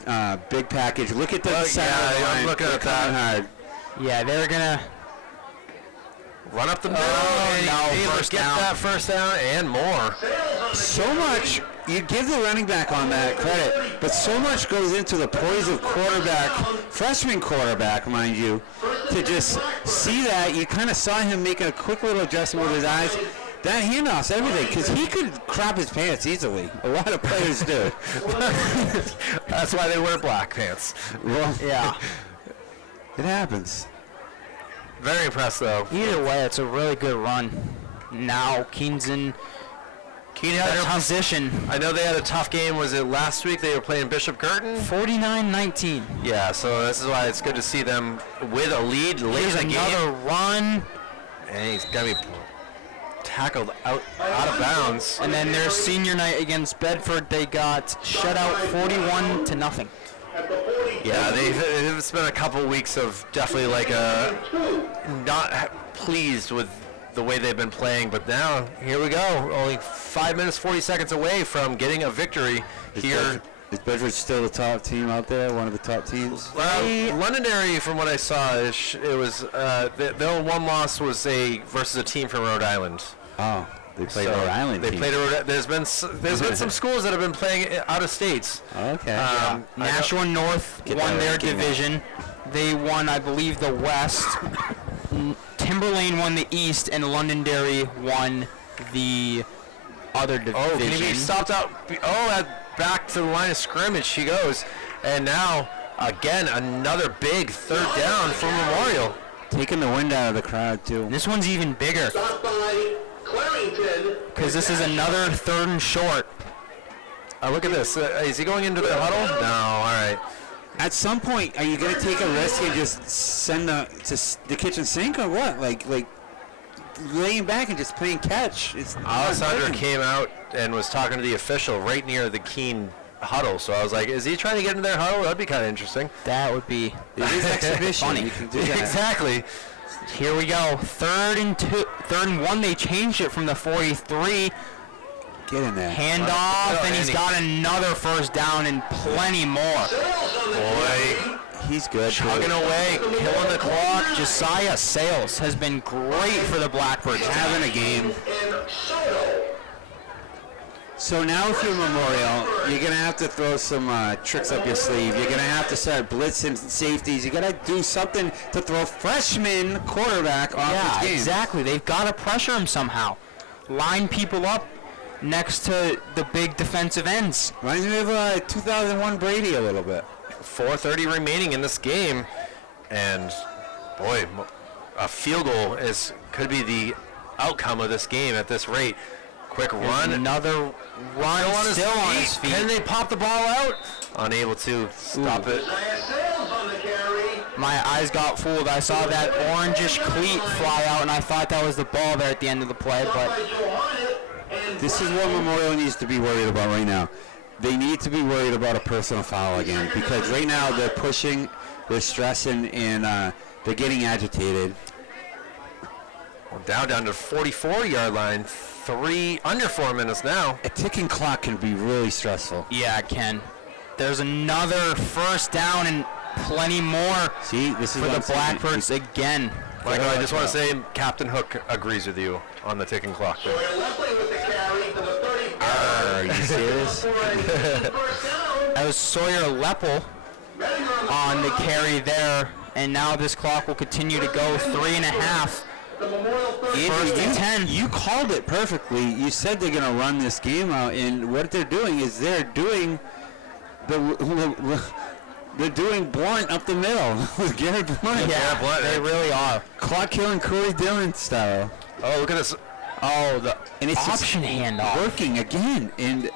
big package. Look at the center yeah, of the I'm line. looking They're at coming that. hard. Yeah, they're going to... Run up the middle. Oh, and no, be able to first get down. that first down and more. So much, you give the running back on that credit, but so much goes into the poise of quarterback, freshman quarterback, mind you, to just see that. You kind of saw him making a quick little adjustment with his eyes. That handoff's everything, because he could crap his pants easily. A lot of players do. That's why they wear black pants. Well, Yeah. it happens. Very impressed, though. Either way, it's a really good run. Now, Keene's in Keene had a better tough. position. I know they had a tough game. Was it last week? They were playing Bishop Girton. 49-19. Yeah, so this is why it's good to see them with a lead late Here's in the another game. run. And he's got to be tackled out of bounds. And then their senior night against Bedford, they got shut out 41-0. Yeah, it's been a couple weeks of definitely like not pleased with the way they've been playing, but now here we go. Only 5 minutes 40 seconds away from getting a victory here. Is Bedford still the top team out there? One of the top teams? Londonderry, from what I saw, it was their one loss was versus a team from Rhode Island. Oh, they played So Rhode Island. They team. played a Rhode. There's been some schools that have been playing out of states. Okay. I know- Nashua North Get won that their ranking division. They won, I believe, the West. Timberlane won the East, and Londonderry won the other division. Oh, can he be stopped out? Oh, back to the line of scrimmage she goes. And now, again, another big third down for Memorial. Taking the wind out of the crowd, too. This one's even bigger Stop by Clarington. because this is another 3rd and short. Look at this. Is he going into the huddle? No, all right. At some point, are you going to take a risk and just send the kitchen sink or what? Like laying back and just playing catch? It's not Alessandra working. came out and was talking to the official right near the Keene huddle. So I was like, is he trying to get into their huddle? That'd be kind of interesting. That would be It is exhibition. funny. You can do that. Exactly. Here we go. 3rd and 1. They changed it from the 43. Get in there. Handoff, and he's Andy. got another first down and plenty more. Boy, He's good. too. chugging away, killing the clock. Josiah Sales has been great for the Blackbirds. Having a game. And Soto. So now if you're Memorial, you're going to have to throw some tricks up your sleeve. You're going to have to start blitzing safeties. You got to do something to throw freshman quarterback off Yeah, his game. exactly. They've got to pressure him somehow. Line people up next to the big defensive ends. Reminds me of 2001 Brady a little bit. 4:30 remaining in this game, and boy, a field goal could be the outcome of this game at this rate. Quick run, Another run, still on his feet. Can they pop the ball out? Unable to stop it. Isaiah Sales on the carry. My eyes got fooled. I saw that orangish cleat fly out, and I thought that was the ball there at the end of the play, By but Johannes. And This is what Memorial needs to be worried about right now. They need to be worried about a personal foul again because right now they're pushing, they're stressing, and they're getting agitated. Down to 44-yard line. Under 4 minutes now. A ticking clock can be really stressful. Yeah, it can. There's another first down and plenty more See, this is for what the I'm saying. Blackbirds again. Michael, I just want to say Captain Hook agrees with you on the ticking clock. Sawyer Lepley with the carry to the 35. Are you serious? For a first down. That was Sawyer Leppel on the carry there, and now this clock will continue to go 3.5. The Memorial Third. First and 10. You called it perfectly. You said they're going to run this game out, and what they're doing is they're doing they're doing Blunt up the middle with Garrett Blunt. Yeah, Blunt, they really are. Clock killing Corey Dillon style. Oh, look at this. Oh, the And it's just option handoff. working again. And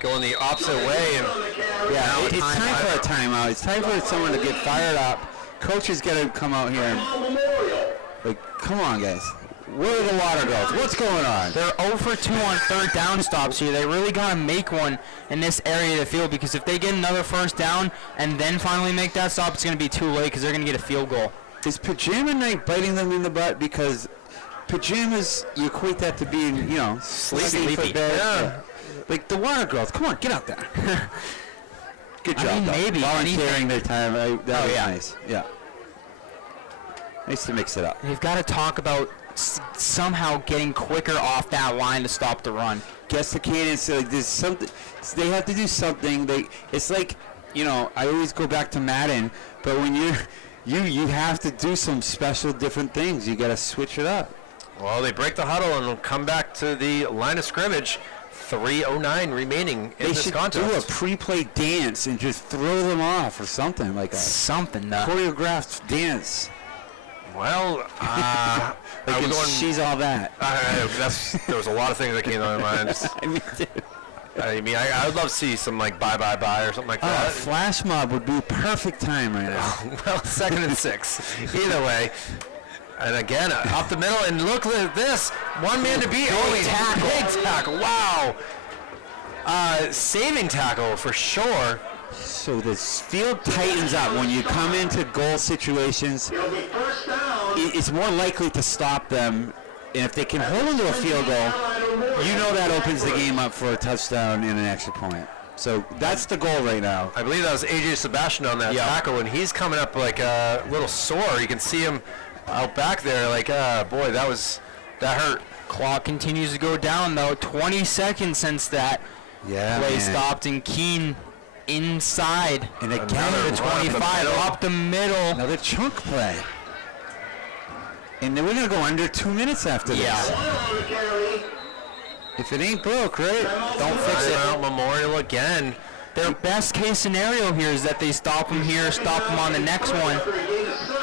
Going the opposite way. And On the carry. yeah, Now it's time for a timeout. It's time for someone to get fired up. Coach has got to come out here and, Memorial. like, come on, guys. Where are the water girls? What's going on? They're 0 for 2 on third down stops here. They really got to make one in this area of the field, because if they get another first down and then finally make that stop, it's going to be too late because they're going to get a field goal. Is pajama night biting them in the butt? Because pajamas, you equate that to being, you know, sleepy for Sleepy. bed. Yeah. Like the water girls. Come on, get out there. Good I job. mean, though. maybe volunteering their time. That was yeah. nice. Yeah. Nice to mix it up. They've got to talk about somehow getting quicker off that line to stop the run. Guess the cadence. There's something. They have to do something. It's like, you know, I always go back to Madden, but when you have to do some special different things. You got to switch it up. well, they break the huddle and will come back to the line of scrimmage. 3:09 remaining in They this should contest. do a pre-play dance and just throw them off or something like a Something. choreographed dance. Well, Like are we in going? She's All That. There was a lot of things that came to my mind. I would love to see some like bye or something like Oh, that. flash mob would be a perfect time right now. Well, 2nd and 6. Either way. And again, up the middle, and look at this. One man to beat. Big tackle. Wow. Saving tackle for sure. So the field tightens up when you come into goal situations. It'll be first down. It's more likely to stop them, and if they can hold them to a field goal, you know that opens the game up for a touchdown and an extra point. So that's the goal right now. I believe that was AJ Sebastian on that tackle, and he's coming up like a little sore. You can see him out back there, like, boy, that hurt. Clock continues to go down, though. 20 seconds since that Yeah, play man. stopped, and Keene inside. And again, Another The run up the 25 middle. up the middle. another chunk play. And then we're going to go under 2 minutes after this. Yeah. On the carry. If it ain't broke, right? Don't fix it. Timeout Memorial again. Their best case scenario here is that they stop him here, stop him on the next one.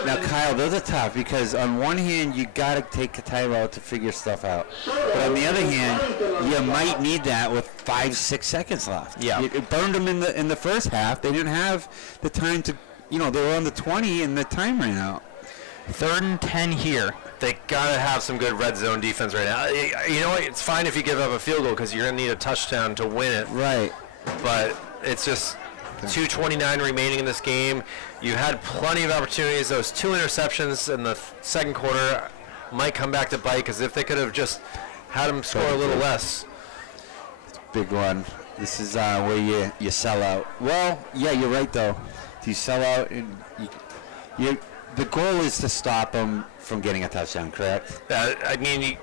Now, Kyle, those are tough because on one hand, you got to take a timeout to figure stuff out. But on the other hand, you might need that with 5-6 seconds left. Yeah. It burned them in the first half. They didn't have the time to, they were on the 20 and the time ran out. 3rd and 10 here. They gotta have some good red zone defense right now. You know what? It's fine if you give up a field goal because you're gonna need a touchdown to win it. Right. But it's just 2:29 remaining in this game. You had plenty of opportunities. Those 2 interceptions in the second quarter might come back to bite, because if they could have just had them score a little less. Big one. This is where you sell out. Well, yeah, you're right, though. You sell out, and the goal is to stop them from getting a touchdown, correct? I mean,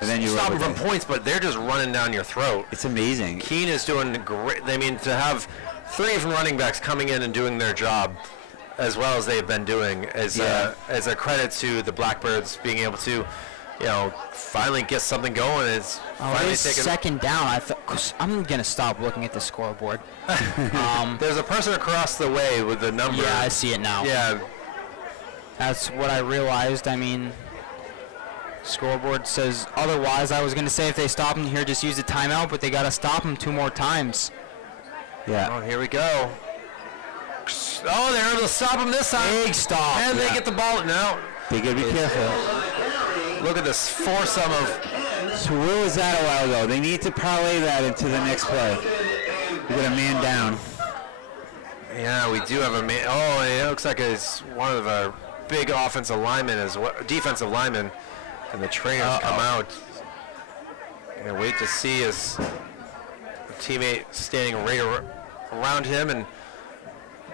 And then you stop them rub from it. points, but they're just running down your throat. It's amazing. Keene is doing great. I mean, to have 3 different running backs coming in and doing their job as well as they've been doing is a credit to the Blackbirds being able to, finally get something going. It's finally It's taken. second down. I'm going to stop looking at the scoreboard. There's a person across the way with the number. Yeah, I see it now. Yeah, That's what I realized. I mean, scoreboard says otherwise. I was going to say if they stop him here, just use the timeout, but they got to stop him 2 more times. Yeah. Oh, here we go. Oh, they're able to stop him this time. Big stop. And they get the ball. No. They got to be careful. Look at this foursome of. So where was that a while ago? They need to parlay that into the next play. We got a man down. Yeah, we do have a man. Oh, it looks like it's one of our big offensive linemen as well, defensive linemen And the trainers come out. And wait to see his teammate standing right around him. And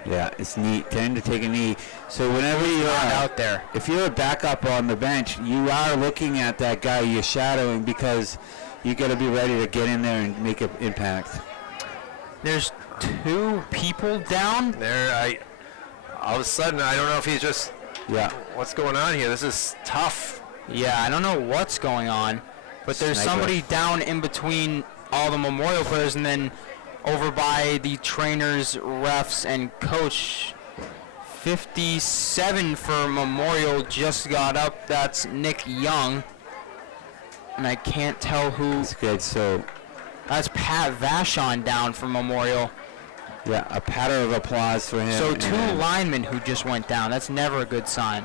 Yeah, it's neat. Tend to take a knee. So whenever you're out there. if you're a backup on the bench, you are looking at that guy you're shadowing because you got to be ready to get in there and make an impact. There's 2 people down. all of a sudden, I don't know if he's just, Yeah. what's going on here? This is tough. Yeah, I don't know what's going on, but there's Sniper. somebody down in between all the Memorial players and then over by the trainers, refs, and coach. 57 for Memorial just got up. That's Nick Young. And I can't tell who. That's good. So, That's Pat Vashon down for Memorial. yeah, a patter of applause for him. So 2 And- linemen who just went down. That's never a good sign.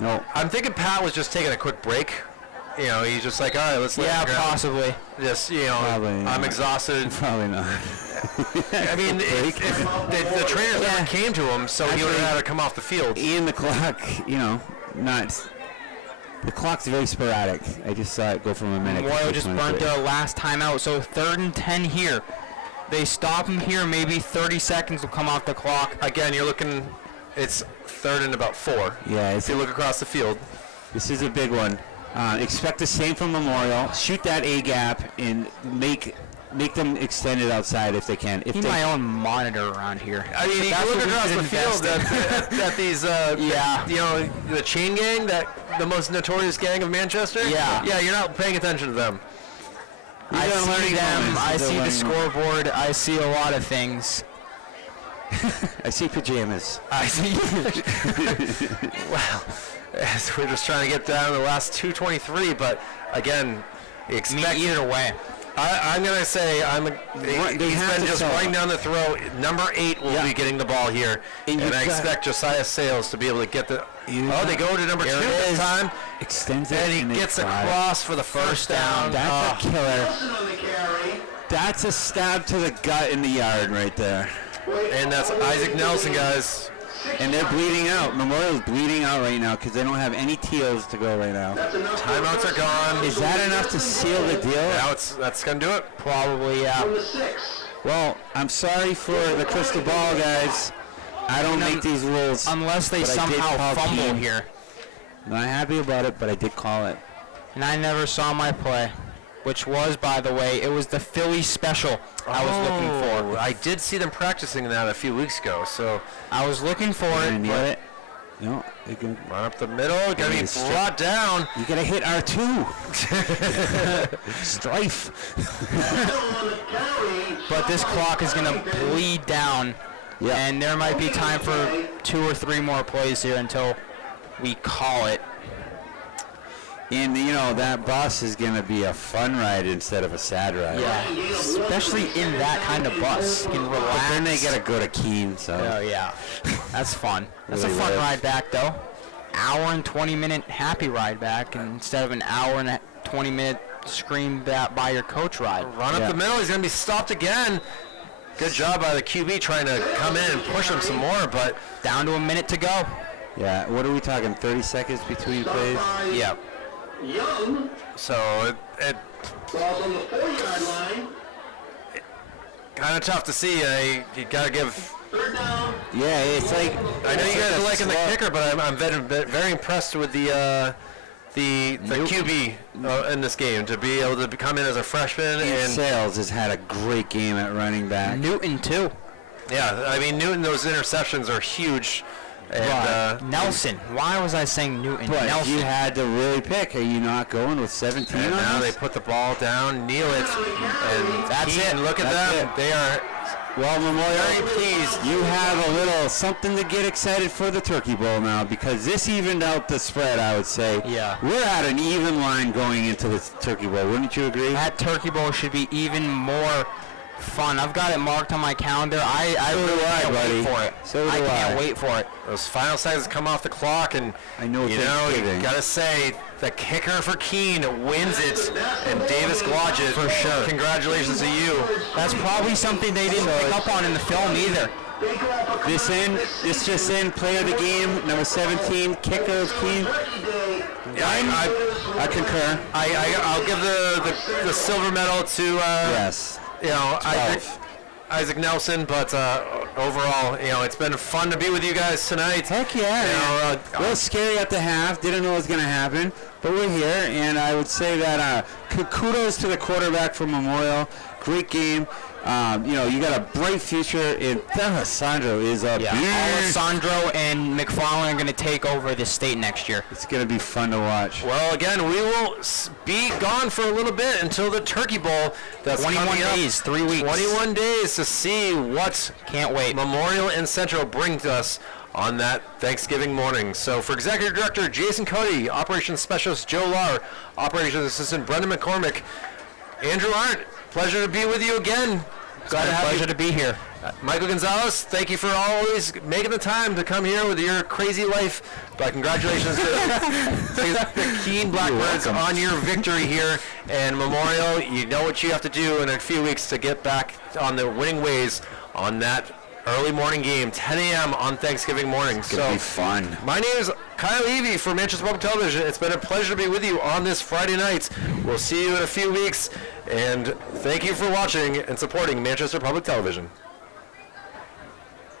No. I'm thinking Pat was just taking a quick break. You know, he's just like, all right, let's let Yeah, it go. possibly. Just, you know, Probably I'm not. exhausted. Probably not. I mean, if the trainers never came to him, so he would have had to come off the field. And the clock, not. The clock's very sporadic. I just saw it go from a minute. Memorial to just 23. burnt their last time out. So 3rd and 10 here. They stop him here. Maybe 30 seconds will come off the clock. Again, you're looking, it's 3rd and about 4. Yeah, If you look across the field. this is a big one. Expect the same from Memorial. Shoot that A gap and make them extend it outside if they can. If Need they, my own monitor around here. I mean, you That's look what we across should the field invest in. that these, Yeah. you know, the chain gang, the most notorious gang of Manchester. Yeah. Yeah, you're not paying attention to them. I These are see learning them. moments. I These are see the learning moments. scoreboard. I see a lot of things. I see pajamas. I see. Well, as we're just trying to get down to the last 2:23, but again, Me expect. either way. I'm gonna say They he's have been to just sell. running down the throw. Number 8 will Yeah. be getting the ball here, And and you've I got- expect Josiah Sales to be able to get the. You They go to number 2 Here it this is. time, Extends it and he they gets try it. across for the first down. That's a killer. Wilson on the carry. That's a stab to the gut in the yard right there. And that's Isaac Nelson, guys. And they're bleeding out. Memorial's bleeding out right now because they don't have any TOs to go right now. That's enough. Timeouts are gone. Is that enough to seal the deal? Now that's gonna do it. Probably, yeah. From the 6. Well, I'm sorry for the crystal ball, guys. I don't make these rules. Unless they But I did somehow call fumble Keene. here. Not happy about it, but I did call it. And I never saw my play, which was, by the way, it was the Philly special I was looking for. I did see them practicing that a few weeks ago. So I was looking for it, And you but get it? No, you can. run up the middle, gotta be Nice. brought down. You gotta hit R2. Strife. but this clock is going to bleed down, Yeah. and there might be time for 2 or 3 more plays here until we call it. And that bus is gonna be a fun ride instead of a sad ride. Yeah, especially in that kind of bus. You can relax. But then they gotta go to Keene, so. Oh, yeah. That's fun. That's Really a fun live. ride back, though. Hour and 20-minute happy ride back instead of an hour and 20-minute scream that by your coach ride. Run up Yeah. the middle. He's gonna be stopped again. Good job by the QB trying to come in and push him some more, but Down to a minute to go. Yeah, what are we talking? 30 seconds between plays? yeah. Young. So it Ball's on the 4-yard line. kind of tough to see. You gotta give. 3rd down. Yeah, it's like. I know you guys are liking the slow- kicker, but I'm very impressed with the QB in this game to be able to come in as a freshman And and Sales has had a great game at running back. Newton, too. yeah. I mean Newton, those interceptions are huge. And Nelson. Why was I saying Newton? But Nelson. you had to really pick. Are you not going with 17 and on now they this? put the ball down, kneel it, and That's Keene, it. Look at That's them. it. They are Well, Memorial, very pleased. you have a little something to get excited for the Turkey Bowl now because this evened out the spread, I would say. Yeah. We're at an even line going into the Turkey Bowl. Wouldn't you agree? That Turkey Bowl should be even more fun. I've got it marked on my calendar. I So do really I, can't buddy. wait for it. So do I can't I. wait for it. Those final seconds come off the clock, and I know you Thanksgiving. gotta say the kicker for Keene wins it, and Davis Glodges for sure. Congratulations to you. That's probably something they didn't pick up on in the film either. This just in, player of the game, number 17, kicker of Keene. I concur. I'll give the silver medal to Yes. Isaac Nelson, but overall, it's been fun to be with you guys tonight. Heck yeah. A little scary at the half. Didn't know it was going to happen, but we're here, and I would say that kudos to the quarterback for Memorial. Great game. You got a bright future, and Alessandro is a beast. Alessandro and McFarland are going to take over the state next year. It's going to be fun to watch. Well, again, we will be gone for a little bit until the Turkey Bowl. That's 21 days, 3 weeks. 21 days to see what Can't wait. Memorial and Central bring to us on that Thanksgiving morning. So for Executive Director Jason Cody, Operations Specialist Joe Lahr, Operations Assistant Brendan McCormick, Andrew Arndt, pleasure to be with you again. Glad to have you. To be here. Michael Gonzalez, thank you for always making the time to come here with your crazy life. But congratulations to the Keene Blackbirds on your victory here. And Memorial, you know what you have to do in a few weeks to get back on the winning ways on that early morning game, 10 a.m. on Thanksgiving morning. It's going to be fun. My name is Kyle Levy for Manchester Public Television. It's been a pleasure to be with you on this Friday night. We'll see you in a few weeks. And thank you for watching and supporting Manchester Public Television.